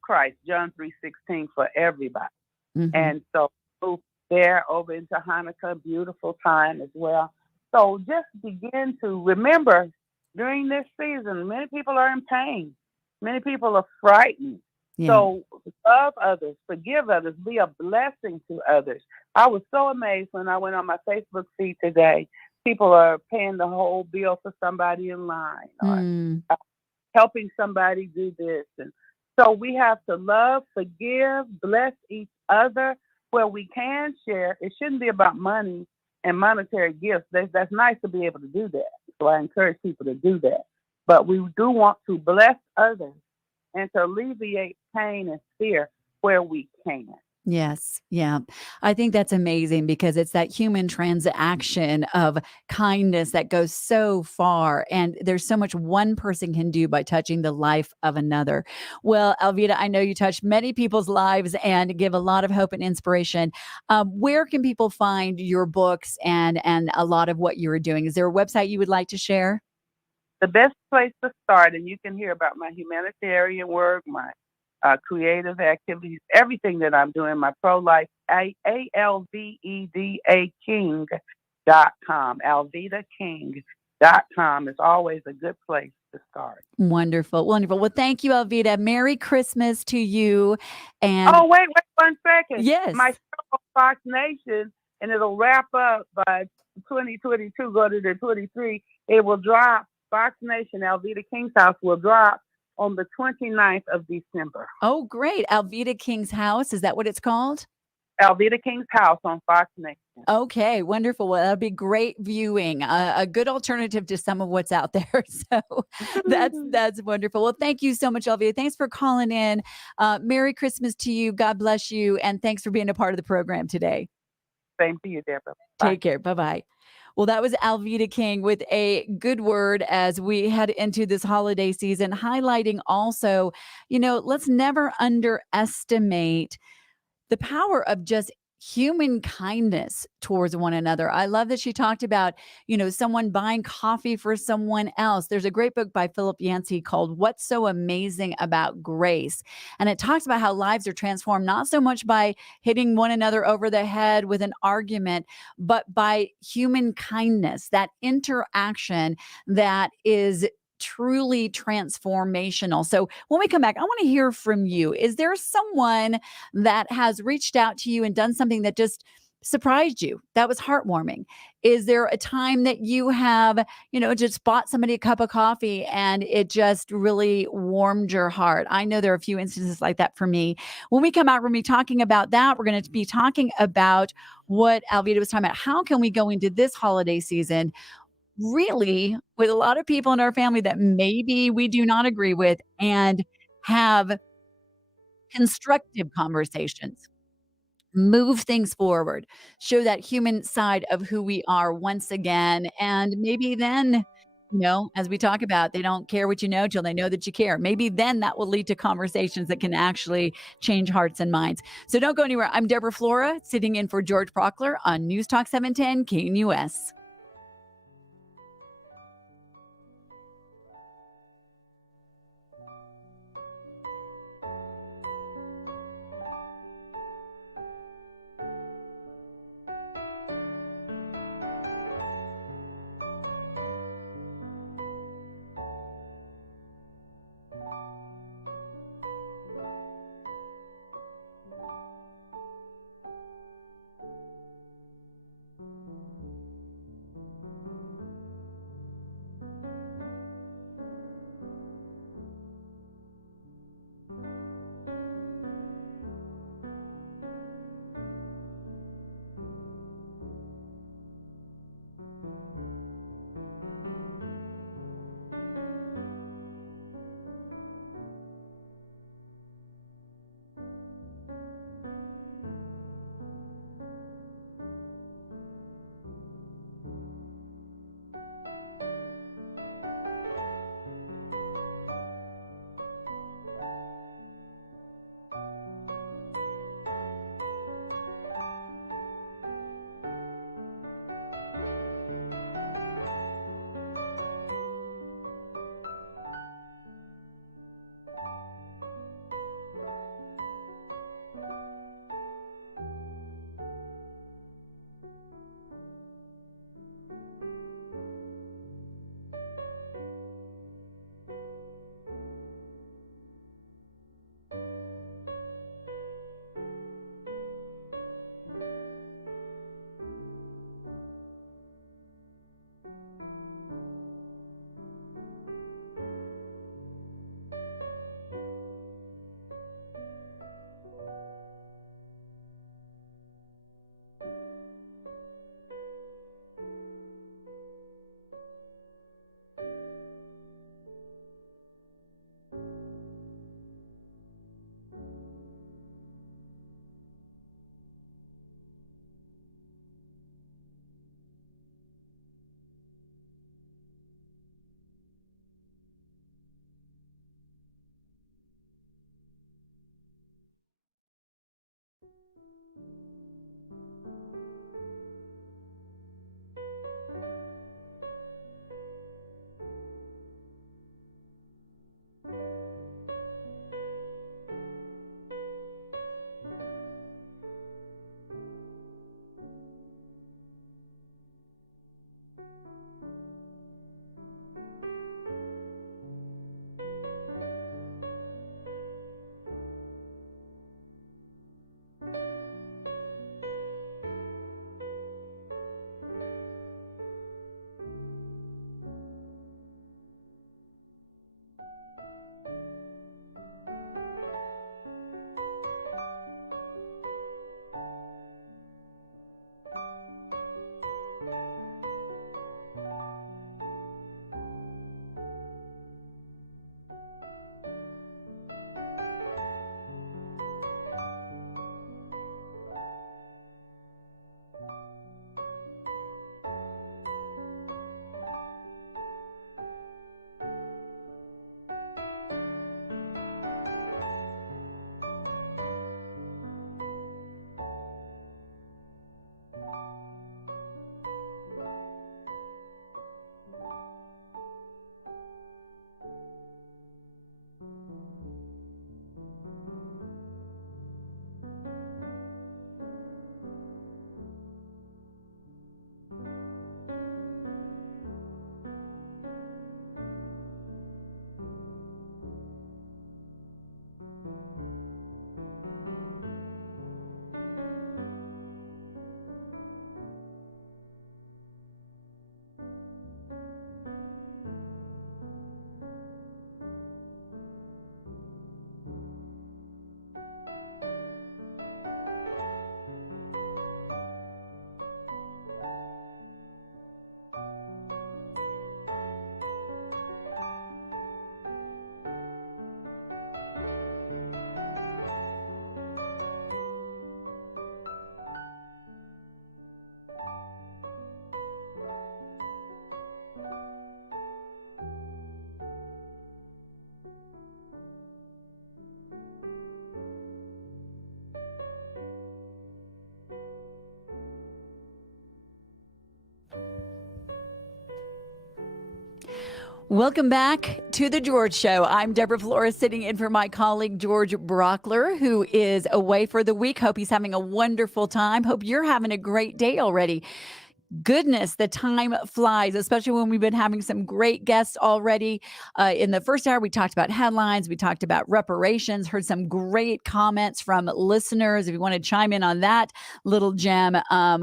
Christ, John 3:16 for everybody. Mhm. And so move there over into Hanukkah, beautiful time as well. So just begin to remember during this season, many people are in pain. Many people are frightened. Yeah. So love others, forgive others, be a blessing to others. I was so amazed when I went on my Facebook feed today. People are paying the whole bill for somebody in line or Mm. helping somebody do this. And so we have to love, forgive, bless each other where we can share. It shouldn't be about money and monetary gifts. That's nice to be able to do that. So I encourage people to do that. But we do want to bless others and to alleviate pain and fear where we can. Yes. Yeah. I think that's amazing because it's that human transaction of kindness that goes so far. And there's so much one person can do by touching the life of another. Well, Alveda, I know you touch many people's lives and give a lot of hope and inspiration. Where can people find your books and a lot of what you're doing? Is there a website you would like to share? The best place to start, and you can hear about my humanitarian work, my creative activities, everything that I'm doing, my pro-life, Alveda King.com. AlvedaKing.com is always a good place to start. Wonderful. Wonderful. Well, thank you, Alveda. Merry Christmas to you. And Oh, wait 1 second. yes. My show on Fox Nation, and it'll wrap up by 2022, go to the 23. It will drop. Fox Nation, Alveda King's House will drop on the 29th of December. Oh, great. Alveda King's House. Is that what it's called? Alveda King's House on Fox Nation. Okay, wonderful. Well, that'll be great viewing. A good alternative to some of what's out there. So that's wonderful. Well, thank you so much, Alveda. Thanks for calling in. Merry Christmas to you. God bless you, and thanks for being a part of the program today. Same to you, Deborah. Bye. Take care. Bye bye. Well, that was Alveda King with a good word as we head into this holiday season, highlighting also, let's never underestimate the power of just human kindness towards one another. I love that she talked about, someone buying coffee for someone else. There's a great book by Philip Yancey called What's So Amazing About Grace. And it talks about how lives are transformed, not so much by hitting one another over the head with an argument, but by human kindness, that interaction that is truly transformational. So when we come back, I want to hear from you. Is there someone that has reached out to you and done something that just surprised you, that was heartwarming? Is there a time that you have, just bought somebody a cup of coffee and it just really warmed your heart? I know there are a few instances like that for me. When we come out, we're going to be talking about that. We're going to be talking about what Alveda was talking about. How can we go into this holiday season really with a lot of people in our family that maybe we do not agree with and have constructive conversations, move things forward, show that human side of who we are once again. And maybe then, as we talk about, they don't care what you know till they know that you care. Maybe then that will lead to conversations that can actually change hearts and minds. So don't go anywhere. I'm Deborah Flora, sitting in for George Brauchler on News Talk 710 KNUS. Welcome back to the George Show. I'm Deborah Flora, sitting in for my colleague George Brauchler, who is away for the week. Hope he's having a wonderful time. Hope you're having a great day already. Goodness, the time flies, especially when we've been having some great guests already. In the first hour, we talked about headlines. We talked about reparations, heard some great comments from listeners. If you want to chime in on that little gem,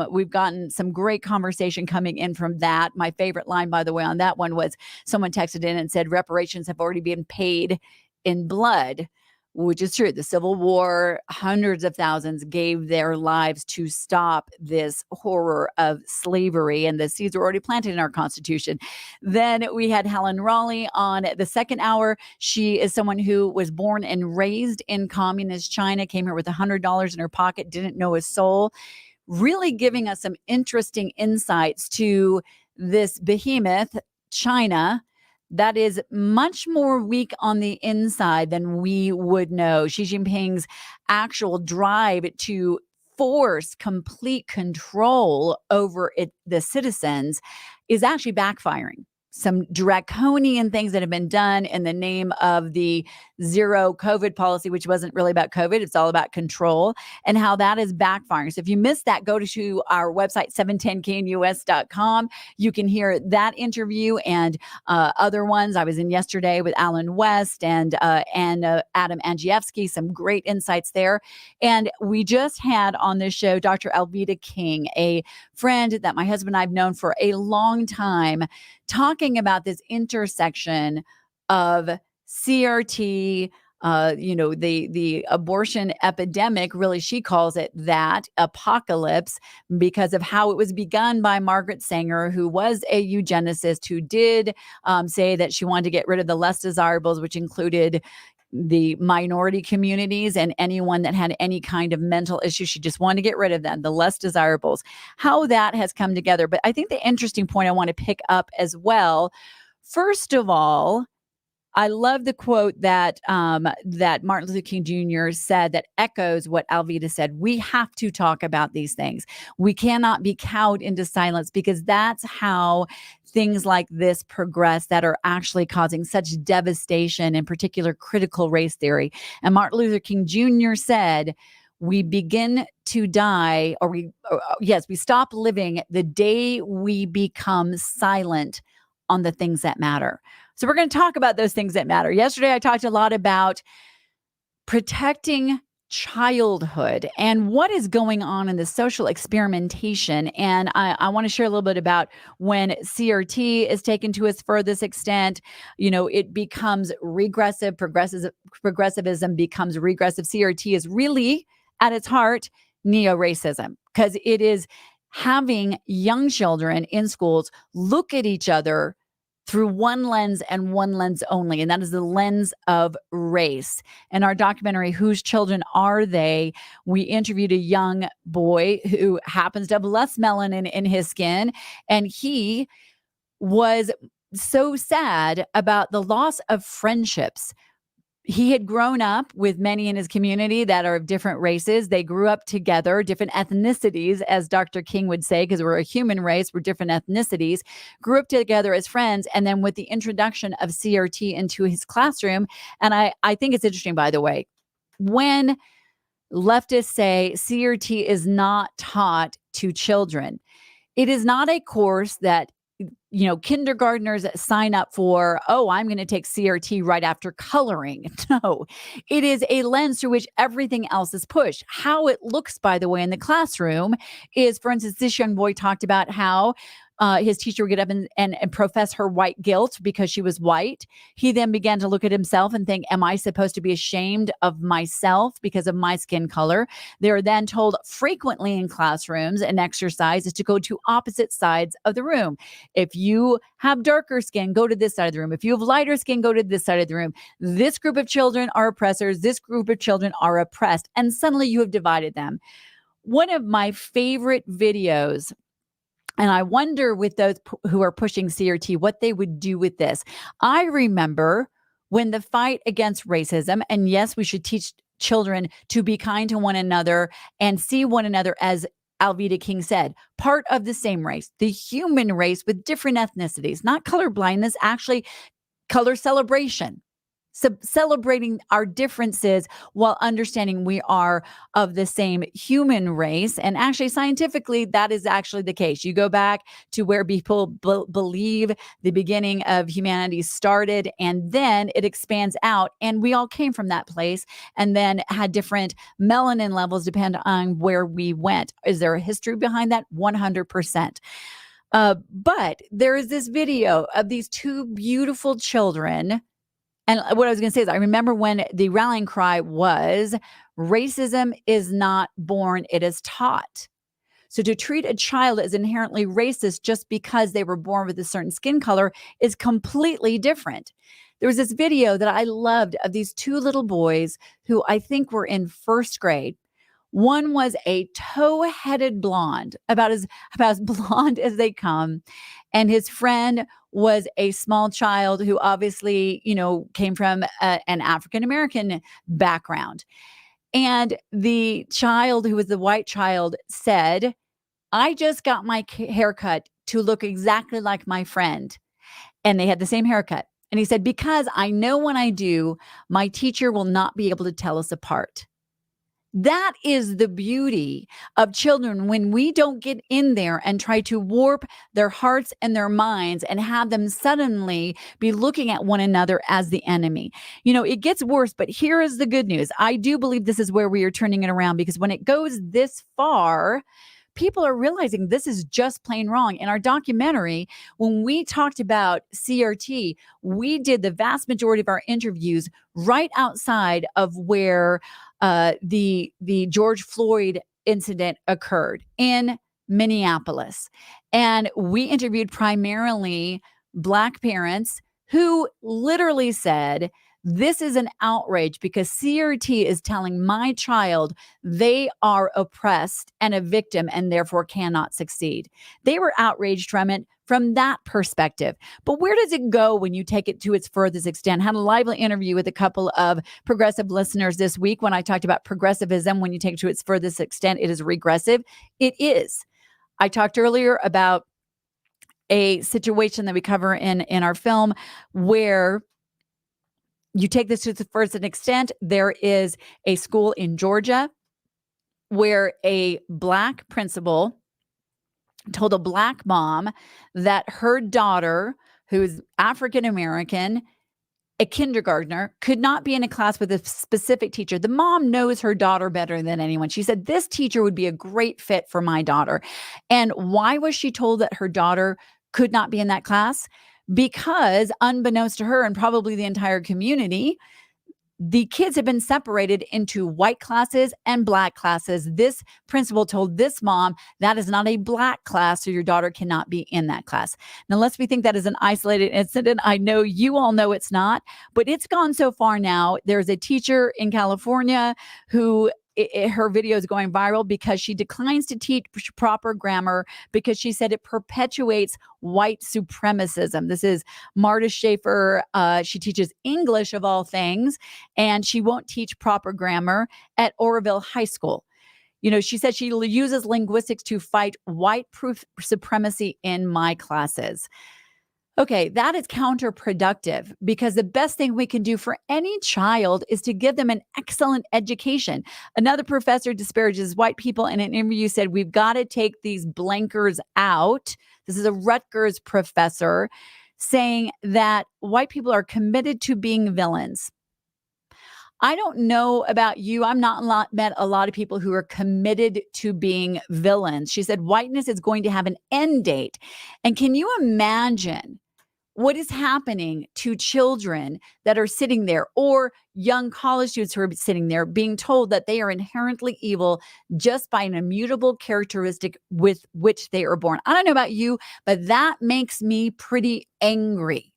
we've gotten some great conversation coming in from that. My favorite line, by the way, on that one was someone texted in and said reparations have already been paid in blood, which is true. The Civil War, hundreds of thousands gave their lives to stop this horror of slavery, and the seeds were already planted in our Constitution. Then we had Helen Raleigh on the second hour. She is someone who was born and raised in communist China, came here with $100 in her pocket, didn't know a soul, really giving us some interesting insights to this behemoth, China, that is much more weak on the inside than we would know. Xi Jinping's actual drive to force complete control over the citizens is actually backfiring. Some draconian things that have been done in the name of the zero COVID policy, which wasn't really about COVID. It's all about control, and how that is backfiring. So if you missed that, go to our website, 710knus.com. You can hear that interview and other ones. I was in yesterday with Alan West and Adam Andrzejewski, some great insights there. And we just had on this show Dr. Alveda King, a friend that my husband and I have known for a long time, talking about this intersection of CRT, the abortion epidemic, really, she calls it that, apocalypse, because of how it was begun by Margaret Sanger, who was a eugenicist, who did say that she wanted to get rid of the less desirables, which included the minority communities and anyone that had any kind of mental issue. She just wanted to get rid of them, the less desirables, how that has come together. But I think the interesting point I want to pick up as well, first of all, I love the quote that that Martin Luther King Jr. said that echoes what Alveda said. We have to talk about these things. We cannot be cowed into silence, because that's how things like this progress, that are actually causing such devastation, in particular critical race theory. And Martin Luther King Jr. said, we begin to die, or we stop living the day we become silent on the things that matter. So we're going to talk about those things that matter. Yesterday, I talked a lot about protecting childhood and what is going on in the social experimentation. And I want to share a little bit about when CRT is taken to its furthest extent, it becomes regressive, progressivism becomes regressive. CRT is really, at its heart, neo-racism, because it is having young children in schools look at each other through one lens and one lens only, and that is the lens of race. In our documentary, Whose Children Are They?, we interviewed a young boy who happens to have less melanin in his skin, and he was so sad about the loss of friendships. He had grown up with many in his community that are of different races. They grew up together, different ethnicities, as Dr. King would say, because we're a human race, we're different ethnicities, grew up together as friends. And then with the introduction of CRT into his classroom, and I think it's interesting, by the way, when leftists say CRT is not taught to children, it is not a course that kindergartners sign up for, I'm going to take CRT right after coloring. No, it is a lens through which everything else is pushed. How it looks, by the way, in the classroom is, for instance, this young boy talked about how his teacher would get up and profess her white guilt because she was white. He then began to look at himself and think, am I supposed to be ashamed of myself because of my skin color? They're then told frequently in classrooms, an exercise is to go to opposite sides of the room. If you have darker skin, go to this side of the room. If you have lighter skin, go to this side of the room. This group of children are oppressors. This group of children are oppressed. And suddenly you have divided them. One of my favorite videos, and I wonder with those who are pushing CRT, what they would do with this. I remember when the fight against racism, and yes, we should teach children to be kind to one another and see one another, as Alveda King said, part of the same race, the human race with different ethnicities, not color blindness, actually color celebration. So celebrating our differences while understanding we are of the same human race. And actually, scientifically, that is actually the case. You go back to where people believe the beginning of humanity started, and then it expands out. And we all came from that place and then had different melanin levels depend on where we went. Is there a history behind that? 100%. But there is this video of these two beautiful children. And what I was going to say is I remember when the rallying cry was, racism is not born, it is taught. So to treat a child as inherently racist just because they were born with a certain skin color is completely different. There was this video that I loved of these two little boys who I think were in first grade. One was a tow-headed blonde, about as blonde as they come. And his friend was a small child who obviously, came from an African-American background. And the child who was the white child said, I just got my haircut to look exactly like my friend. And they had the same haircut. And he said, because I know when I do, my teacher will not be able to tell us apart. That is the beauty of children when we don't get in there and try to warp their hearts and their minds and have them suddenly be looking at one another as the enemy. It gets worse, but here is the good news. I do believe this is where we are turning it around, because when it goes this far, people are realizing this is just plain wrong. In our documentary, when we talked about CRT, we did the vast majority of our interviews right outside of where the George Floyd incident occurred in Minneapolis. And we interviewed primarily Black parents who literally said, this is an outrage because CRT is telling my child they are oppressed and a victim and therefore cannot succeed. They were outraged from it from that perspective. But where does it go when you take it to its furthest extent? I had a lively interview with a couple of progressive listeners this week when I talked about progressivism. When you take it to its furthest extent, it is regressive. It is. I talked earlier about a situation that we cover in our film where you take this to the first extent. There is a school in Georgia where a Black principal told a Black mom that her daughter, who's African American, a kindergartner, could not be in a class with a specific teacher. The mom knows her daughter better than anyone. She said, this teacher would be a great fit for my daughter. And why was she told that her daughter could not be in that class? Because unbeknownst to her and probably the entire community, the kids have been separated into white classes and Black classes. This principal told this mom that is not a Black class, so your daughter cannot be in that class. Now, lest we think that is an isolated incident, I know you all know it's not, but it's gone so far now. There's a teacher in California who her video is going viral because she declines to teach proper grammar because she said it perpetuates white supremacism. This is Marta Schaefer. She teaches English of all things, and she won't teach proper grammar at Oroville High School. She said she uses linguistics to fight white supremacy in my classes. Okay, that is counterproductive because the best thing we can do for any child is to give them an excellent education. Another professor disparages white people in an interview, said, we've got to take these blankers out. This is a Rutgers professor saying that white people are committed to being villains. I don't know about you. I'm not met a lot of people who are committed to being villains. She said, whiteness is going to have an end date. And can you imagine what is happening to children that are sitting there, or young college students who are sitting there being told that they are inherently evil just by an immutable characteristic with which they are born? I don't know about you, but that makes me pretty angry.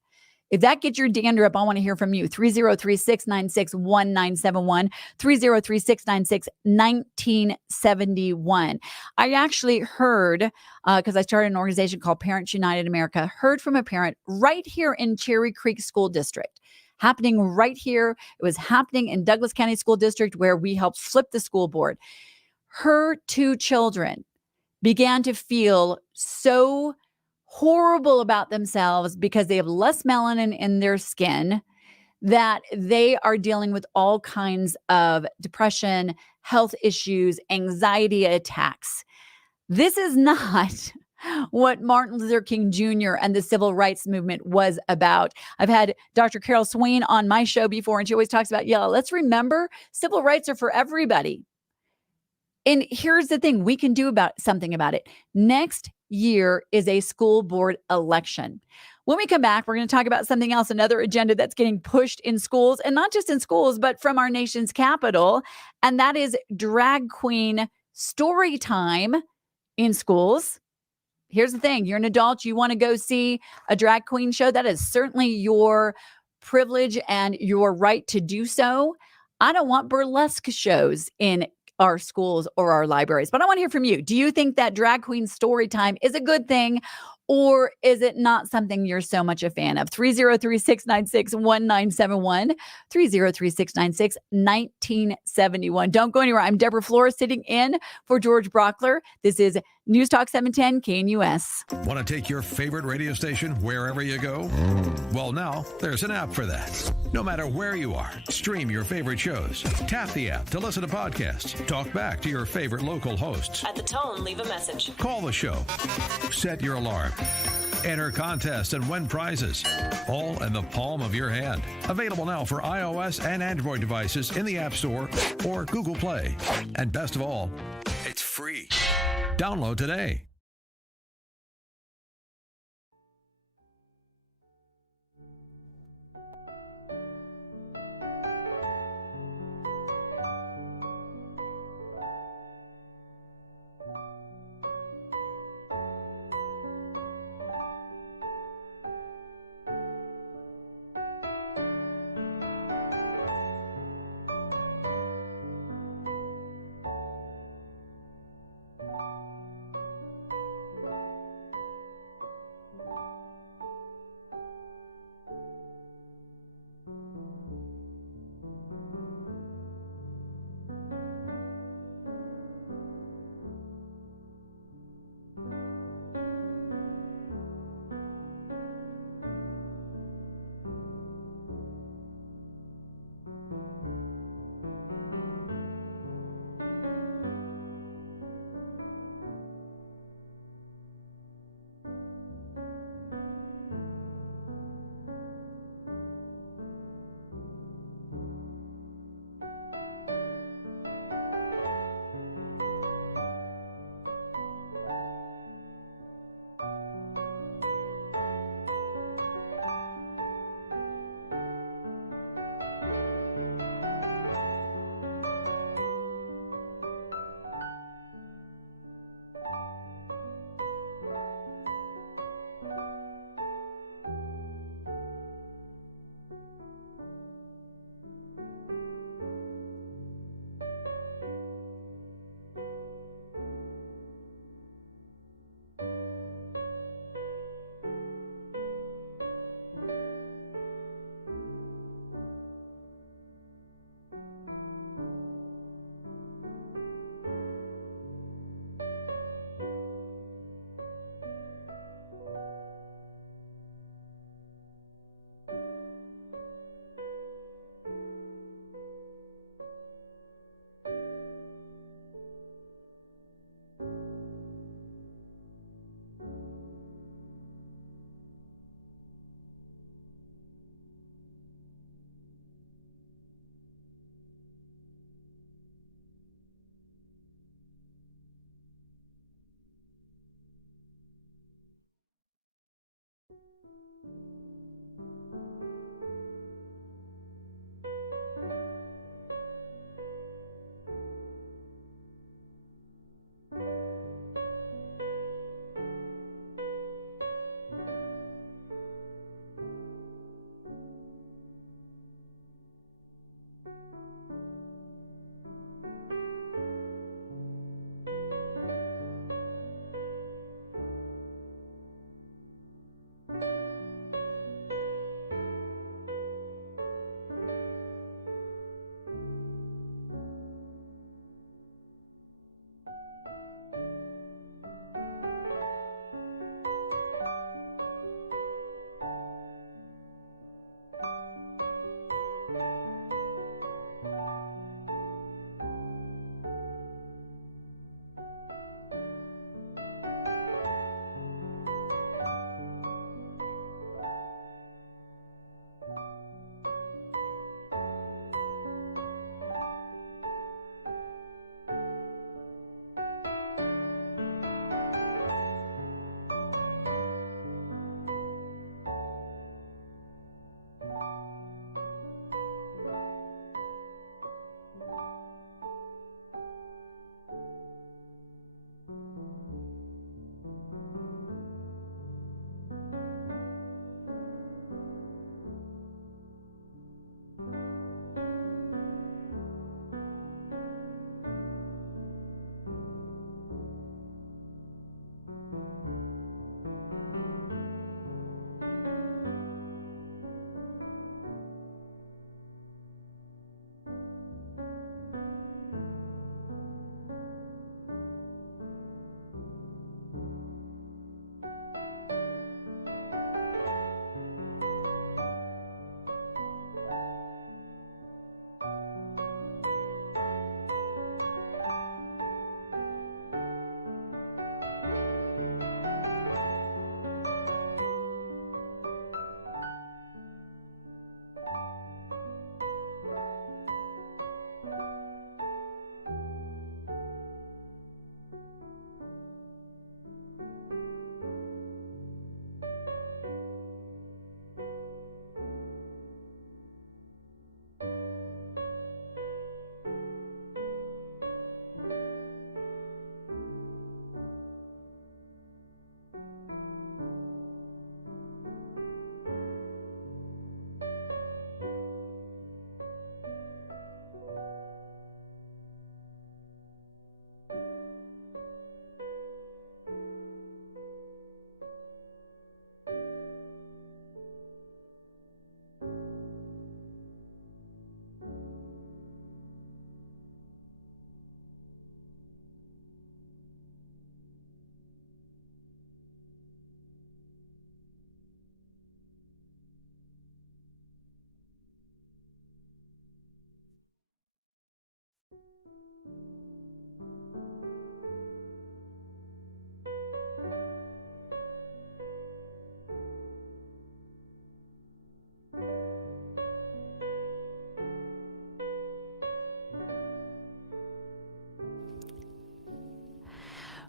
If that gets your dander up, I want to hear from you. 303-696-1971, 303-696-1971. I actually heard, because I started an organization called Parents United America, heard from a parent right here in Cherry Creek School District, happening right here. It was happening in Douglas County School District, where we helped flip the school board. Her two children began to feel so horrible about themselves because they have less melanin in their skin, that they are dealing with all kinds of depression, health issues, anxiety attacks. This is not what Martin Luther King Jr. and the civil rights movement was about. I've had Dr. Carol Swain on my show before, and she always talks about, let's remember civil rights are for everybody. And here's the thing, we can do something about it. Next year is a school board election. When we come back, we're going to talk about something else, another agenda that's getting pushed in schools, and not just in schools, but from our nation's capital. And that is drag queen story time in schools. Here's the thing. You're an adult. You want to go see a drag queen show. That is certainly your privilege and your right to do so. I don't want burlesque shows in our schools or our libraries, but I want to hear from you. Do you think that drag queen story time is a good thing, or is it not something you're so much a fan of? 303-696-1971, 303-696-1971. Don't go anywhere. I'm Deborah Flora, sitting in for George Brauchler. This is News Talk 710 KNUS. Want to take your favorite radio station wherever you go? Well, now there's an app for that. No matter where you are, stream your favorite shows. Tap the app to listen to podcasts. Talk back to your favorite local hosts. At the tone, leave a message. Call the show. Set your alarm. Enter contests and win prizes, all in the palm of your hand. Available now for iOS and Android devices in the App Store or Google Play. And best of all, it's free. Download today.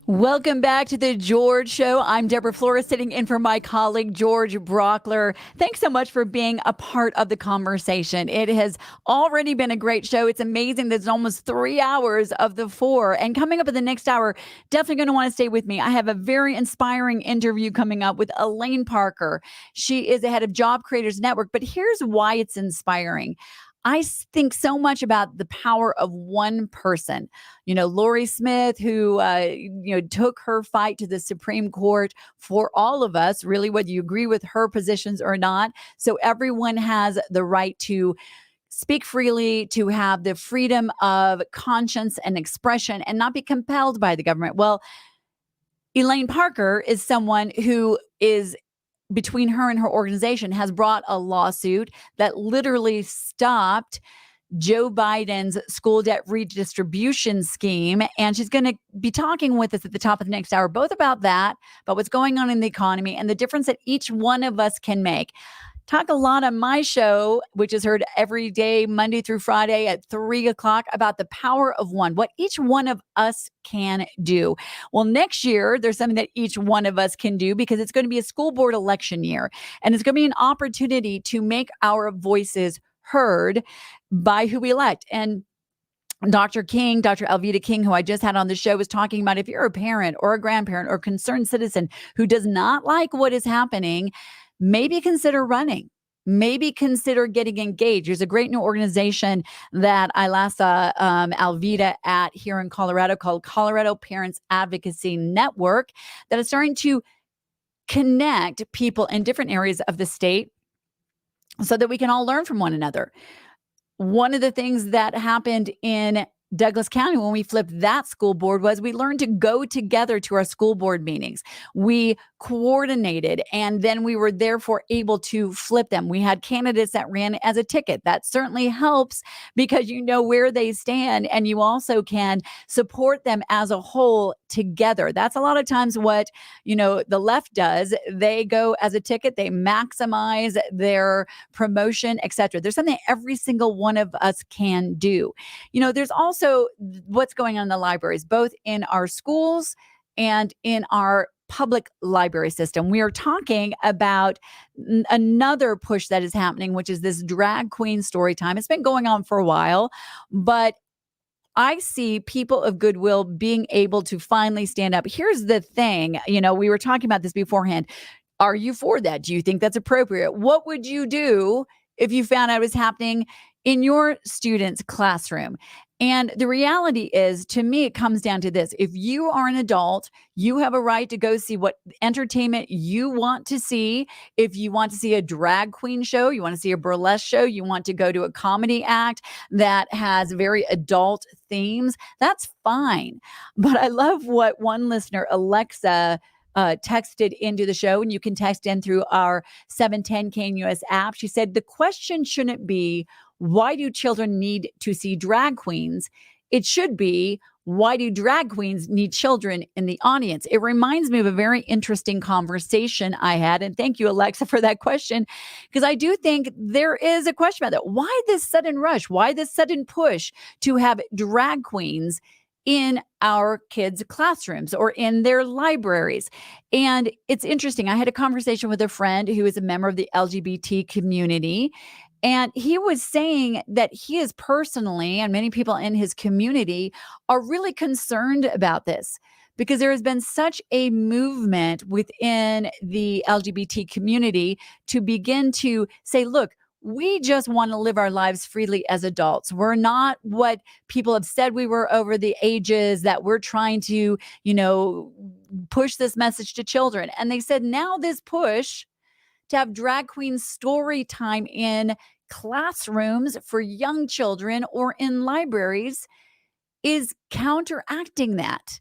Welcome back to the George Show. I'm Deborah Flora, sitting in for my colleague, George Brauchler. Thanks so much for being a part of the conversation. It has already been a great show. It's amazing that it's almost 3 hours of the 4. And coming up in the next hour, definitely going to want to stay with me. I have a very inspiring interview coming up with Elaine Parker. She is the head of Job Creators Network, but here's why it's inspiring. I think so much about the power of one person. Lori Smith, who, took her fight to the Supreme Court for all of us, really, whether you agree with her positions or not. So everyone has the right to speak freely, to have the freedom of conscience and expression and not be compelled by the government. Well, Elaine Parker is someone who is, between her and her organization, has brought a lawsuit that literally stopped Joe Biden's school debt redistribution scheme. And she's going to be talking with us at the top of the next hour, both about that, about what's going on in the economy and the difference that each one of us can make. Talk a lot on my show, which is heard every day, Monday through Friday at 3 o'clock, about the power of one, what each one of us can do. Well, next year, there's something that each one of us can do because it's going to be a school board election year. And it's going to be an opportunity to make our voices heard by who we elect. And Dr. Alveda King, who I just had on the show, was talking about if you're a parent or a grandparent or a concerned citizen who does not like what is happening, maybe consider running. Maybe consider getting engaged. There's a great new organization that I last saw Alveda at here in Colorado called Colorado Parents Advocacy Network that is starting to connect people in different areas of the state so that we can all learn from one another. One of the things that happened in Douglas County when we flipped that school board was we learned to go together to our school board meetings. We coordinated, and then we were therefore able to flip them. We had candidates that ran as a ticket. That certainly helps because you know where they stand, and you also can support them as a whole together. That's a lot of times what, the left does. They go as a ticket, they maximize their promotion, etc. There's something every single one of us can do. There's also what's going on in the libraries, both in our schools and in our public library system. We are talking about another push that is happening, which is this drag queen story time. It's been going on for a while, but I see people of goodwill being able to finally stand up. Here's the thing, we were talking about this beforehand. Are you for that? Do you think that's appropriate? What would you do if you found out it was happening in your student's classroom? And the reality is, to me, it comes down to this. If you are an adult, you have a right to go see what entertainment you want to see. If you want to see a drag queen show, you want to see a burlesque show, you want to go to a comedy act that has very adult themes, that's fine. But I love what one listener, Alexa, texted into the show, and you can text in through our 710 KNUS app. She said, the question shouldn't be, why do children need to see drag queens? It should be, why do drag queens need children in the audience? It reminds me of a very interesting conversation I had. And thank you, Alexa, for that question, because I do think there is a question about that. Why this sudden rush? Why this sudden push to have drag queens in our kids' classrooms or in their libraries? And it's interesting. I had a conversation with a friend who is a member of the LGBT community, and he was saying that he is personally, and many people in his community, are really concerned about this because there has been such a movement within the LGBT community to begin to say, look, we just want to live our lives freely as adults. We're not what people have said we were over the ages, that we're trying to, push this message to children. And they said now this push to have drag queen story time in classrooms for young children or in libraries is counteracting that.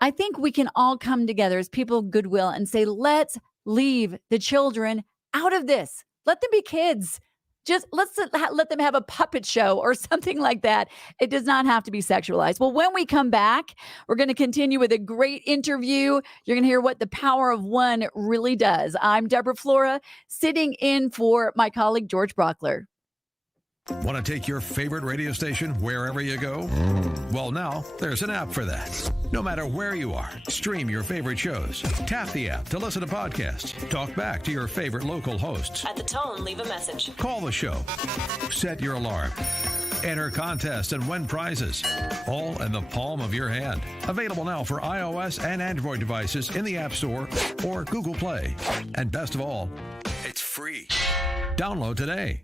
I think we can all come together as people of goodwill and say, let's leave the children out of this. Let them be kids. Just let them have a puppet show or something like that. It does not have to be sexualized. Well, when we come back, we're going to continue with a great interview. You're going to hear what the power of one really does. I'm Deborah Flora, sitting in for my colleague, George Brauchler. Want to take your favorite radio station wherever you go? Well, now there's an app for that. No matter where you are, stream your favorite shows. Tap the app to listen to podcasts. Talk back to your favorite local hosts. At the tone, leave a message. Call the show. Set your alarm. Enter contests and win prizes. All in the palm of your hand. Available now for iOS and Android devices in the App Store or Google Play. And best of all, it's free. Download today.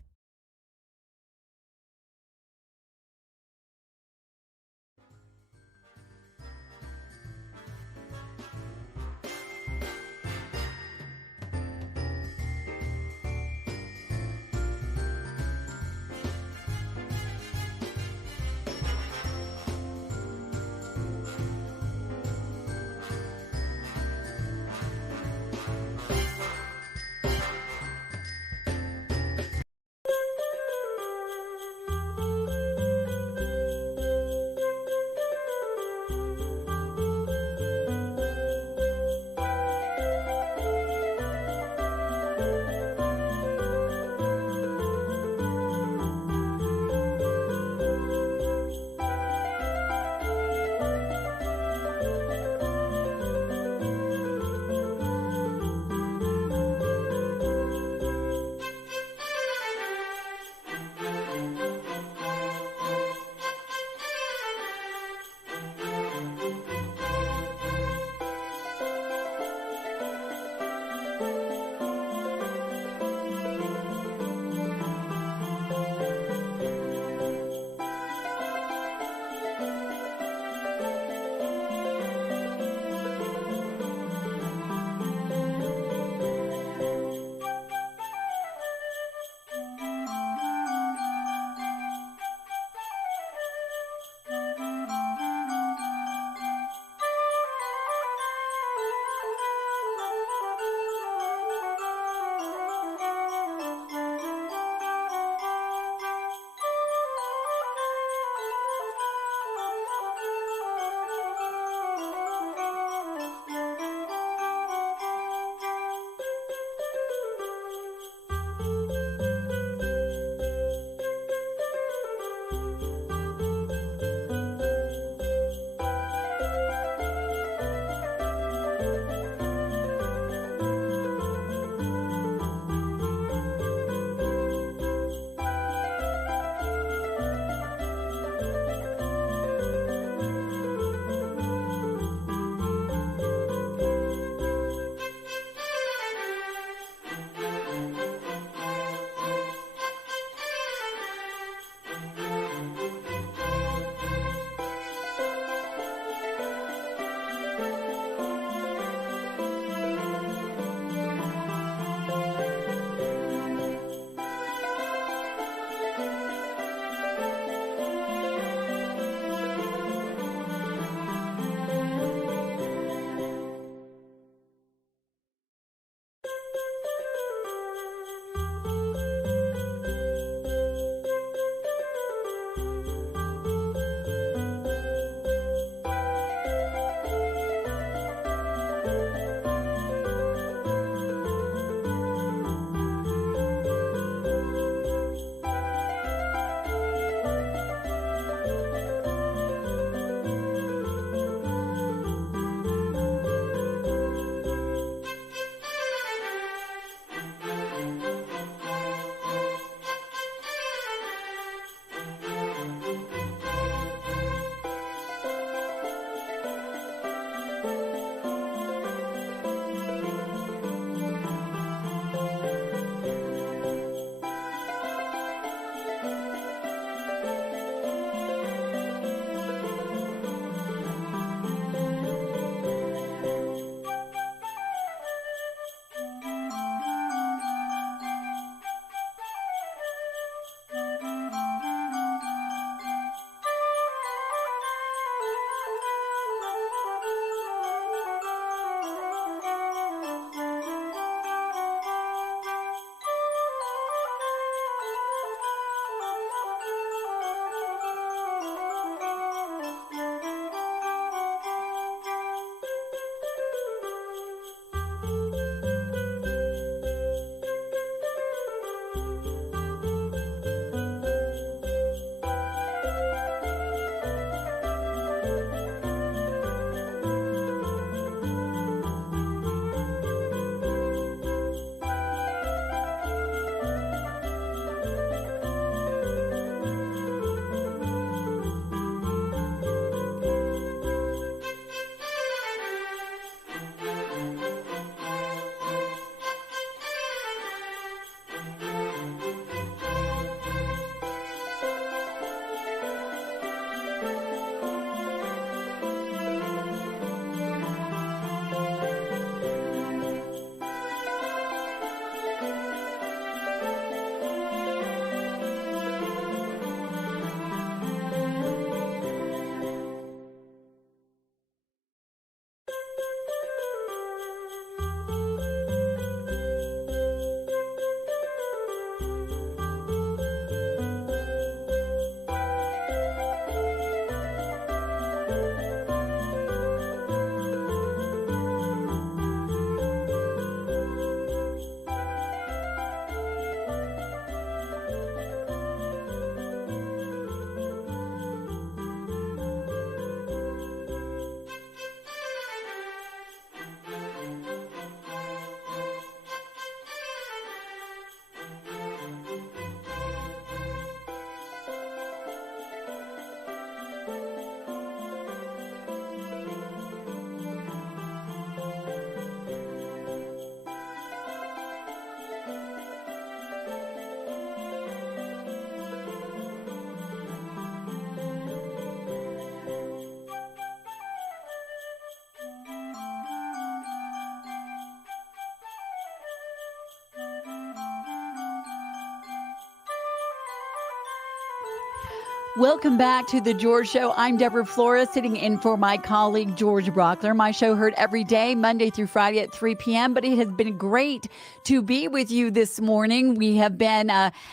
Welcome back to The George Show. I'm Deborah Flora, sitting in for my colleague, George Brauchler. My show heard every day, Monday through Friday at 3 p.m., but it has been great to be with you this morning. We have been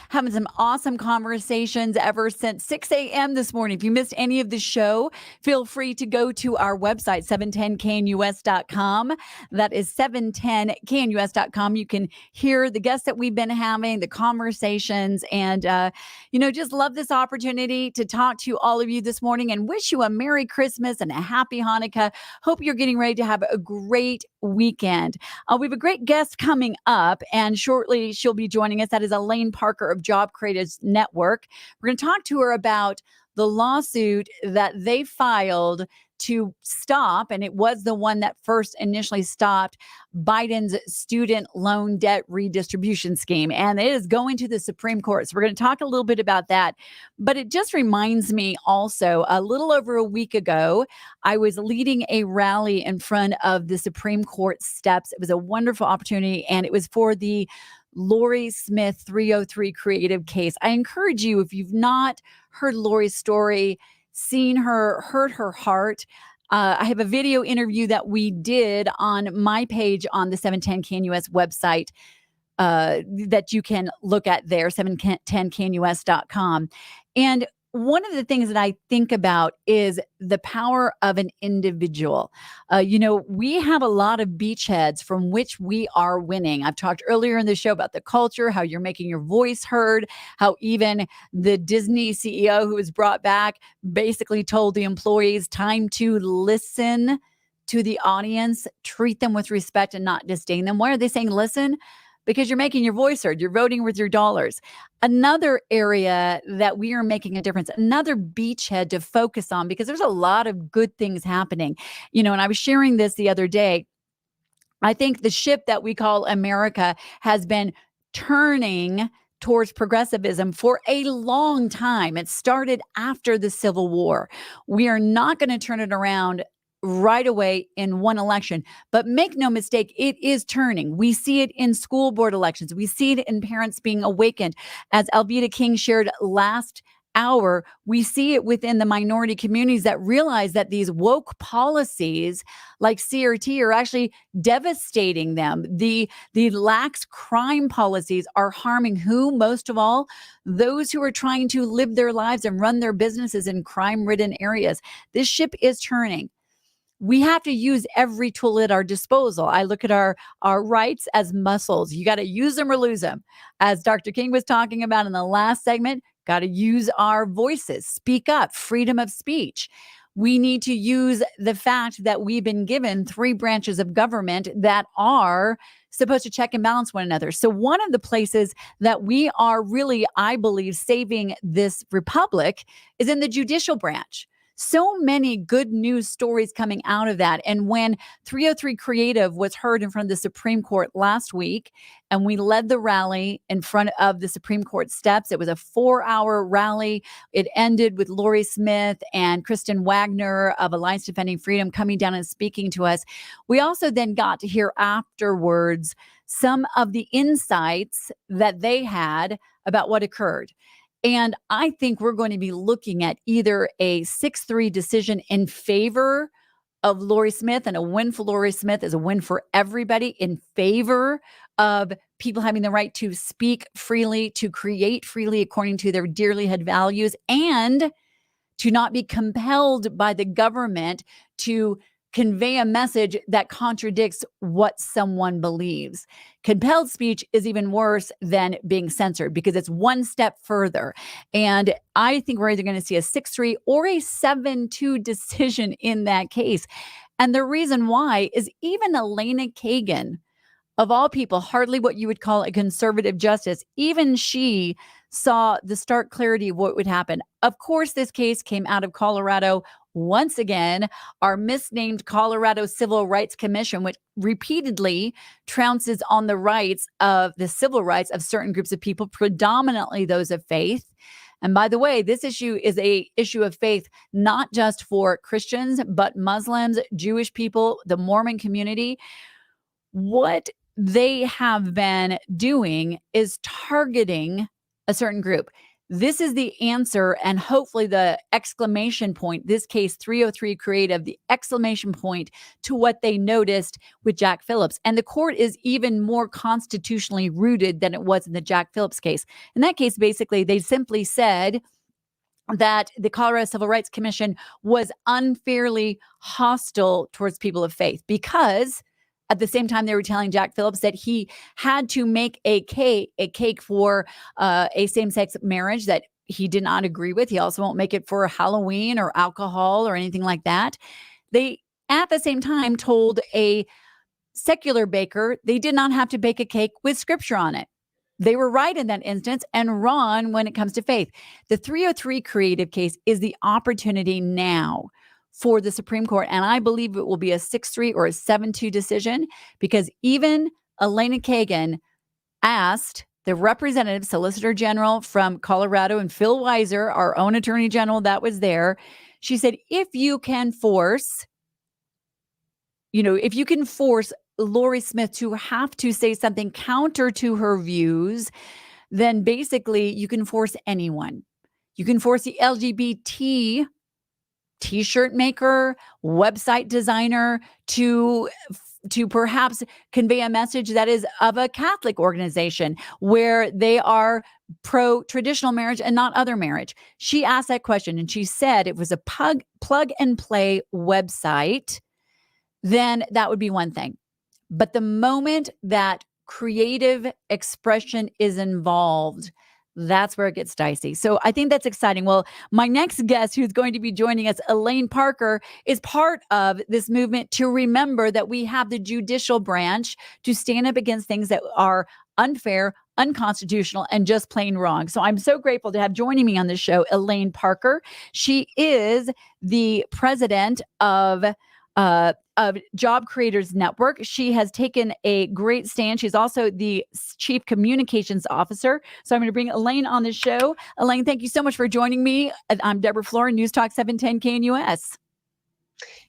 having some awesome conversations ever since 6 a.m. this morning. If you missed any of the show, feel free to go to our website, 710knus.com. That is 710knus.com. You can hear the guests that we've been having, the conversations, and, just love this opportunity to talk to all of you this morning and wish you a Merry Christmas and a Happy Hanukkah. Hope you're getting ready to have a great weekend. We have a great guest coming up, and shortly she'll be joining us. That is Elaine Parker of Job Creators Network. We're going to talk to her about the lawsuit that they filed to stop, and it was the one that first initially stopped Biden's student loan debt redistribution scheme, and it is going to the Supreme Court. So we're going to talk a little bit about that. But it just reminds me also, a little over a week ago, I was leading a rally in front of the Supreme Court steps. It was a wonderful opportunity, and it was for the Lori Smith 303 creative case. I encourage you, if you've not heard Lori's story, seen her, heard her heart, I have a video interview that we did on my page on the 710 KNUS website that you can look at there, 710knus.com. And one of the things that I think about is the power of an individual. We have a lot of beachheads from which we are winning. I've talked earlier in the show about the culture, how you're making your voice heard, how even the Disney CEO who was brought back basically told the employees, time to listen to the audience, treat them with respect and not disdain them. Why are they saying listen? Because you're making your voice heard. You're voting with your dollars. Another area that we are making a difference, another beachhead to focus on, because there's a lot of good things happening. And I was sharing this the other day. I think the ship that we call America has been turning towards progressivism for a long time. It started after the Civil War. We are not going to turn it around right away in one election. But make no mistake, it is turning. We see it in school board elections. We see it in parents being awakened. As Alveda King shared last hour, we see it within the minority communities that realize that these woke policies like CRT are actually devastating them. The lax crime policies are harming who most of all? Those who are trying to live their lives and run their businesses in crime-ridden areas. This ship is turning. We have to use every tool at our disposal. I look at our rights as muscles. You got to use them or lose them. As Dr. King was talking about in the last segment, got to use our voices, speak up, freedom of speech. We need to use the fact that we've been given 3 branches of government that are supposed to check and balance one another. So one of the places that we are really, I believe, saving this republic is in the judicial branch. So many good news stories coming out of that. And when 303 Creative was heard in front of the Supreme Court last week, and we led the rally in front of the Supreme Court steps, it was a 4-hour rally. It ended with Lori Smith and Kristen Wagner of Alliance Defending Freedom coming down and speaking to us. We also then got to hear afterwards some of the insights that they had about what occurred. And I think we're going to be looking at either a 6-3 decision in favor of Lori Smith, and a win for Lori Smith is a win for everybody, in favor of people having the right to speak freely, to create freely according to their dearly held values, and to not be compelled by the government to convey a message that contradicts what someone believes. Compelled speech is even worse than being censored because it's one step further. And I think we're either going to see a 6-3 or a 7-2 decision in that case. And the reason why is even Elaine Kagan, of all people, hardly what you would call a conservative justice, even she saw the stark clarity of what would happen. Of course, this case came out of Colorado. Once again, our misnamed Colorado Civil Rights Commission, which repeatedly trounces on the rights of the civil rights of certain groups of people, predominantly those of faith. And by the way, this issue is an issue of faith, not just for Christians, but Muslims, Jewish people, the Mormon community. What they have been doing is targeting a certain group. This is the answer, and hopefully the exclamation point, this case 303 Creative, the exclamation point to what they noticed with Jack Phillips. And the court is even more constitutionally rooted than it was in the Jack Phillips case. In that case, basically, they simply said that the Colorado Civil Rights Commission was unfairly hostile towards people of faith, because at the same time they were telling Jack Phillips that he had to make a cake for a same-sex marriage that he did not agree with. He also won't make it for Halloween or alcohol or anything like that. They, at the same time, told a secular baker they did not have to bake a cake with scripture on it. They were right in that instance and wrong when it comes to faith. The 303 Creative case is the opportunity now for the Supreme Court, and I believe it will be a 6-3 or a 7-2 decision, because even Elaine Kagan asked the representative solicitor general from Colorado and Phil Weiser, our own attorney general that was there, she said, if you can force Lori Smith to have to say something counter to her views, then basically you can force anyone. You can force the LGBT T-shirt maker, website designer to perhaps convey a message that is of a Catholic organization where they are pro-traditional marriage and not other marriage. She asked that question and she said it was a plug and play website, then that would be one thing. But the moment that creative expression is involved, that's where it gets dicey. So I think that's exciting. Well, my next guest who's going to be joining us, Elaine Parker, is part of this movement to remember that we have the judicial branch to stand up against things that are unfair, unconstitutional, and just plain wrong. So I'm so grateful to have joining me on this show, Elaine Parker. She is the president of Job Creators Network. She has taken a great stand. She's also the chief communications officer. So I'm going to bring Elaine on the show. Elaine, thank you so much for joining me. I'm Deborah Flora, News Talk 710 KNUS.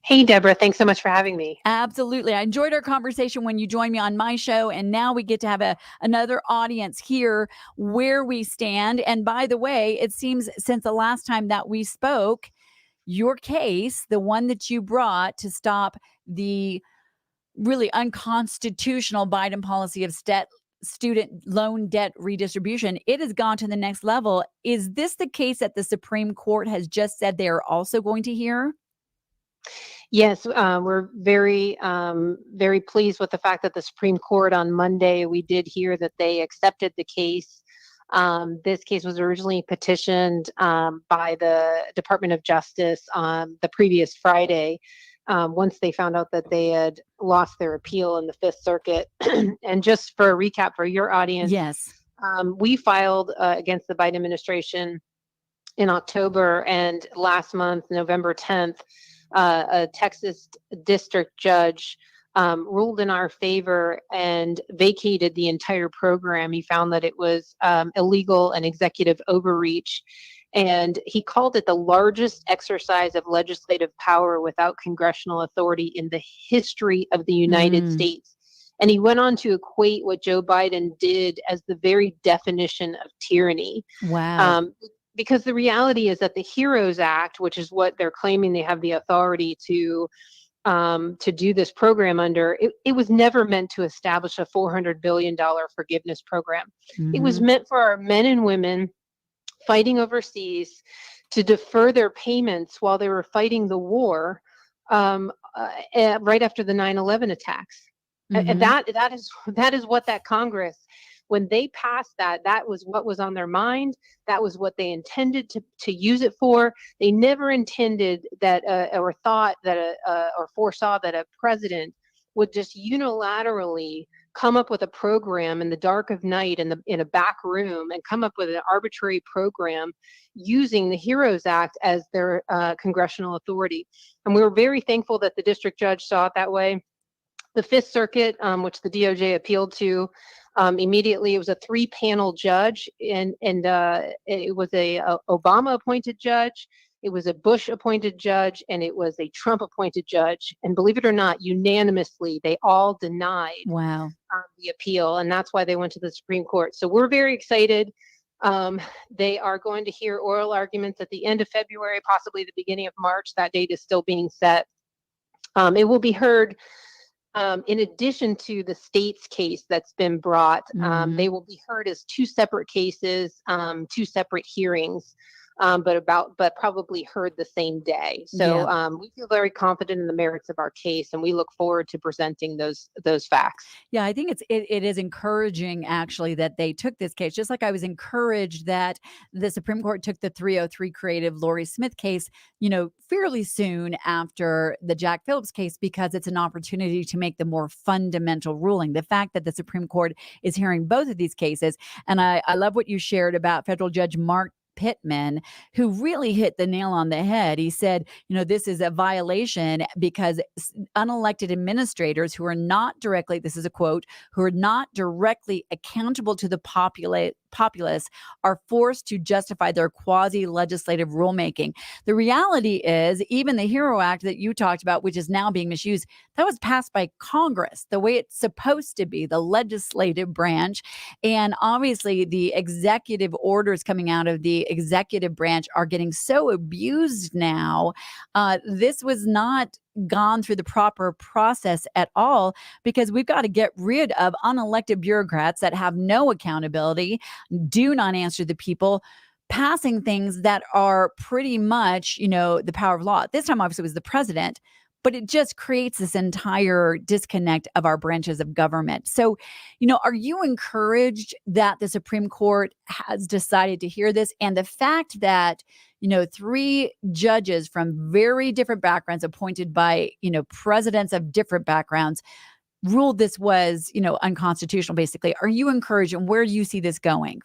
Hey, Deborah, thanks so much for having me. Absolutely. I enjoyed our conversation when you joined me on my show, and now we get to have another audience hear where we stand. And by the way, it seems since the last time that we spoke, your case, the one that you brought to stop the really unconstitutional Biden policy of student loan debt redistribution, it has gone to the next level. Is this the case that the Supreme Court has just said they are also going to hear? Yes, we're very, very pleased with the fact that the Supreme Court on Monday, we did hear that they accepted the case. This case was originally petitioned by the Department of Justice on the previous Friday, once they found out that they had lost their appeal in the Fifth Circuit. And just for a recap for your audience, yes, we filed against the Biden administration in October, and last month, November 10th, a Texas district judge ruled in our favor and vacated the entire program. He found that it was illegal and executive overreach. And he called it the largest exercise of legislative power without congressional authority in the history of the United States. And he went on to equate what Joe Biden did as the very definition of tyranny. Wow. Because the reality is that the HEROES Act, which is what they're claiming they have the authority to do this program under, it was never meant to establish a $400 billion forgiveness program. It was meant for our men and women fighting overseas to defer their payments while they were fighting the war right after the 9/11 attacks. And that is what that Congress, when they passed that was what was on their mind. That was what they intended to use it for. They never intended that or thought that or foresaw that a president would just unilaterally come up with a program in the dark of night in a back room and come up with an arbitrary program using the HEROES Act as their congressional authority. And we were very thankful that the district judge saw it that way. The Fifth Circuit, which the DOJ appealed to, immediately, it was a 3-panel judge, and it was a Obama-appointed judge, it was a Bush-appointed judge, and it was a Trump-appointed judge. And believe it or not, unanimously, they all denied the appeal, and that's why they went to the Supreme Court. So we're very excited. They are going to hear oral arguments at the end of February, possibly the beginning of March. That date is still being set. It will be heard in addition to the state's case that's been brought. They will be heard as two separate cases, two separate hearings. But probably heard the same day. So we feel very confident in the merits of our case, and we look forward to presenting those facts. Yeah, I think it is encouraging actually that they took this case, just like I was encouraged that the Supreme Court took the 303 creative Lori Smith case, fairly soon after the Jack Phillips case, because it's an opportunity to make the more fundamental ruling. The fact that the Supreme Court is hearing both of these cases, and I love what you shared about federal judge Mark Pittman, who really hit the nail on the head. He said, this is a violation because unelected administrators who are not directly, this is a quote, who are not directly accountable to the populace are forced to justify their quasi-legislative rulemaking. The reality is, even the HERO Act that you talked about, which is now being misused, that was passed by Congress, the way it's supposed to be, the legislative branch. And obviously, the executive orders coming out of the executive branch are getting so abused now. This was not gone through the proper process at all, because we've got to get rid of unelected bureaucrats that have no accountability, do not answer the people, passing things that are pretty much, the power of law. This time, obviously, it was the president, but it just creates this entire disconnect of our branches of government. So, are you encouraged that the Supreme Court has decided to hear this? And the fact that, 3 judges from very different backgrounds appointed by, presidents of different backgrounds ruled this was, unconstitutional, basically. Are you encouraged, and where do you see this going?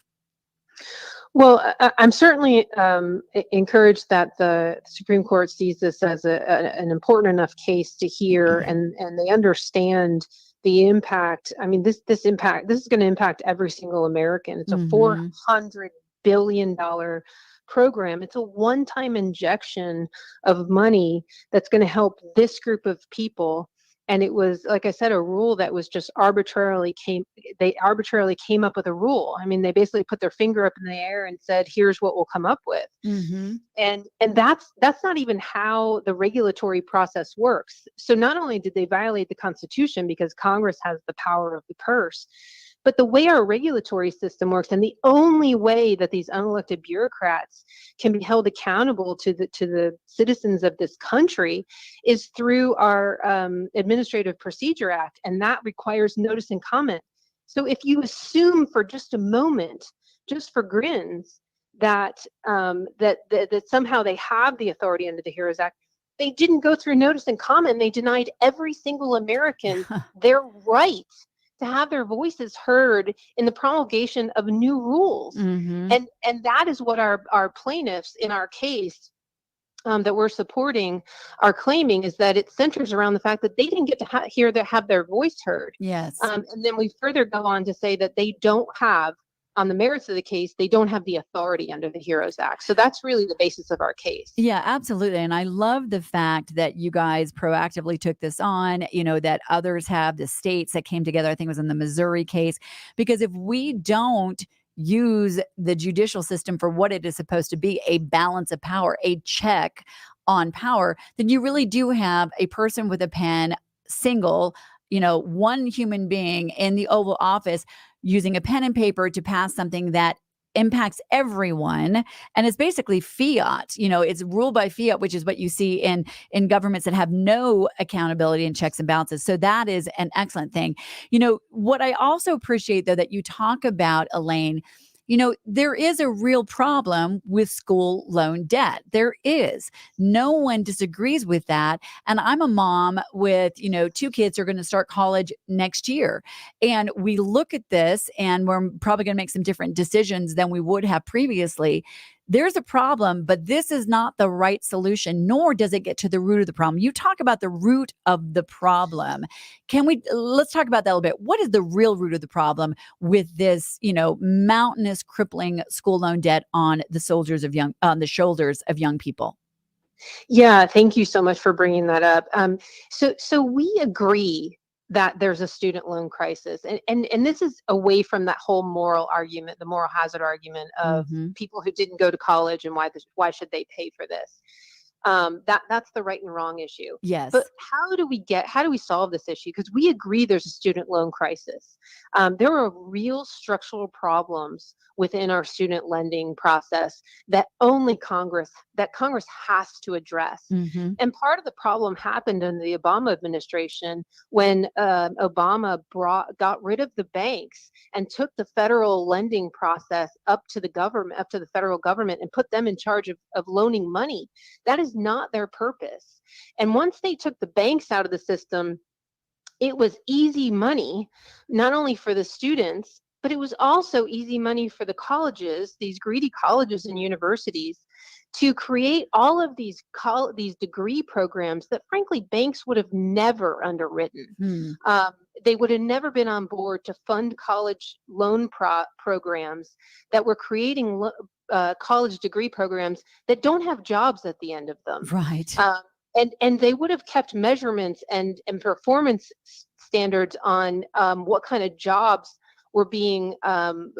Well, I'm certainly encouraged that the Supreme Court sees this as an important enough case to hear, and they understand the impact. I mean, this is going to impact every single American. It's a $400 billion program. It's a one-time injection of money that's going to help this group of people. And it was, like I said, a rule that was just arbitrarily came up with a rule. I mean, they basically put their finger up in the air and said, here's what we'll come up with. And that's not even how the regulatory process works. So not only did they violate the Constitution because Congress has the power of the purse, but the way our regulatory system works, and the only way that these unelected bureaucrats can be held accountable to the citizens of this country, is through our Administrative Procedure Act, and that requires notice and comment. So if you assume for just a moment, just for grins, that that somehow they have the authority under the HEROES Act, they didn't go through notice and comment. They denied every single American their right to have their voices heard in the promulgation of new rules. And that is what our plaintiffs in our case that we're supporting are claiming, is that it centers around the fact that they didn't get to have their voice heard. Yes. And then we further go on to say that they don't have, on the merits of the case, they don't have the authority under the HEROES Act. So that's really the basis of our case. Yeah, absolutely. And I love the fact that you guys proactively took this on, that others have, the states that came together. I think it was in the Missouri case, because if we don't use the judicial system for what it is supposed to be, a balance of power, a check on power, then you really do have a person with a pen, single, one human being in the Oval Office using a pen and paper to pass something that impacts everyone. And it's basically fiat. It's ruled by fiat, which is what you see in governments that have no accountability and checks and balances. So that is an excellent thing. What I also appreciate, though, that you talk about, Elaine, there is a real problem with school loan debt. There is. No one disagrees with that. And I'm a mom with, 2 kids who are going to start college next year. And we look at this, and we're probably going to make some different decisions than we would have previously. There's a problem, but this is not the right solution, nor does it get to the root of the problem. You talk about the root of the problem. Let's talk about that a little bit. What is the real root of the problem with this, mountainous, crippling school loan debt on the shoulders of young people? Yeah, thank you so much for bringing that up. So we agree that there's a student loan crisis. And this is away from that whole moral argument, the moral hazard argument of people who didn't go to college and why should they pay for this? That's the right and wrong issue. Yes. But how do we solve this issue? Because we agree there's a student loan crisis. There are real structural problems within our student lending process that Congress has to address. And part of the problem happened in the Obama administration when Obama got rid of the banks and took the federal lending process up to the federal government, and put them in charge of loaning money. That is not their purpose. And once they took the banks out of the system, it was easy money, not only for the students, but it was also easy money for the colleges, these greedy colleges and universities, to create all of these degree programs that, frankly, banks would have never underwritten. They would have never been on board to fund college loan programs that were creating college degree programs that don't have jobs at the end of them. Right. And they would have kept measurements and performance standards on what kind of jobs were being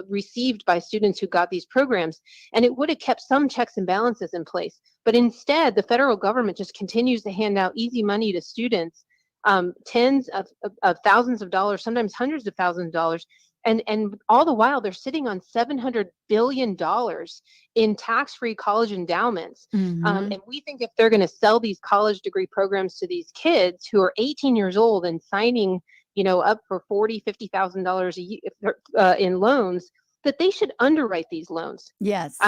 received by students who got these programs. And it would have kept some checks and balances in place. But instead, the federal government just continues to hand out easy money to students, tens of thousands of dollars, sometimes hundreds of thousands of dollars. And all the while, they're sitting on $700 billion in tax-free college endowments. And we think if they're going to sell these college degree programs to these kids who are 18 years old and signing, up for $40,000, $50,000 a year in loans, that they should underwrite these loans. Yes.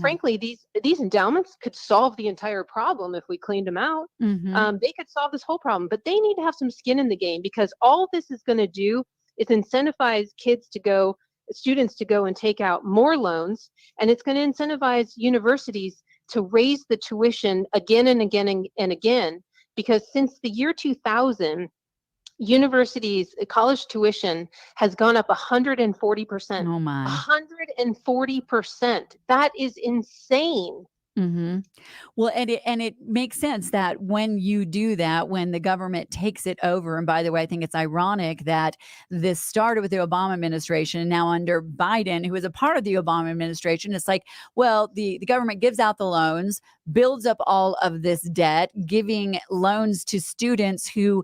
Frankly, these endowments could solve the entire problem if we cleaned them out. They could solve this whole problem, but they need to have some skin in the game, because all this is going to do is incentivize students to go and take out more loans, and it's going to incentivize universities to raise the tuition again and again and again, because since the year 2000, college tuition has gone up 140%. Oh my. 140%. That is insane. Well, and it makes sense that when you do that, when the government takes it over, and by the way, I think it's ironic that this started with the Obama administration, and now under Biden, who is a part of the Obama administration, it's like, well, the government gives out the loans, builds up all of this debt, giving loans to students who,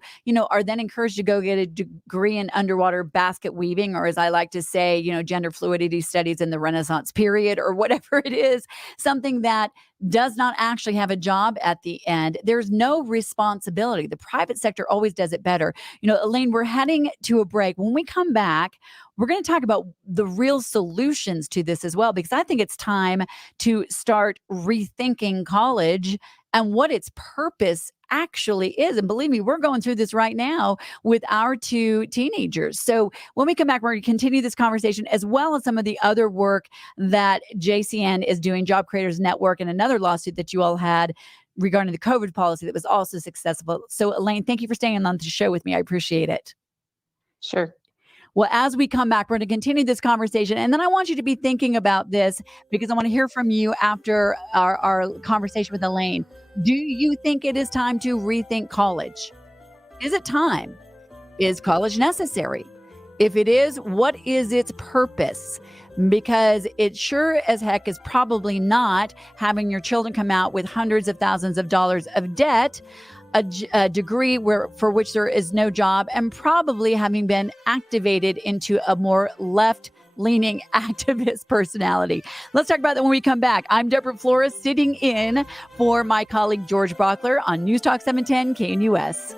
are then encouraged to go get a degree in underwater basket weaving, or as I like to say, gender fluidity studies in the Renaissance period, or whatever it is, something that does not actually have a job at the end. There's no responsibility. The private sector always does it better. Elaine, we're heading to a break. When we come back, we're going to talk about the real solutions to this as well, because I think it's time to start rethinking college and what its purpose actually is. And believe me, we're going through this right now with our two teenagers. So when we come back, we're going to continue this conversation, as well as some of the other work that JCN is doing, Job Creators Network, and another lawsuit that you all had regarding the COVID policy that was also successful. So Elaine, thank you for staying on the show with me. I appreciate it. Sure. Well, as we come back, we're going to continue this conversation. And then I want you to be thinking about this, because I want to hear from you after our conversation with Elaine. Do you think it is time to rethink college? Is it time? Is college necessary? If it is, what is its purpose? Because it sure as heck is probably not having your children come out with hundreds of thousands of dollars of debt, a degree for which there is no job, and probably having been activated into a more left-leaning activist personality. Let's talk about that when we come back. I'm Deborah Flora, sitting in for my colleague George Brauchler on News Talk 710 KNUS.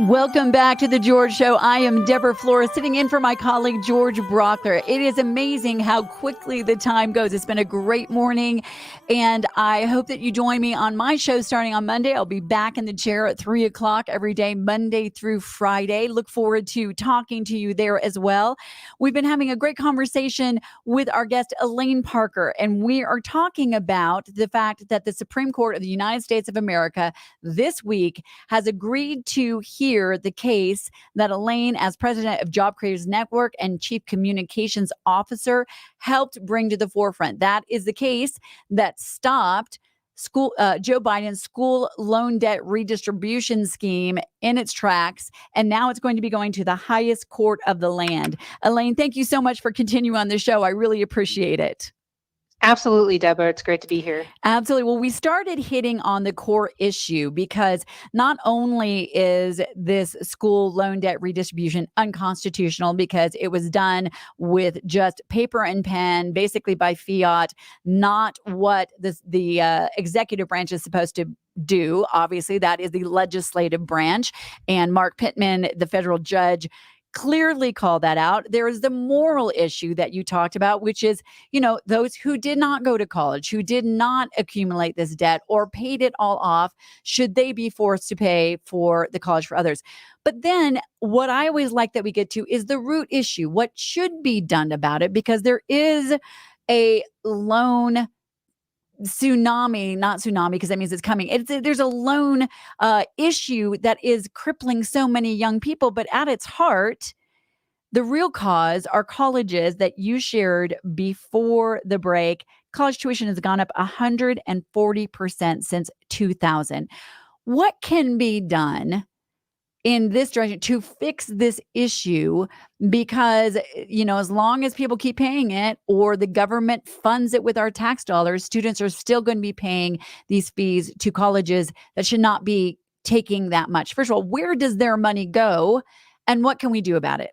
Welcome back to the George Show. I am Deborah Flora, sitting in for my colleague George Brauchler. It is amazing how quickly the time goes. It's been a great morning, and I hope that you join me on my show starting on Monday. I'll be back in the chair at 3 o'clock every day, Monday through Friday. Look forward to talking to you there as well. We've been having a great conversation with our guest, Elaine Parker, and we are talking about the fact that the Supreme Court of the United States of America this week has agreed to hear the case that Elaine, as president of Job Creators Network and chief communications officer, helped bring to the forefront. That is the case that stopped Joe Biden's school loan debt redistribution scheme in its tracks, and now it's going to be going to the highest court of the land. Elaine, thank you so much for continuing on the show. I really appreciate it. Absolutely, Deborah. It's great to be here. Absolutely. Well, we started hitting on the core issue because not only is this school loan debt redistribution unconstitutional because it was done with just paper and pen, basically by fiat, not what the executive branch is supposed to do. Obviously, that is the legislative branch. And Mark Pittman, the federal judge, clearly call that out. There is the moral issue that you talked about, which is, those who did not go to college, who did not accumulate this debt or paid it all off, should they be forced to pay for the college for others? But then what I always like that we get to is the root issue. What should be done about it? Because there is a loan tsunami, not tsunami, because that means it's coming. There's a loan issue that is crippling so many young people, but at its heart, the real cause are colleges that you shared before the break. College tuition has gone up 140% since 2000. What can be done in this direction to fix this issue? Because, as long as people keep paying it or the government funds it with our tax dollars, students are still going to be paying these fees to colleges that should not be taking that much. First of all, where does their money go and what can we do about it?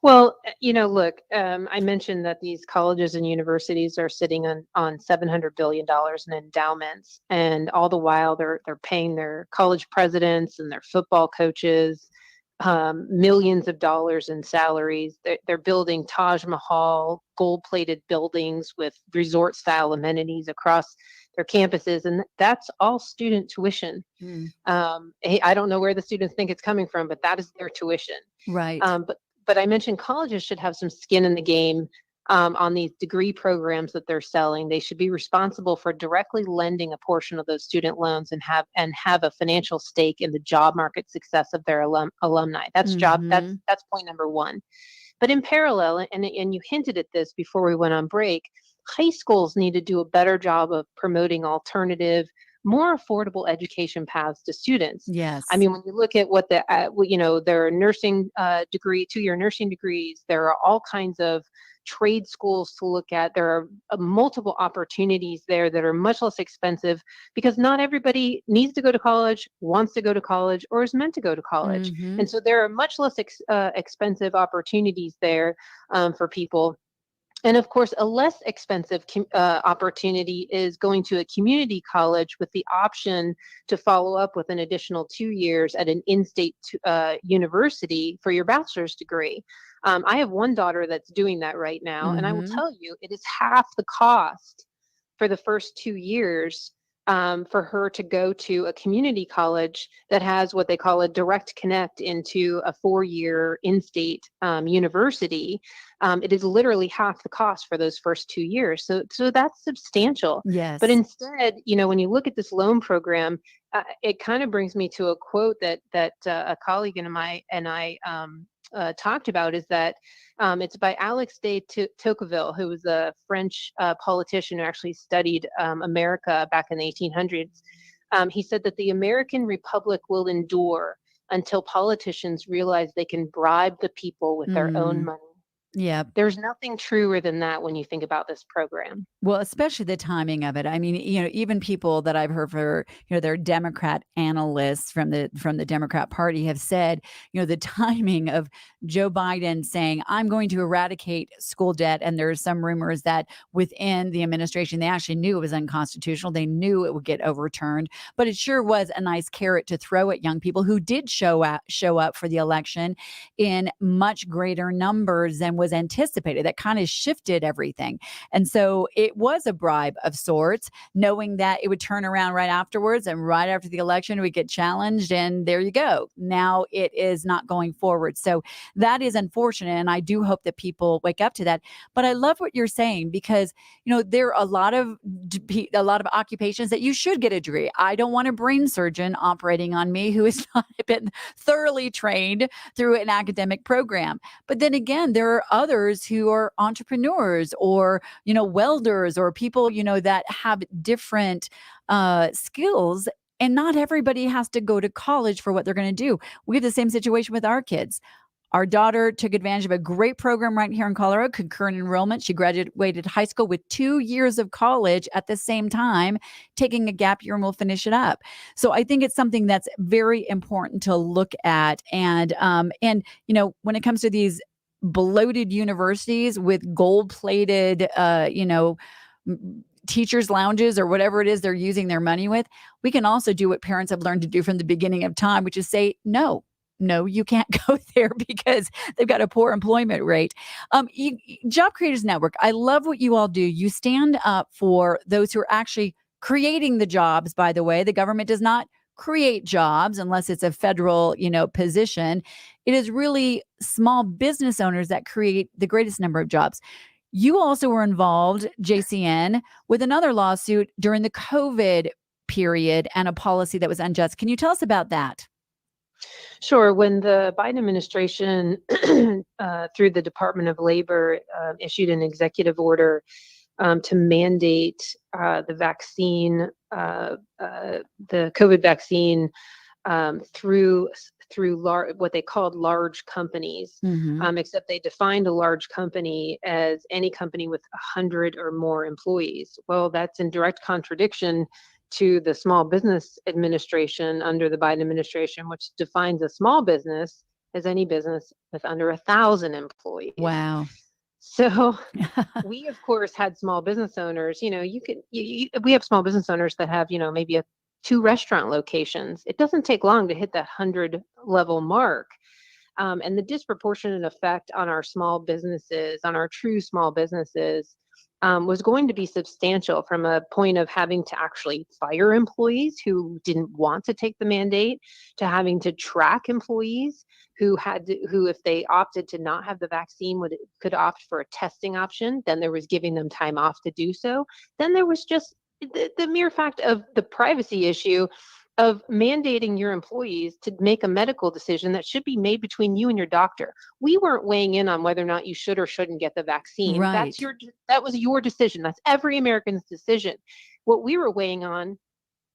Well, look, I mentioned that these colleges and universities are sitting on $700 billion in endowments, and all the while they're paying their college presidents and their football coaches millions of dollars in salaries. They're building Taj Mahal gold-plated buildings with resort-style amenities across their campuses, and that's all student tuition. I don't know where the students think it's coming from, but that is their tuition. Right. But I mentioned colleges should have some skin in the game on these degree programs that they're selling. They should be responsible for directly lending a portion of those student loans and have a financial stake in the job market success of their alumni. That's point number one. But in parallel, and you hinted at this before we went on break, high schools need to do a better job of promoting alternative, more affordable education paths to students. Yes. I mean, when you look at what there are nursing 2-year nursing degrees, there are all kinds of trade schools to look at. There are multiple opportunities there that are much less expensive because not everybody needs to go to college, wants to go to college, or is meant to go to college. Mhm. And so there are much less expensive opportunities there for people. And of course, a less expensive opportunity is going to a community college with the option to follow up with an additional 2 years at an in-state university for your bachelor's degree. I have one daughter that's doing that right now, and I will Mhm. tell you, it is half the cost for the first 2 years for her to go to a community college that has what they call a direct connect into a 4-year in-state university. It is literally half the cost for those first 2 years. So that's substantial. Yes. But instead, when you look at this loan program, it kind of brings me to a quote that a colleague and I talked about, is that it's by Alex de Tocqueville, who was a French politician who actually studied America back in the 1800s. He said that the American Republic will endure until politicians realize they can bribe the people with their own money. Yeah. There's nothing truer than that when you think about this program. Well, especially the timing of it. I mean, even people that I've heard for, they're Democrat analysts from the Democrat Party have said, the timing of Joe Biden saying, I'm going to eradicate school debt. And there's some rumors that within the administration, they actually knew it was unconstitutional. They knew it would get overturned, but it sure was a nice carrot to throw at young people who did show up for the election in much greater numbers than was anticipated. That kind of shifted everything. And so it was a bribe of sorts, knowing that it would turn around right afterwards, and right after the election, we get challenged, and there you go. Now it is not going forward. So that is unfortunate. And I do hope that people wake up to that. But I love what you're saying, because, there are a lot of occupations that you should get a degree. I don't want a brain surgeon operating on me who has not been thoroughly trained through an academic program. But then again, there are others who are entrepreneurs or, welders or people, that have different skills. And not everybody has to go to college for what they're going to do. We have the same situation with our kids. Our daughter took advantage of a great program right here in Colorado, concurrent enrollment. She graduated high school with 2 years of college at the same time, taking a gap year, and we'll finish it up. So I think it's something that's very important to look at. And when it comes to these bloated universities with gold-plated, teachers' lounges or whatever it is they're using their money with, we can also do what parents have learned to do from the beginning of time, which is say, no, you can't go there because they've got a poor employment rate. Job Creators Network, I love what you all do. You stand up for those who are actually creating the jobs, by the way. The government does not create jobs unless it's a federal, position. It is really small business owners that create the greatest number of jobs. You also were involved, JCN, with another lawsuit during the COVID period and a policy that was unjust. Can you tell us about that? Sure. When the Biden administration, through the Department of Labor, issued an executive order to mandate the vaccine, the COVID vaccine, through what they called large companies, except they defined a large company as any company with 100 or more employees. Well, that's in direct contradiction to the Small Business Administration under the Biden administration, which defines a small business as any business with under 1,000 employees. Wow. So we, of course, had small business owners. We have small business owners that have, maybe 2 restaurant locations. It doesn't take long to hit that 100 level mark. And the disproportionate effect on our small businesses, on our true small businesses, was going to be substantial, from a point of having to actually fire employees who didn't want to take the mandate, to having to track employees who if they opted to not have the vaccine, could opt for a testing option. Then there was giving them time off to do so. Then there was just the mere fact of the privacy issue of mandating your employees to make a medical decision that should be made between you and your doctor. We weren't weighing in on whether or not you should or shouldn't get the vaccine. Right. That was your decision. That's every American's decision. What we were weighing on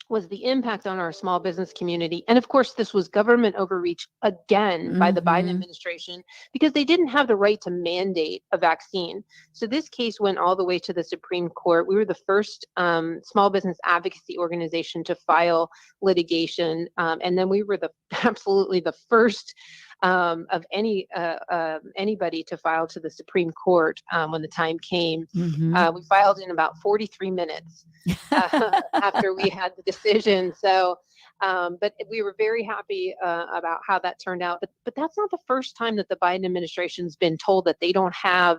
was the impact on our small business community. And of course, this was government overreach again by the Biden administration because they didn't have the right to mandate a vaccine. So this case went all the way to the Supreme Court. We were the first small business advocacy organization to file litigation. And then we were absolutely the first of anybody to file to the Supreme Court when the time came. We filed in about 43 minutes after we had the decision. So, but we were very happy about how that turned out. But that's not the first time that the Biden administration's been told that they don't have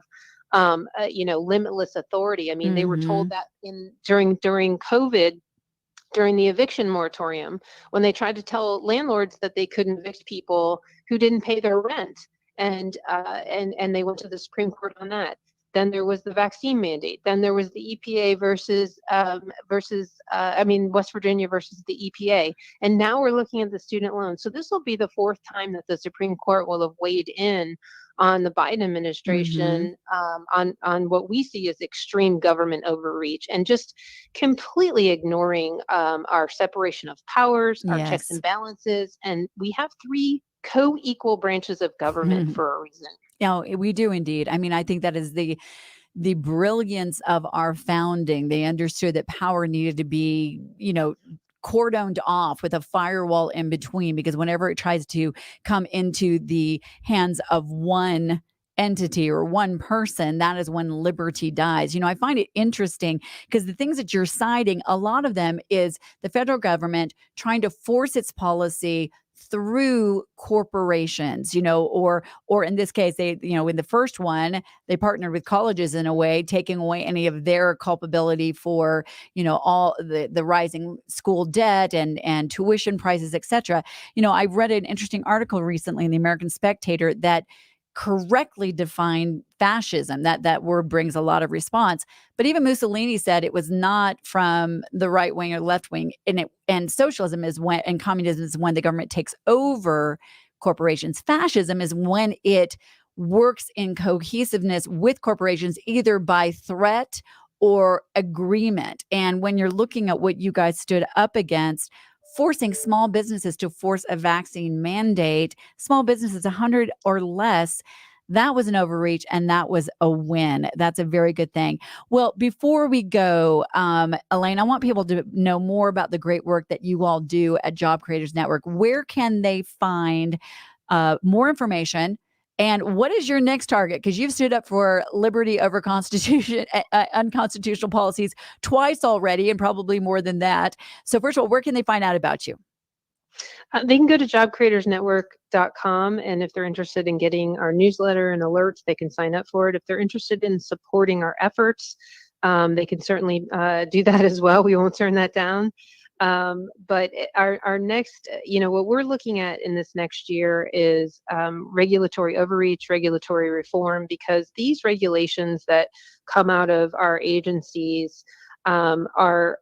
limitless authority. I mean, they were told that during COVID, during the eviction moratorium, when they tried to tell landlords that they couldn't evict people who didn't pay their rent, and they went to the Supreme Court on that. Then there was the vaccine mandate. Then there was the EPA versus West Virginia versus the EPA. And now we're looking at the student loan. So this will be the fourth time that the Supreme Court will have weighed in on the Biden administration on what we see as extreme government overreach and just completely ignoring our separation of powers, our checks and balances. And we have three co-equal branches of government for a reason. Yeah, we do indeed. I mean, I think that is the brilliance of our founding. They understood that power needed to be, cordoned off with a firewall in between, because whenever it tries to come into the hands of one entity or one person, that is when liberty dies. I find it interesting because the things that you're citing, a lot of them is the federal government trying to force its policy through corporations, or in this case, they, in the first one, they partnered with colleges in a way, taking away any of their culpability for, all the rising school debt and tuition prices, et cetera. I read an interesting article recently in the American Spectator that correctly defined fascism. That word brings a lot of response. But even Mussolini said it was not from the right wing or left wing. And socialism is when, and communism is when the government takes over corporations. Fascism is when it works in cohesiveness with corporations, either by threat or agreement. And when you're looking at what you guys stood up against, forcing small businesses to force a vaccine mandate, small businesses 100 or less, that was an overreach and that was a win. That's a very good thing. Well, before we go, Elaine, I want people to know more about the great work that you all do at Job Creators Network. Where can they find more information? And what is your next target? Because you've stood up for liberty over unconstitutional policies twice already, and probably more than that. So first of all, where can they find out about you? They can go to jobcreatorsnetwork.com. And if they're interested in getting our newsletter and alerts, they can sign up for it. If they're interested in supporting our efforts, they can certainly do that as well. We won't turn that down. But our next, what we're looking at in this next year is regulatory overreach, regulatory reform, because these regulations that come out of our agencies are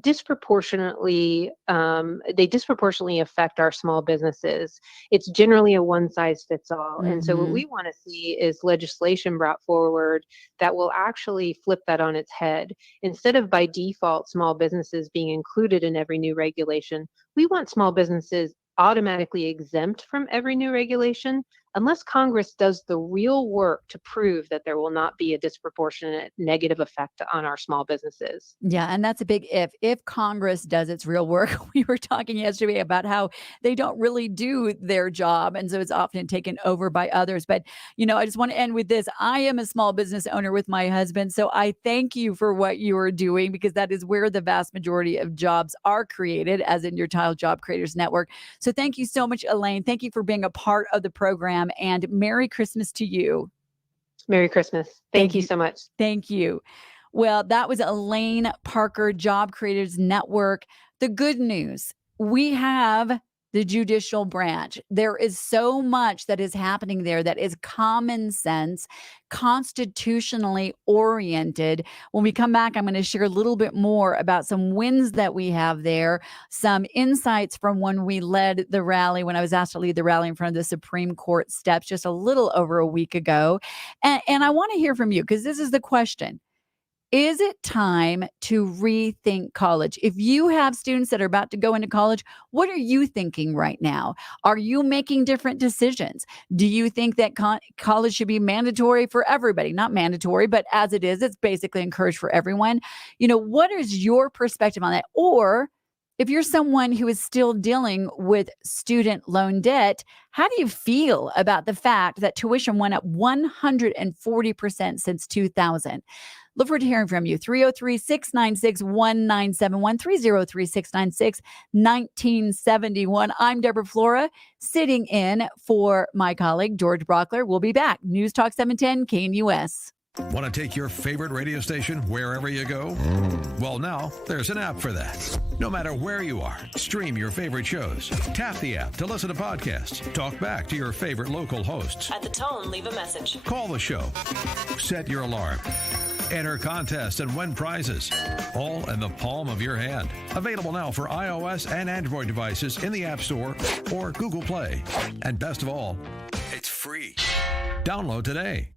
disproportionately affect our small businesses. It's generally a one size fits all. And so what we want to see is legislation brought forward that will actually flip that on its head. Instead of by default small businesses being included in every new regulation, we want small businesses automatically exempt from every new regulation unless Congress does the real work to prove that there will not be a disproportionate negative effect on our small businesses. Yeah, and that's a big if. If Congress does its real work, we were talking yesterday about how they don't really do their job, and so it's often taken over by others. But, I just want to end with this. I am a small business owner with my husband, so I thank you for what you are doing, because that is where the vast majority of jobs are created, as in your Tile Job Creators Network. So thank you so much, Elaine. Thank you for being a part of the program, and Merry Christmas to you. Merry Christmas. Thank you so much. Thank you. Well, that was Elaine Parker, Job Creators Network. The good news, we have the judicial branch. There is so much that is happening there that is common sense, constitutionally oriented. When we come back, I'm going to share a little bit more about some wins that we have there, some insights from when we led the rally, when I was asked to lead the rally in front of the Supreme Court steps just a little over a week ago. And I want to hear from you because this is the question. Is it time to rethink college? If you have students that are about to go into college, what are you thinking right now? Are you making different decisions? Do you think that college should be mandatory for everybody? Not mandatory, but as it is, it's basically encouraged for everyone. What is your perspective on that? Or if you're someone who is still dealing with student loan debt, how do you feel about the fact that tuition went up 140% since 2000? Look forward to hearing from you. 303-696-1971, 303-696-1971. I'm Deborah Flora, sitting in for my colleague, George Brauchler. We'll be back. News Talk 710 KNUS. Want to take your favorite radio station wherever you go? Well, now there's an app for that. No matter where you are, stream your favorite shows. Tap the app to listen to podcasts. Talk back to your favorite local hosts. At the tone, leave a message. Call the show. Set your alarm. Enter contests and win prizes. All in the palm of your hand. Available now for iOS and Android devices in the App Store or Google Play. And best of all, it's free. Download today.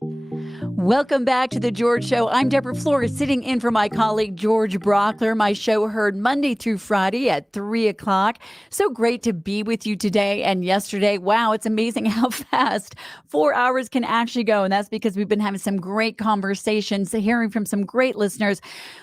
Welcome back to The George Show. I'm Deborah Flora, sitting in for my colleague, George Brauchler. My show heard Monday through Friday at 3 o'clock. So great to be with you today and yesterday. Wow, it's amazing how fast 4 hours can actually go. And that's because we've been having some great conversations, hearing from some great listeners.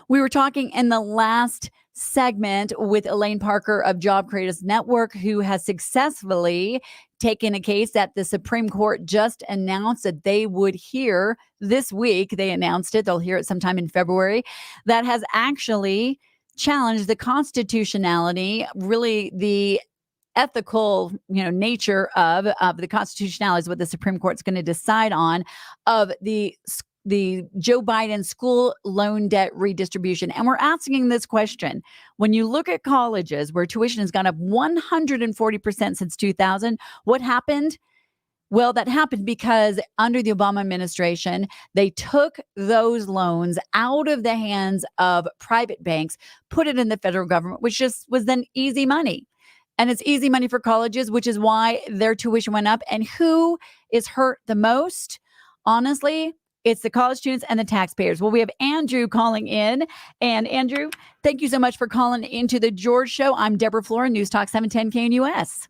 We were talking in the last segment with Elaine Parker of Job Creators Network, who has successfully taken a case that the Supreme Court just announced that they would hear this week. They announced it. They'll hear it sometime in February. That has actually challenged the constitutionality, really the ethical, nature of the constitutionality is what the Supreme Court's going to decide on of the Joe Biden school loan debt redistribution. And we're asking this question. When you look at colleges where tuition has gone up 140% since 2000, what happened? Well, that happened because under the Obama administration, they took those loans out of the hands of private banks, put it in the federal government, which just was then easy money. And it's easy money for colleges, which is why their tuition went up. And who is hurt the most? Honestly, it's the college students and the taxpayers. Well, we have Andrew calling in. And Andrew, thank you so much for calling into the George Show. I'm Deborah Flora, News Talk 710 KNUS.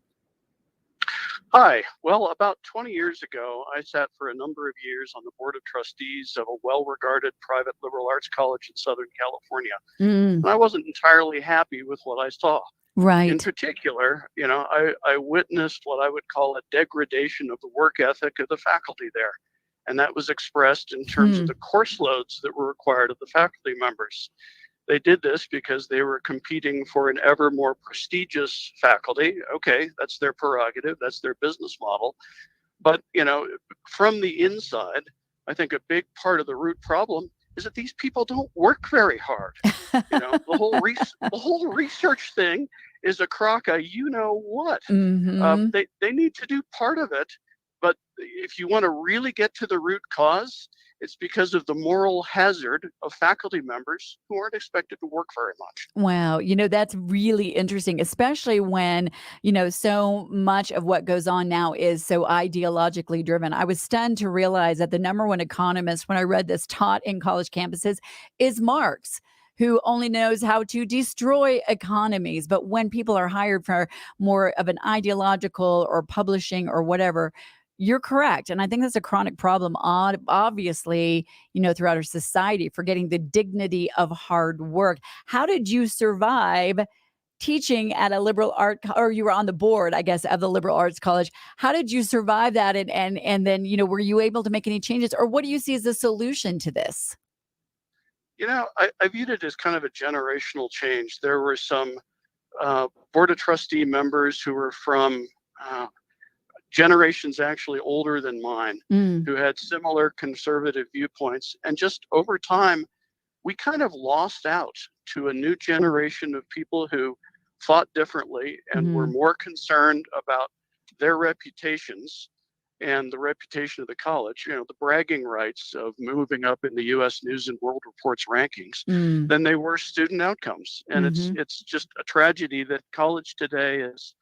Hi. Well, about 20 years ago, I sat for a number of years on the board of trustees of a well-regarded private liberal arts college in Southern California. And I wasn't entirely happy with what I saw. Right. In particular, I witnessed what I would call a degradation of the work ethic of the faculty there. And that was expressed in terms of the course loads that were required of the faculty members. They did this because they were competing for an ever more prestigious faculty. Okay, that's their prerogative, that's their business model. But, from the inside, I think a big part of the root problem is that these people don't work very hard. The whole research thing is a crock of what. They need to do part of it. But if you want to really get to the root cause, it's because of the moral hazard of faculty members who aren't expected to work very much. Wow. That's really interesting, especially when, so much of what goes on now is so ideologically driven. I was stunned to realize that the number one economist, when I read this, taught in college campuses is Marx, who only knows how to destroy economies. But when people are hired for more of an ideological or publishing or whatever, you're correct. And I think that's a chronic problem, obviously, throughout our society, forgetting the dignity of hard work. How did you survive teaching at a liberal art, or you were on the board, I guess, of the liberal arts college? How did you survive that? And then, were you able to make any changes, or what do you see as the solution to this? I viewed it as kind of a generational change. There were some board of trustee members who were from generations actually older than mine, who had similar conservative viewpoints. And just over time, we kind of lost out to a new generation of people who thought differently and were more concerned about their reputations and the reputation of the college, the bragging rights of moving up in the U.S. News and World Report's rankings than they were student outcomes. And it's just a tragedy that college today is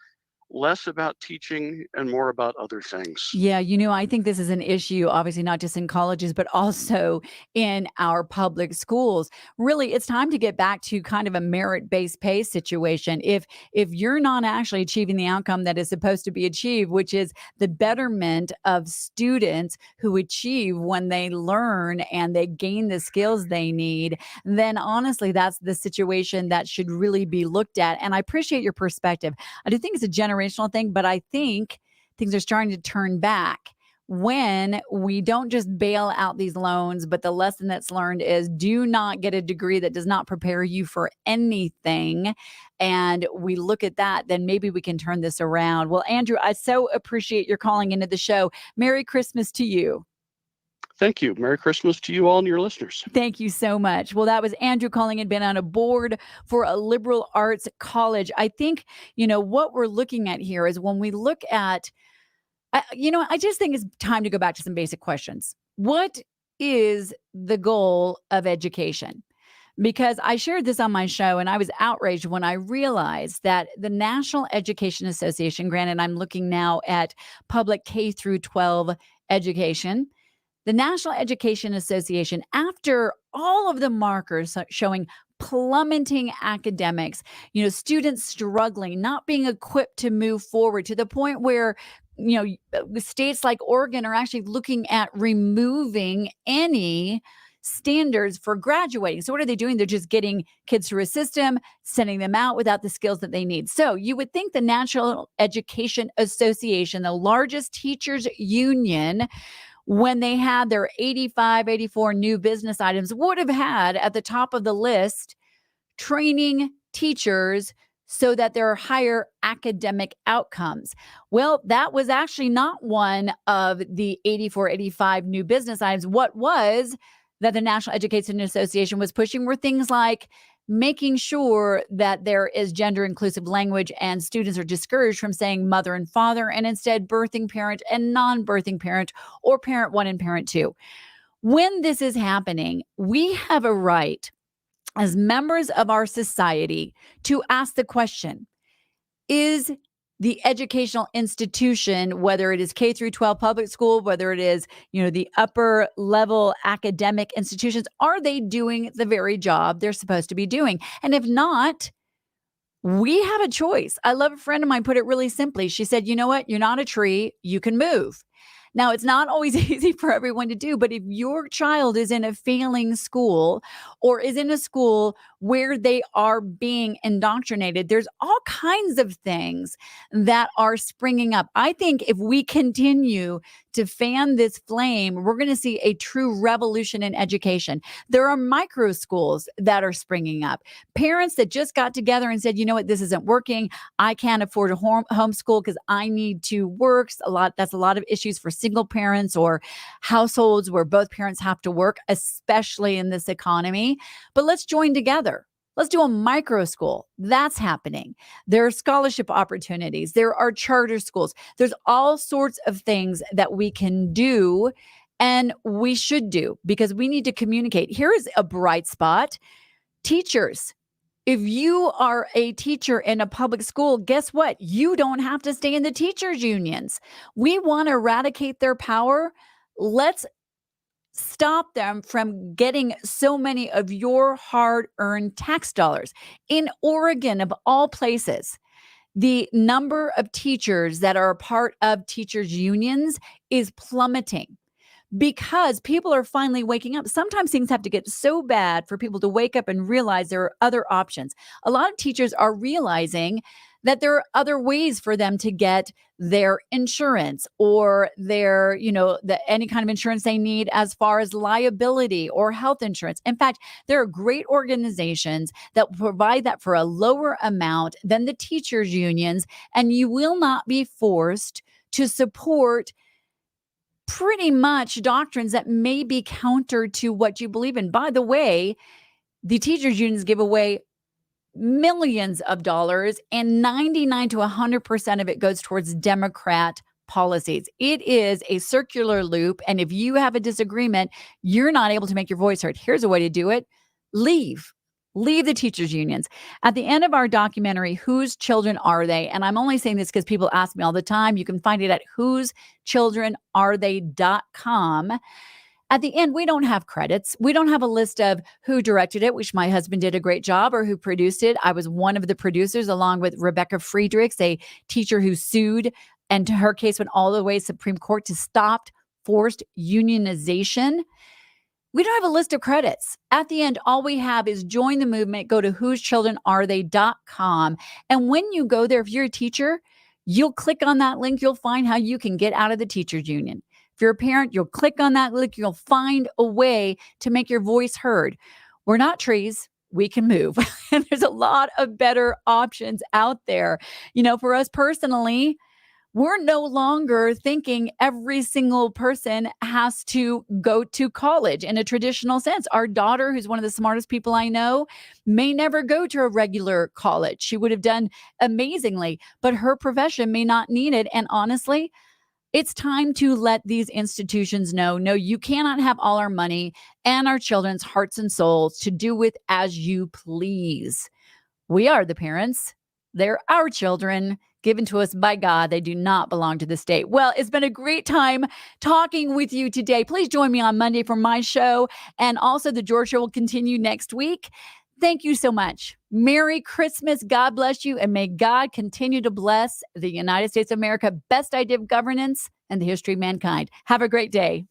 less about teaching and more about other things. Yeah, I think this is an issue, obviously, not just in colleges, but also in our public schools. Really, it's time to get back to kind of a merit-based pay situation. If you're not actually achieving the outcome that is supposed to be achieved, which is the betterment of students who achieve when they learn and they gain the skills they need, then honestly, that's the situation that should really be looked at. And I appreciate your perspective. I do think it's a generational thing, but I think things are starting to turn back when we don't just bail out these loans, but the lesson that's learned is do not get a degree that does not prepare you for anything. And we look at that, then maybe we can turn this around. Well, Andrew, I so appreciate your calling into the show. Merry Christmas to you. Thank you. Merry Christmas to you all and your listeners. Thank you so much. Well, that was Andrew calling in, been on a board for a liberal arts college. I think, what we're looking at here is when we look at, I just think it's time to go back to some basic questions. What is the goal of education? Because I shared this on my show and I was outraged when I realized that the National Education Association, granted, I'm looking now at public K through 12 education, The National Education Association, after all of the markers showing plummeting academics, students struggling, not being equipped to move forward to the point where, states like Oregon are actually looking at removing any standards for graduating. So what are they doing? They're just getting kids through a system, sending them out without the skills that they need. So you would think the National Education Association, the largest teachers union, when they had their 85, 84 new business items, would have had at the top of the list training teachers so that there are higher academic outcomes. Well, that was actually not one of the 84, 85 new business items. What was that the National Education Association was pushing were things like making sure that there is gender inclusive language and students are discouraged from saying mother and father and instead birthing parent and non-birthing parent or parent one and parent two. When this is happening, we have a right as members of our society to ask the question, is the educational institution, whether it is K through 12 public school, whether it is, the upper level academic institutions, are they doing the very job they're supposed to be doing? And if not, we have a choice. I love a friend of mine put it really simply. She said, you know what? You're not a tree. You can move. Now, it's not always easy for everyone to do, but if your child is in a failing school or is in a school where they are being indoctrinated, there's all kinds of things that are springing up. I think if we continue to fan this flame, we're going to see a true revolution in education. There are micro schools that are springing up. Parents that just got together and said, you know what, this isn't working. I can't afford a homeschool because I need to work. That's a lot of issues for single parents or households where both parents have to work, especially in this economy. But let's join together. Let's do a micro school. That's happening. There are scholarship opportunities. There are charter schools. There's all sorts of things that we can do and we should do because we need to communicate. Here is a bright spot. Teachers. If you are a teacher in a public school, guess what? You don't have to stay in the teachers' unions. We want to eradicate their power. Let's stop them from getting so many of your hard-earned tax dollars. In Oregon, of all places, the number of teachers that are a part of teachers' unions is plummeting. Because people are finally waking up. Sometimes things have to get so bad for people to wake up and realize there are other options. A lot of teachers are realizing that there are other ways for them to get their insurance or their, any kind of insurance they need as far as liability or health insurance. In fact, there are great organizations that provide that for a lower amount than the teachers' unions, and you will not be forced to support pretty much doctrines that may be counter to what you believe in. By the way, the teachers unions give away millions of dollars and 99 to 100% of it goes towards Democrat policies. It is a circular loop. And if you have a disagreement, you're not able to make your voice heard. Here's a way to do it. Leave the teachers unions. At the end of our documentary, Whose Children Are They? And I'm only saying this because people ask me all the time. You can find it at whosechildrenarethay.com. At the end, we don't have credits. We don't have a list of who directed it, which my husband did a great job, or who produced it. I was one of the producers along with Rebecca Friedrichs, a teacher who sued, and her case went all the way to Supreme Court to stop forced unionization. We don't have a list of credits. At the end, all we have is join the movement. Go to whosechildrenarethay.com. And when you go there, if you're a teacher, you'll click on that link. You'll find how you can get out of the teachers union. If you're a parent, you'll click on that link. You'll find a way to make your voice heard. We're not trees. We can move. And there's a lot of better options out there. For us personally, we're no longer thinking every single person has to go to college in a traditional sense. Our daughter, who's one of the smartest people I know, may never go to a regular college. She would have done amazingly, but her profession may not need it. And honestly, it's time to let these institutions know, no, you cannot have all our money and our children's hearts and souls to do with as you please. We are the parents. They're our children. given to us by God. They do not belong to the state. Well, it's been a great time talking with you today. Please join me on Monday for my show. And also the George Show will continue next week. Thank you so much. Merry Christmas. God bless you. And may God continue to bless the United States of America. Best idea of governance and the history of mankind. Have a great day.